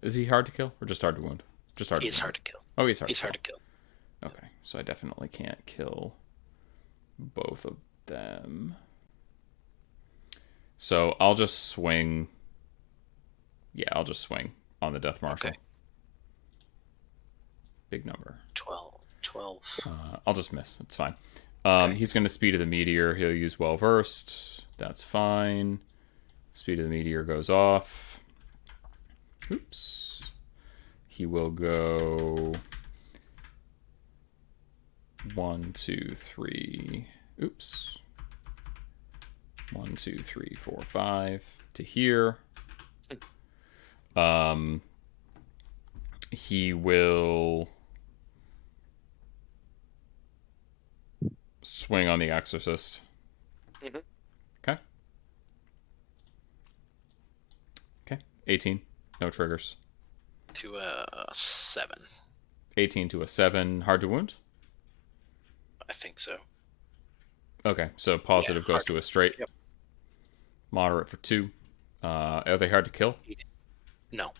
Is he hard to kill or just hard to wound? Just hard. He's hard to kill. Oh, he's hard. He's hard to kill. Okay, so I definitely can't kill both of them. So I'll just swing. Yeah, I'll just swing on the Death Marshal. Okay. Big number. 12. I'll just miss. It's fine. Okay. He's going to Speed of the Meteor. He'll use Well Versed. That's fine. Speed of the Meteor goes off. Oops. He will go 1, 2, 3. Oops. 1, 2, 3, 4, 5 to here. He will swing on the Exorcist. Mm-hmm. Okay. Okay. 18. No triggers. To a 7. 18 to a 7. Hard to wound? I think so. Okay, so positive goes to a straight. Yep. Moderate for 2. Are they hard to kill? No.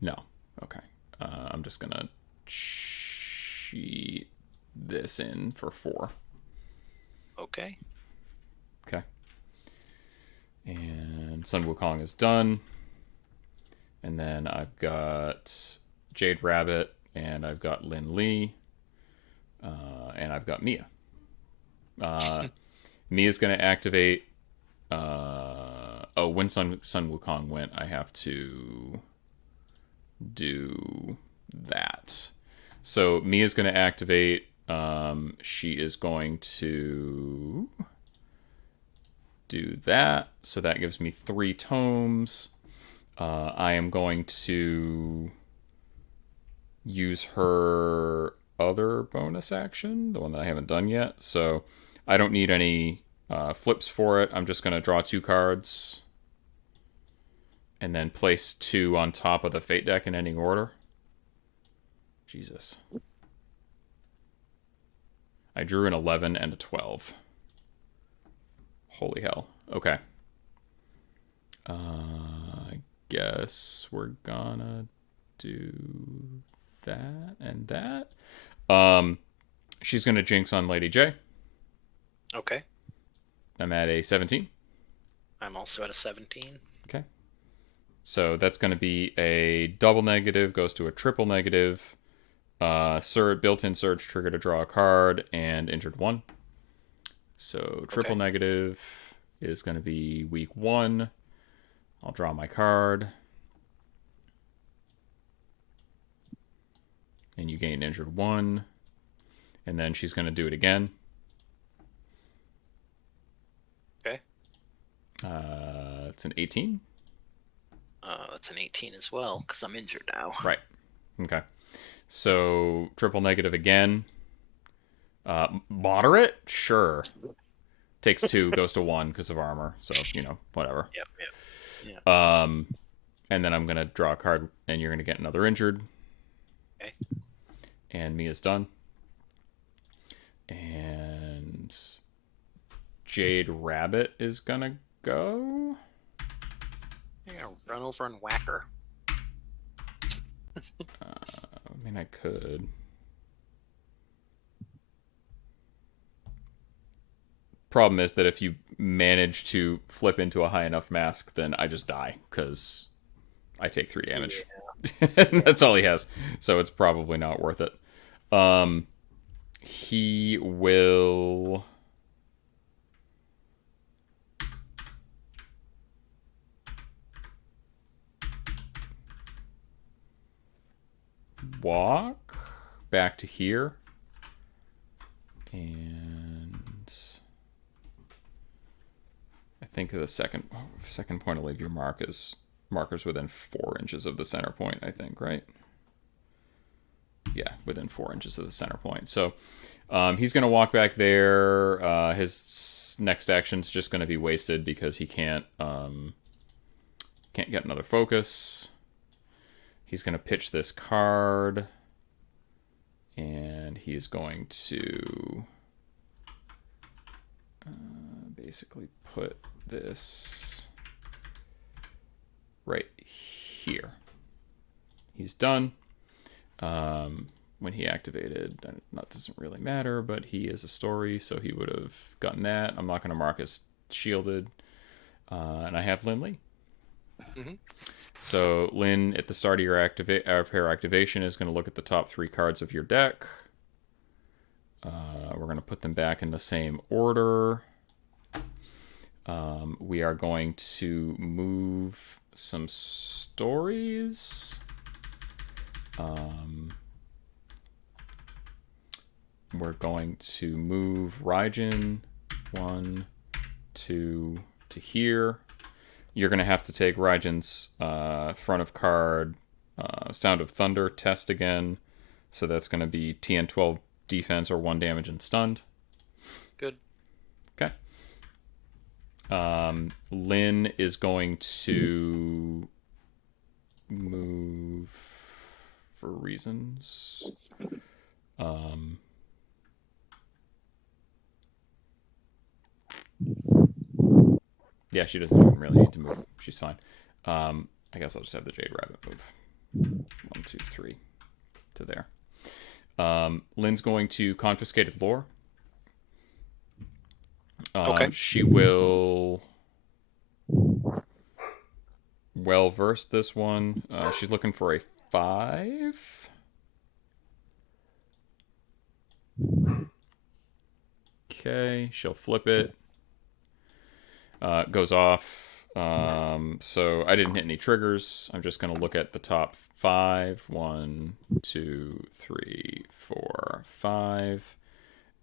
No. Okay. I'm just going to cheat this in for 4. Okay. Okay. And Sun Wukong is done. And then I've got Jade Rabbit, and I've got Lin Lee, and I've got Mia. Mia's going to activate... when Sun Wukong went, I have to do that. So Mia's going to activate She is going to do that. So that gives me 3 tomes. I am going to use her other bonus action, the one that I haven't done yet. So I don't need any flips for it. I'm just going to draw 2 cards and then place 2 on top of the Fate deck in any order. Jesus. I drew an 11 and a 12. Holy hell. Okay. I guess we're gonna do that and that. She's gonna jinx on Lady J. Okay. I'm at a 17. I'm also at a 17. Okay. So that's gonna be a double negative, goes to a triple negative. Built-in surge trigger to draw a card and injured 1. So triple negative is going to be week 1. I'll draw my card. And you gain injured 1. And then she's going to do it again. Okay. It's an 18. It's an 18 as well, because I'm injured now. Right. Okay. So triple negative again. Moderate? Sure. Takes 2, goes to 1 because of armor. So, whatever. Yep. And then I'm going to draw a card, and you're going to get another injured. Okay. And Mia's done. And Jade Rabbit is going to go. Yeah, run over and whack her. I mean, I could. Problem is that if you manage to flip into a high enough mask, then I just die, because I take 3 damage. Yeah. That's all he has. So it's probably not worth it. He will... walk back to here. And I think the second point to leave your mark is markers within 4 inches of the center point, I think, right? Yeah, within 4 inches of the center point. So he's going to walk back there. His next action's just going to be wasted because he can't get another focus. He's going to pitch this card. And he's going to basically put this right here. He's done. When he activated, that doesn't really matter, but he is a story, so he would have gotten that. I'm not going to mark as shielded. And I have Lin Lee. Mm-hmm. So Lin, at the start of her activation, is going to look at the top 3 cards of your deck. We're going to put them back in the same order. We are going to move some stories. We're going to move Raijin 1, 2 to here. You're going to have to take Raijin's front of card Sound of Thunder test again. So that's going to be TN 12 defense or 1 damage and stunned. Good. Okay. Lin is going to move for reasons. Yeah, she doesn't even really need to move. She's fine. I guess I'll just have the Jade Rabbit move. 1, 2, 3 to there. Lin's going to Confiscated Lore. Okay. She will well-versed this one. She's looking for a 5. Okay, she'll flip it. Goes off. So I didn't hit any triggers. I'm just going to look at the top 5. 1, 2, 3, 4, 5.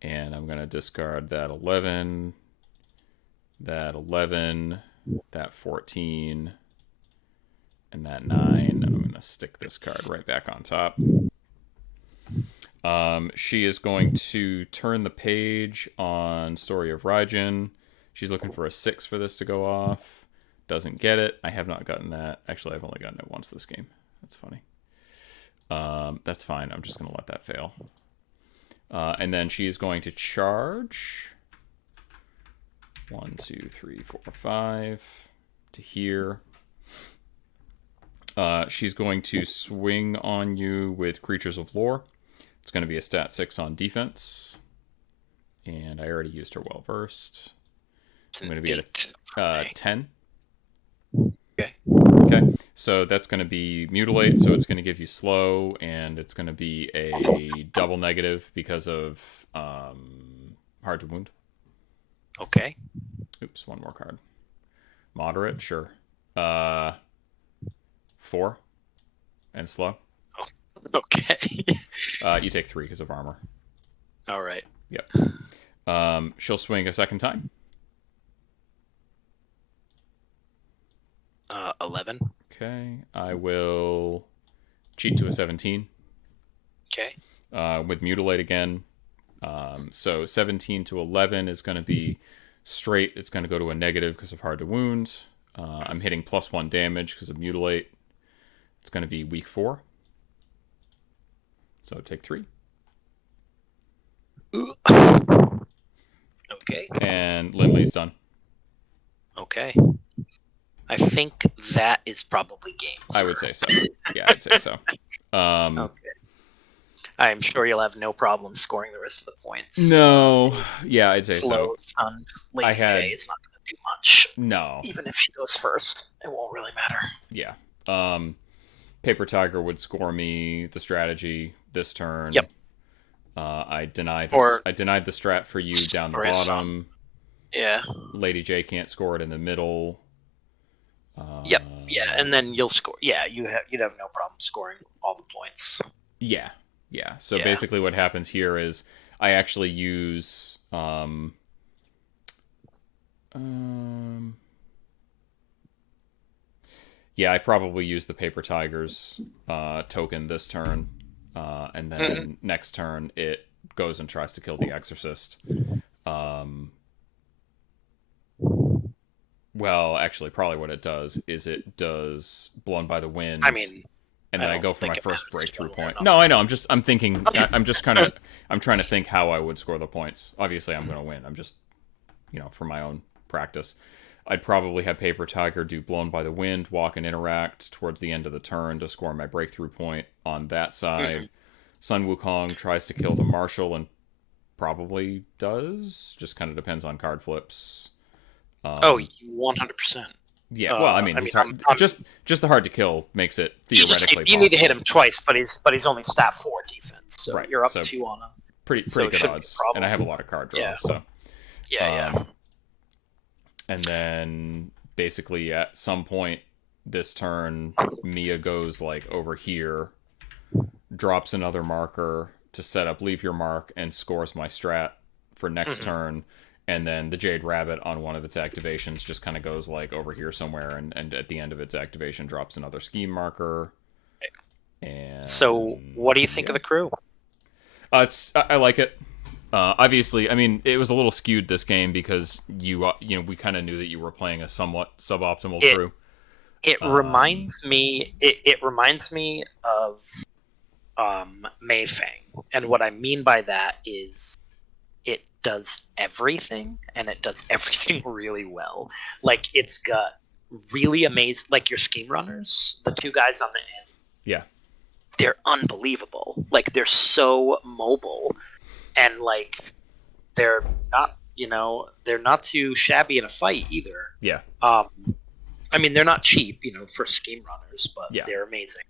And I'm going to discard that 11, that 11, that 14, and that 9. I'm going to stick this card right back on top. She is going to turn the page on Story of Raijin. She's looking for a 6 for this to go off. Doesn't get it. I have not gotten that. Actually, I've only gotten it once this game. That's funny. That's fine. I'm just going to let that fail. And then she's going to charge. 1, 2, 3, 4, 5 to here. She's going to swing on you with Creatures of Lore. It's going to be a stat 6 on defense. And I already used her well versed. I'm going to be at a 10. Okay. So that's going to be Mutilate, so it's going to give you slow, and it's going to be a double negative because of Hard to Wound. Okay. Oops, one more card. Moderate, sure. 4. And slow. Oh, okay. You take 3 because of armor. All right. Yep. She'll swing a second time. 11. Okay. I will cheat to a 17. Okay. With Mutilate again. So 17 to 11 is going to be straight. It's going to go to a negative because of Hard to Wound. I'm hitting +1 damage because of Mutilate. It's going to be weak 4. So take 3. Okay. And Lindley's done. Okay. I think that is probably game. I would say so. Yeah, I'd say so. Okay. I'm sure you'll have no problem scoring the rest of the points. No. Yeah, I'd say Slow, so. stunned, Lady J is not going to do much. No. Even if she goes first, it won't really matter. Yeah. Paper Tiger would score me the strategy this turn. Yep. I denied the strat for you down the bottom. Yeah. Lady J can't score it in the middle. Yep. Yeah, and then you'll score. Yeah, you'd have no problem scoring all the points. Yeah. Yeah. So basically what happens here is I actually use yeah, I probably use the Paper Tigers token this turn. And then next turn it goes and tries to kill the Exorcist. Well, actually, probably what it does is it does Blown by the Wind. I mean, and then I go for my first breakthrough point. No, I know. I'm thinking. I'm trying to think how I would score the points. Obviously, I'm going to win. I'm just, for my own practice. I'd probably have Paper Tiger do Blown by the Wind, walk and interact towards the end of the turn to score my breakthrough point on that side. Sun Wukong tries to kill the Marshal and probably does. Just kind of depends on card flips. 100%. Yeah, well, I mean, just the hard to kill makes it theoretically you need to hit him twice, but he's only stat 4 defense, so right. You're up 2 on him. Pretty good odds, and I have a lot of card draws, so yeah. And then basically at some point this turn, Mia goes like over here, drops another marker to set up Leave Your Mark, and scores my strat for next turn. And then the Jade Rabbit on one of its activations just kind of goes like over here somewhere, and at the end of its activation drops another scheme marker. And so, what do you think of the crew? I like it. Obviously, I mean, it was a little skewed this game because we kind of knew that you were playing a somewhat suboptimal crew. It reminds me. It reminds me of Mei Fang, and what I mean by that is it does everything, and it does everything really well. Like, it's got really amazing, like your scheme runners, the 2 guys on the end. Yeah. They're unbelievable. Like, they're so mobile, and like they're not too shabby in a fight either. Yeah. I mean, they're not cheap, for scheme runners, but they're amazing.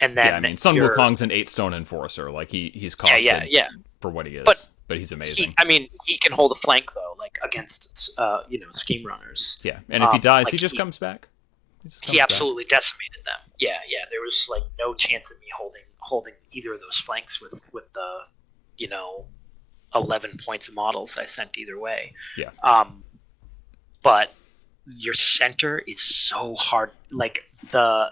And then I mean, Sun Wukong's an 8-stone enforcer. Like he's costed for what he is. But he's amazing. He can hold a flank though. Like like against scheme runners. Yeah, and if he dies, like he just comes back. He absolutely decimated them. Yeah. There was like no chance of me holding either of those flanks with the 11 points of models I sent either way. Yeah. But your center is so hard. Like the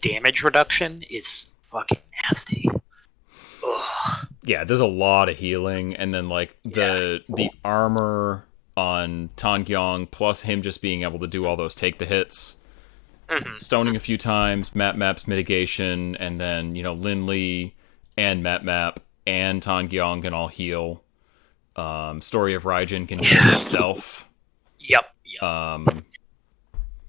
damage reduction is fucking nasty. Ugh. Yeah, there's a lot of healing, and then like the armor on Tangyong plus him just being able to do all those take the hits. Stoning a few times, Map's mitigation, and then Lin Li and Map and Tangyong can all heal. Story of Raijin can heal itself. Yep.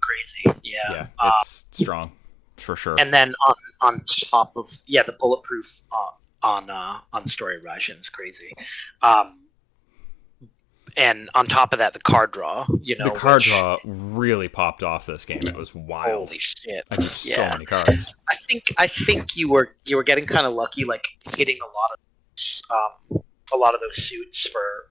Crazy. Yeah, it's strong for sure. And then on top of the bulletproof on Story of Raijin is crazy. And on top of that, the card draw. The card draw really popped off this game. It was wild. Holy shit! I drew so many cards. I think you were getting kind of lucky, like hitting a lot of those suits for.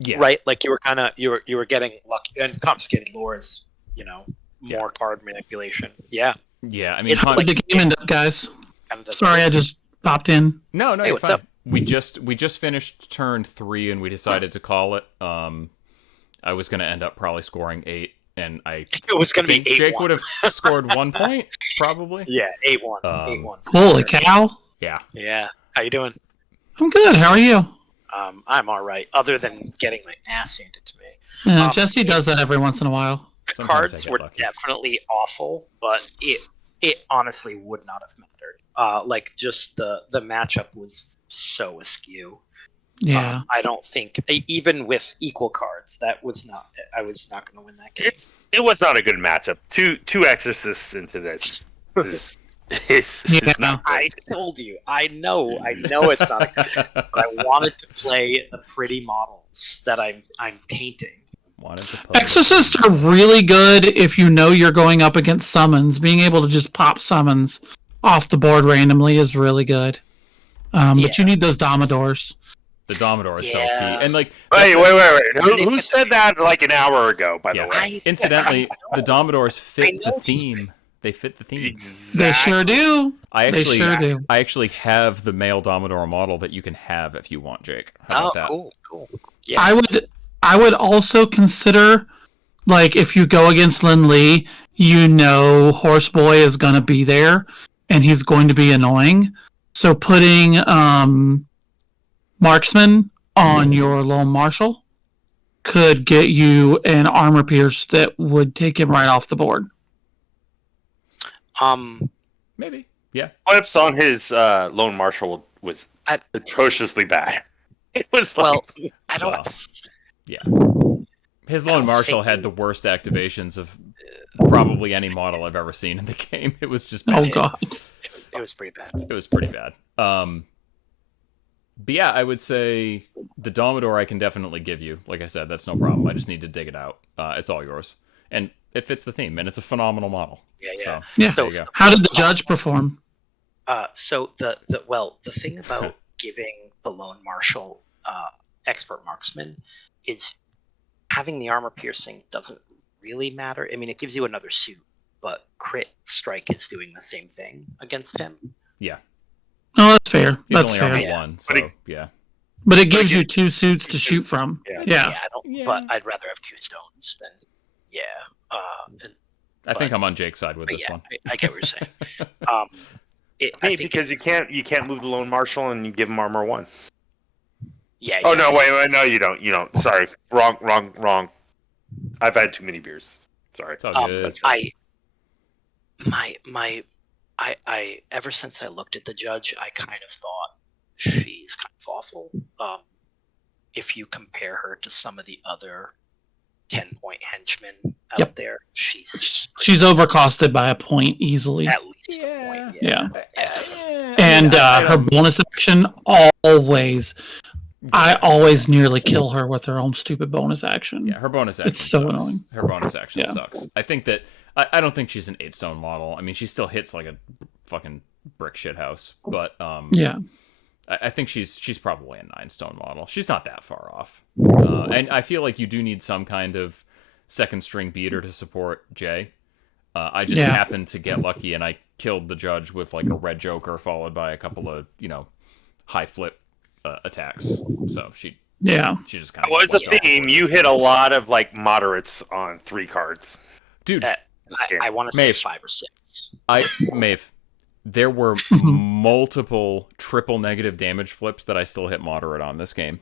Yeah. Right, like you were getting lucky, and confiscated lore is more card manipulation. Yeah. Yeah, I mean, like the game ended up, guys. Sorry, I just popped in. No, hey, you're what's fine. up? We just finished turn 3 and we decided to call it. I was going to end up probably scoring 8, and it was going to be 8-1. Jake would have scored 1 point, probably. Yeah, 8-1. 8-1. Holy cow! Yeah. Yeah. How you doing? I'm good. How are you? I'm all right. Other than getting my ass handed to me. Jesse does that every once in a while. The Sometimes cards I were get lucky. definitely awful, but it honestly would not have mattered. Like just the matchup was so askew. Yeah. I don't think even with equal cards I was not going to win that game. It was not a good matchup. Two exorcists into this is not good. I told you. I know it's not a good, but I wanted to play the pretty models that I'm painting. Exorcists are really good if you know you're going up against summons. Being able to just pop summons off the board randomly is really good. But you need those Domidors. The Domidor is so key. And like, wait. Who said that like an hour ago? By the way, incidentally, the Domidors fit the theme. They fit the theme. Exactly. They sure do. I actually have the male Domidor model that you can have if you want, Jake. How about that? Cool. Yeah. I would also consider, like, if you go against Lin Li, Horseboy is going to be there, and he's going to be annoying. So putting Marksman on your Lone Marshal could get you an Armor Pierce that would take him right off the board. Maybe. Yeah. Clips on his Lone Marshal was atrociously bad. It was like, I don't. Well, yeah. His Lone Marshal had the worst activations of probably any model I've ever seen in the game. It was just bad. Oh god. It was pretty bad. It was pretty bad. But yeah, I would say the Domidor I can definitely give you. Like I said, that's no problem. I just need to dig it out. It's all yours. And it fits the theme, and it's a phenomenal model. Yeah. Yeah. There you go. How did the judge perform? So the thing about giving the Lone Marshal expert marksman is having the armor piercing doesn't really matter. I mean, it gives you another suit, but crit strike is doing the same thing against him. Yeah. Oh, that's fair. He's That's only fair. armor 1, so yeah. But it gives you 2 suits to shoot from. Yeah. But I'd rather have 2 stones than I think I'm on Jake's side with this one. I get what you're saying. because you can't move the Lone Marshal and you give him armor 1. Yeah. Oh no! Wait! No, you don't. Sorry, wrong. I've had too many beers. Sorry. It's all good. That's right. I ever since I looked at the judge, I kind of thought she's kind of awful. If you compare her to some of the other 10-point henchmen out there, she's overcosted by a point easily. At least a point. Yeah. And her bonus action always. I always nearly kill her with her own stupid bonus action. Yeah, her bonus action It's so sucks. annoying. Her bonus action sucks. I think that I don't think she's an 8-stone model. I mean, she still hits like a fucking brick shit house, but I think she's probably a 9-stone model. She's not that far off. And I feel like you do need some kind of second string beater to support Jay. I just happened to get lucky, and I killed the judge with like a red joker followed by a couple of high flip attacks. So she just kind of was a theme. You hit a lot of like moderates on 3 cards, dude. I want to say 5 or 6. Maeve, there were multiple triple negative damage flips that I still hit moderate on this game.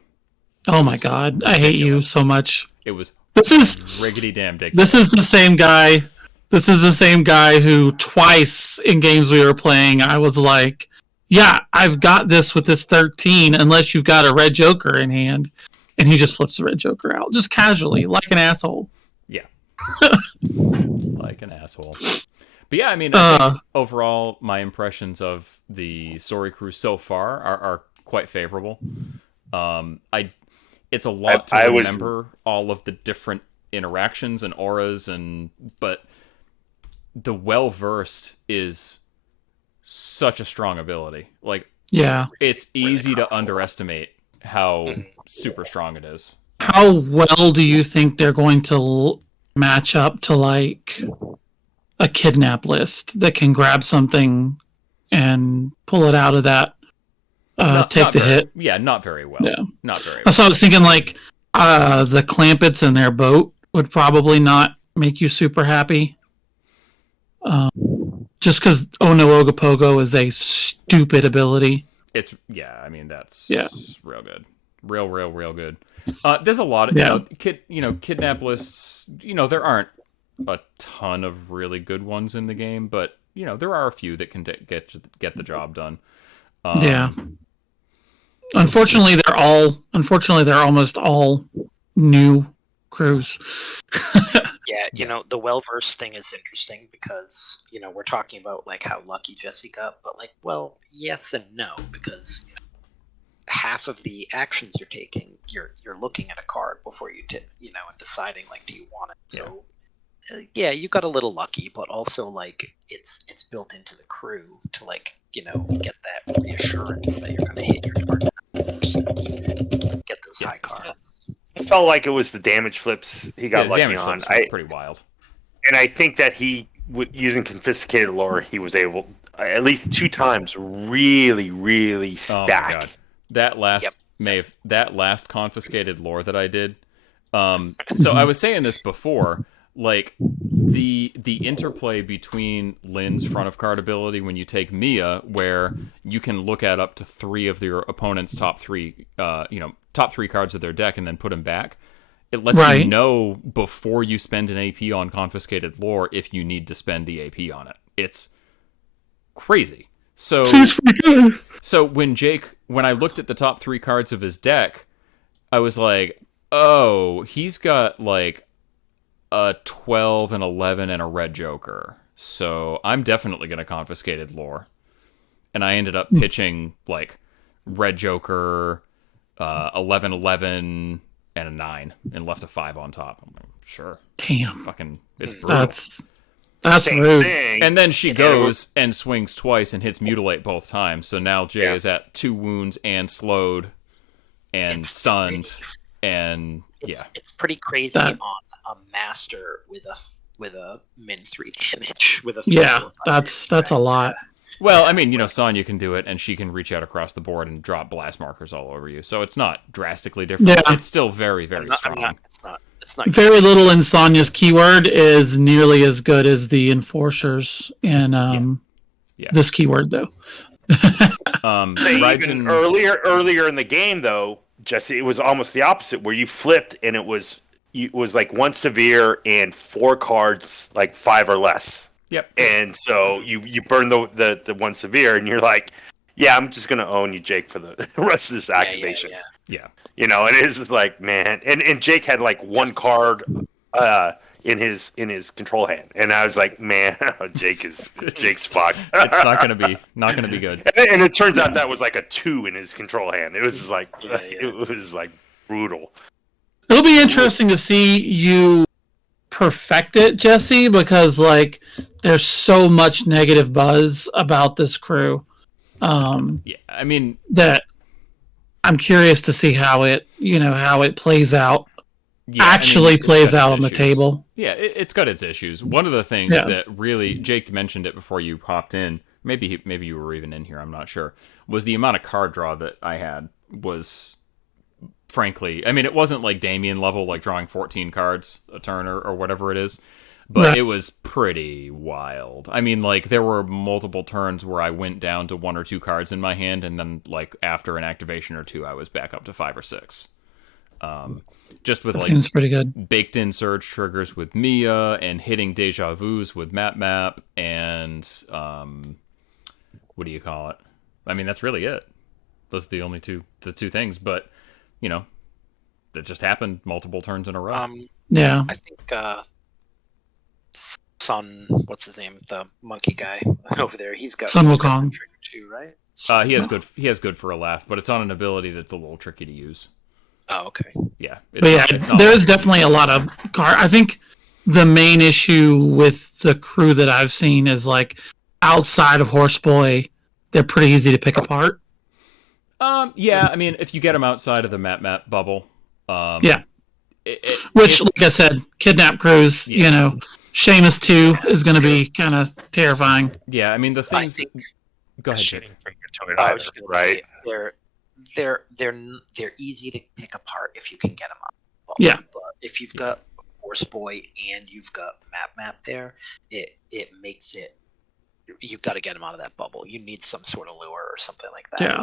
Oh my god, I hate you so much. It was riggedy damn dick. This is the same guy. This is the same guy who twice in games we were playing, I was like, yeah, I've got this with this 13 unless you've got a red joker in hand. And he just flips the red joker out, just casually, like an asshole. Yeah. Like an asshole. But yeah, I mean, I think overall, my impressions of the story crew so far are quite favorable. It's a lot to remember all of the different interactions and auras, but the well-versed is such a strong ability. Like, it's easy to underestimate how super strong it is. How well do you think they're going to match up to like a kidnap list that can grab something and pull it out of that, hit? Yeah, not very well. Yeah. Not very well. That's what I was thinking, like, the clampets in their boat would probably not make you super happy. Just because Oh No Ogopogo is a stupid ability. That's real good. Real good. There's a lot of, kidnap lists, there aren't a ton of really good ones in the game, but, there are a few that can get the job done. Unfortunately, they're almost all new crews. The well-versed thing is interesting because, we're talking about, like, how lucky Jesse got, but, like, well, yes and no, because half of the actions you're taking, you're looking at a card before you and deciding, like, do you want it? So, you got a little lucky, but also, like, it's built into the crew to, like, get that reassurance that you're going to hit your target, get those high cards. It felt like it was the damage flips he got lucky on. Pretty wild. And I think that using confiscated lore, he was able at least 2 times really, really stack. Oh my God. That last confiscated lore that I did. So I was saying this before, like the interplay between Lynn's front of card ability when you take Mia, where you can look at up to 3 of your opponent's top 3 cards of their deck and then put them back. It lets you know before you spend an AP on confiscated lore if you need to spend the AP on it. It's crazy. So when I looked at the top 3 cards of his deck, I was like, oh, he's got like a 12 and 11 and a red joker. So I'm definitely going to confiscated lore. And I ended up pitching like red joker, 11-11 and a 9 and left a 5 on top. I'm like, sure. Damn. It's brutal. That's rude. And then she goes and swings twice and hits mutilate both times. So now Jay is at 2 wounds and slowed and stunned. And it's pretty crazy on a master with a min 3 damage with a 3 that's a lot. Well, I mean, Sonya can do it, and she can reach out across the board and drop blast markers all over you. So it's not drastically different. Yeah. It's still very, very strong. It's not very little in Sonya's keyword is nearly as good as the enforcers in this keyword, though. Even earlier in the game, though, Jesse, it was almost the opposite, where you flipped, and it was like 1 severe and 4 cards, like 5 or less. Yep. And so you burn the 1 severe, and you're like, yeah, I'm just gonna own you, Jake, for the rest of this activation. Yeah. And it is just like, man, and Jake had like 1 card in his control hand, and I was like, man, Jake's fucked. It's not gonna be good. And it turns out that was like a 2 in his control hand. It was just like it was like brutal. It'll be interesting to see you perfect it, Jesse, because like there's so much negative buzz about this crew. I mean that I'm curious to see how it plays out. Yeah, Actually it's plays got out its on the issues. table. Yeah, it's got its issues. One of the things Yeah. that really Jake mentioned it before you hopped in. Maybe you were even in here. I'm not sure. Was the amount of card draw that I had was, frankly, I mean, it wasn't like Damien level, like drawing 14 cards a turn or whatever it is, but Right. it was pretty wild. I mean, like there were multiple turns where I went down to 1 or 2 cards in my hand, and then like after an activation or two, I was back up to 5 or 6. Just with That like seems pretty good. baked in surge triggers with Mia and hitting deja vus with Map and what do you call it? I mean, that's really it. Those are the two things, but you know, that just happened multiple turns in a row. Yeah. I think Sun, what's his name, the monkey guy over there, he's got Sun he's got Wukong. the trigger too, right? He has good for a laugh, but it's on an ability that's a little tricky to use. Oh, okay. Yeah, But yeah, there's definitely a lot of I think the main issue with the crew that I've seen is like outside of Horseboy, they're pretty easy to pick apart. Yeah, I mean, if you get them outside of the map bubble, Yeah. Which, like I said, Kidnap Crews, Yeah. Seamus 2 is going to be kind of terrifying. Yeah, I mean, the things... Go ahead, Jake. I was just gonna say, they're easy to pick apart if you can get them up. Yeah. But if you've got Horseboy and you've got Map there, it makes it... You've got to get them out of that bubble. You need some sort of lure or something like that. Yeah.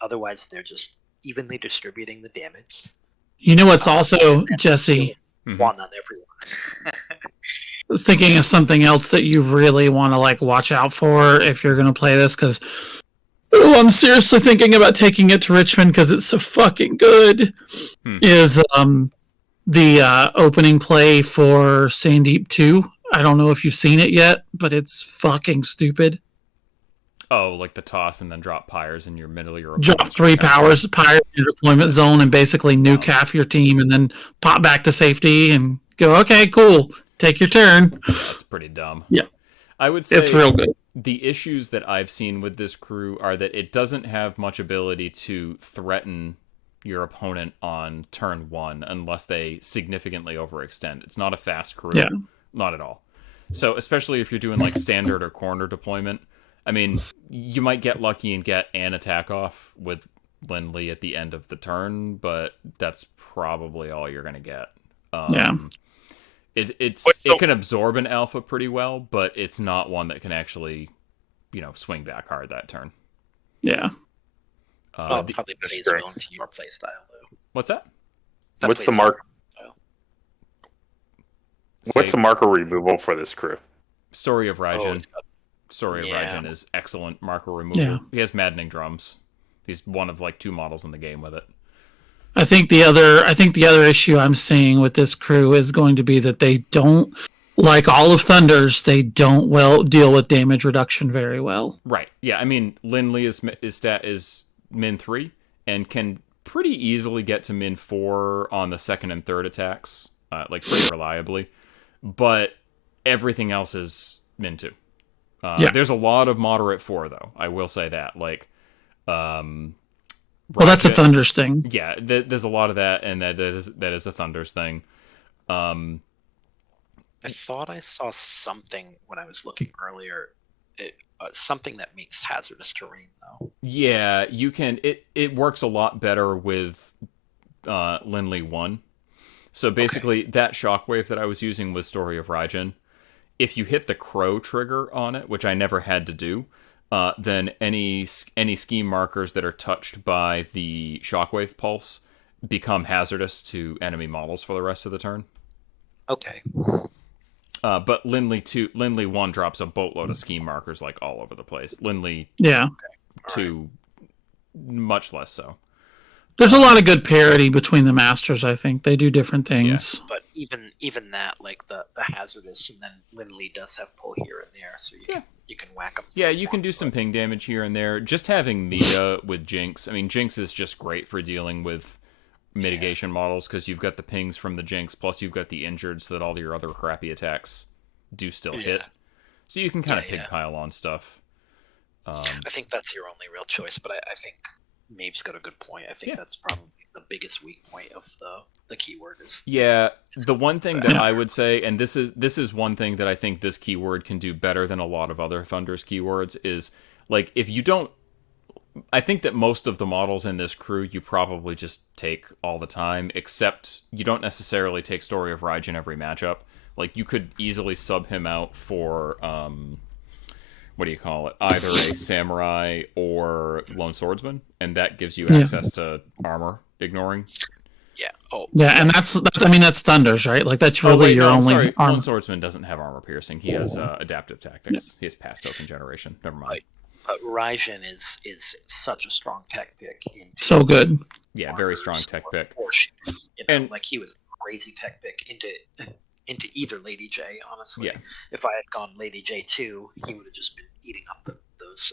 Otherwise, they're just evenly distributing the damage. You know what's also, Jesse? One on everyone. I was thinking of something else that you really want to like watch out for if you're going to play this, because I'm seriously thinking about taking it to Richmond because it's so fucking good. Is the opening play for Sandeep 2. I don't know if you've seen it yet, but it's fucking stupid. Oh, like the toss and then drop pyres in your middle of your... Drop 3 powers, pyre in your deployment zone, and basically nuke half your team, and then pop back to safety and go, okay, cool, take your turn. Yeah, that's pretty dumb. Yeah. I would say it's real good. The issues that I've seen with this crew are that it doesn't have much ability to threaten your opponent on turn 1 unless they significantly overextend. It's not a fast crew. Yeah. Not at all. So especially if you're doing like standard or corner deployment, I mean, you might get lucky and get an attack off with Lindley at the end of the turn, but that's probably all you're going to get. It can absorb an alpha pretty well, but it's not one that can actually, swing back hard that turn. Yeah. Probably plays well into your play style, though. What's that? What's the mark? What's the marker removal for this crew? Story of Raijin. Story of Raijin is excellent marker removal. Yeah. He has maddening drums. He's one of like 2 models in the game with it. I think the other issue I'm seeing with this crew is going to be that they don't, like all of Thunder's, they don't deal with damage reduction very well. Right. Yeah. I mean, Lindley is min 3 and can pretty easily get to min 4 on the second and third attacks, like pretty reliably. But everything else is min 2. There's a lot of moderate 4 though. I will say that. Like, well, that's a Thunder's thing. Yeah, there's a lot of that, and that is a Thunder's thing. I thought I saw something when I was looking earlier. Something that makes hazardous terrain, though. Yeah, you can. It works a lot better with Lindley 1. So basically, that shockwave that I was using with Story of Raijin, if you hit the Crow trigger on it, which I never had to do, then any scheme markers that are touched by the shockwave pulse become hazardous to enemy models for the rest of the turn. Okay. But Lindley 1 drops a boatload of scheme markers like all over the place. Lindley 2, much less so. There's a lot of good parity between the masters. I think they do different things. Yeah. But even that, like the hazardous, and then Lindley does have pull here and there, so you can whack them. Yeah, you can do some ping damage here and there. Just having Mia with Jinx. I mean, Jinx is just great for dealing with mitigation models because you've got the pings from the Jinx, plus you've got the injured, so that all your other crappy attacks do still hit. So you can kind of pigpile on stuff. I think that's your only real choice, but I think Maeve's got a good point. I think that's probably the biggest weak point of the keyword is. Yeah, the one thing that I would say, and this is one thing that I think this keyword can do better than a lot of other Thunder's keywords, is like if you don't. I think that most of the models in this crew you probably just take all the time, except you don't necessarily take Story of Raijin every matchup. Like you could easily sub him out for what do you call it? Either a samurai or lone swordsman, and that gives you access to armor ignoring. Yeah. Oh. Yeah, and that's Thunder's, right? Like that's really your only. Sorry, lone swordsman doesn't have armor piercing. He has adaptive tactics. He has pass token generation. Never mind. But Raijin is such a strong tech pick. So good. Yeah, very strong tech pick. And like he was a crazy tech pick into either Lady J. Honestly, if I had gone Lady J2, he would have just been eating up those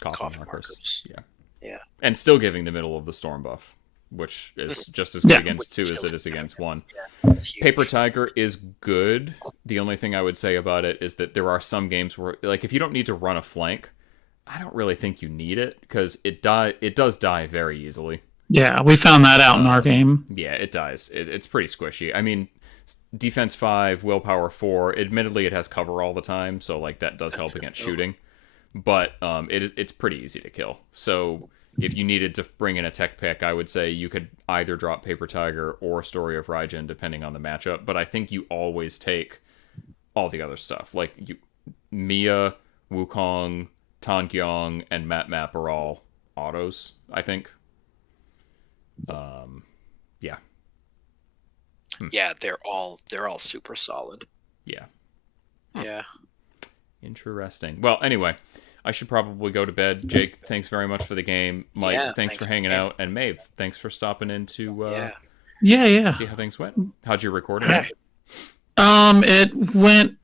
coffin markers. Yeah, and still giving the middle of the storm buff, which is just as good against 2 as it is against 1. Paper Tiger is good. The only thing I would say about it is that there are some games where, like, if you don't need to run a flank, I don't really think you need it, because it does die very easily. Yeah, we found that out in our game. Yeah, it dies. It's pretty squishy. I mean, defense 5, willpower 4. Admittedly, it has cover all the time, so like that does help against shooting. But it's pretty easy to kill. So if you needed to bring in a tech pick, I would say you could either drop Paper Tiger or Story of Raijin, depending on the matchup. But I think you always take all the other stuff. Like Mia, Wukong, Tangyong, and Map are all autos, I think. Yeah. Yeah, they're all super solid. Yeah. Yeah. Interesting. Well, anyway, I should probably go to bed. Jake, thanks very much for the game. Mike, thanks for hanging out. And Maeve, thanks for stopping in to see how things went. How'd you record it? It went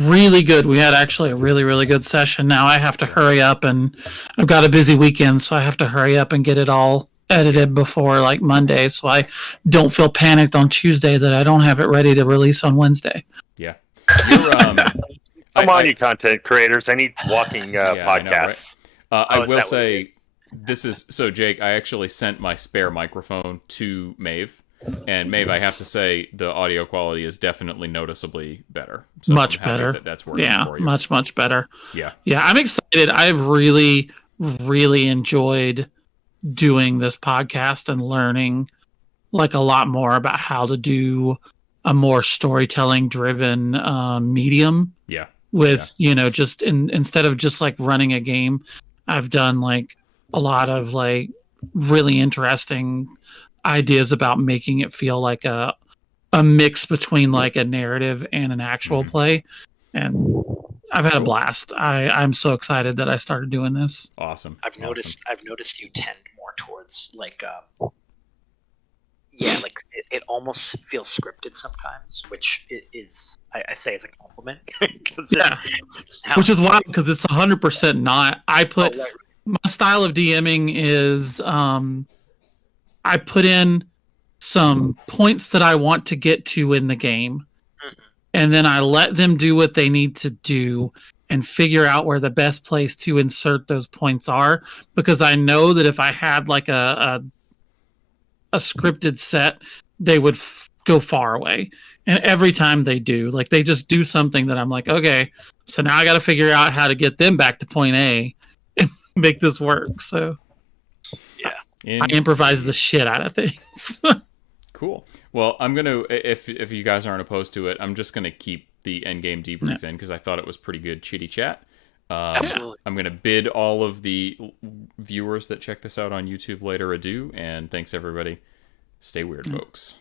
really good. We had actually a really, really good session. Now I have to hurry up, and I've got a busy weekend, so I have to hurry up and get it all edited before like Monday, so I don't feel panicked on Tuesday that I don't have it ready to release on Wednesday. Yeah. Come on, you content creators. I need walking podcasts. I will say, this is... So, Jake, I actually sent my spare microphone to Maeve. And Maeve, I have to say, the audio quality is definitely noticeably better. So much better. That's working for you. Much better. Yeah. Yeah, I'm excited. I've really, really enjoyed doing this podcast and learning like a lot more about how to do a more storytelling driven medium. Yeah. With, just instead of just like running a game, I've done like a lot of like really interesting ideas about making it feel like a mix between like a narrative and an actual play. And I've had a blast. I'm so excited that I started doing this. Awesome. I've noticed you tend more towards like it almost feels scripted sometimes, which is I say as a compliment. Which is wild because it's 100% not. My style of DMing is I put in some points that I want to get to in the game, and then I let them do what they need to do and figure out where the best place to insert those points are, because I know that if I had like a scripted set, they would go far away. And every time they do, like they just do something that I'm like, okay, so now I got to figure out how to get them back to point A and make this work. So I improvise the shit out of things. Cool. Well, I'm going to, if you guys aren't opposed to it, I'm just going to keep the endgame debrief in because I thought it was pretty good chitty chat. Absolutely. I'm going to bid all of the viewers that check this out on YouTube later adieu, and thanks everybody. Stay weird, folks.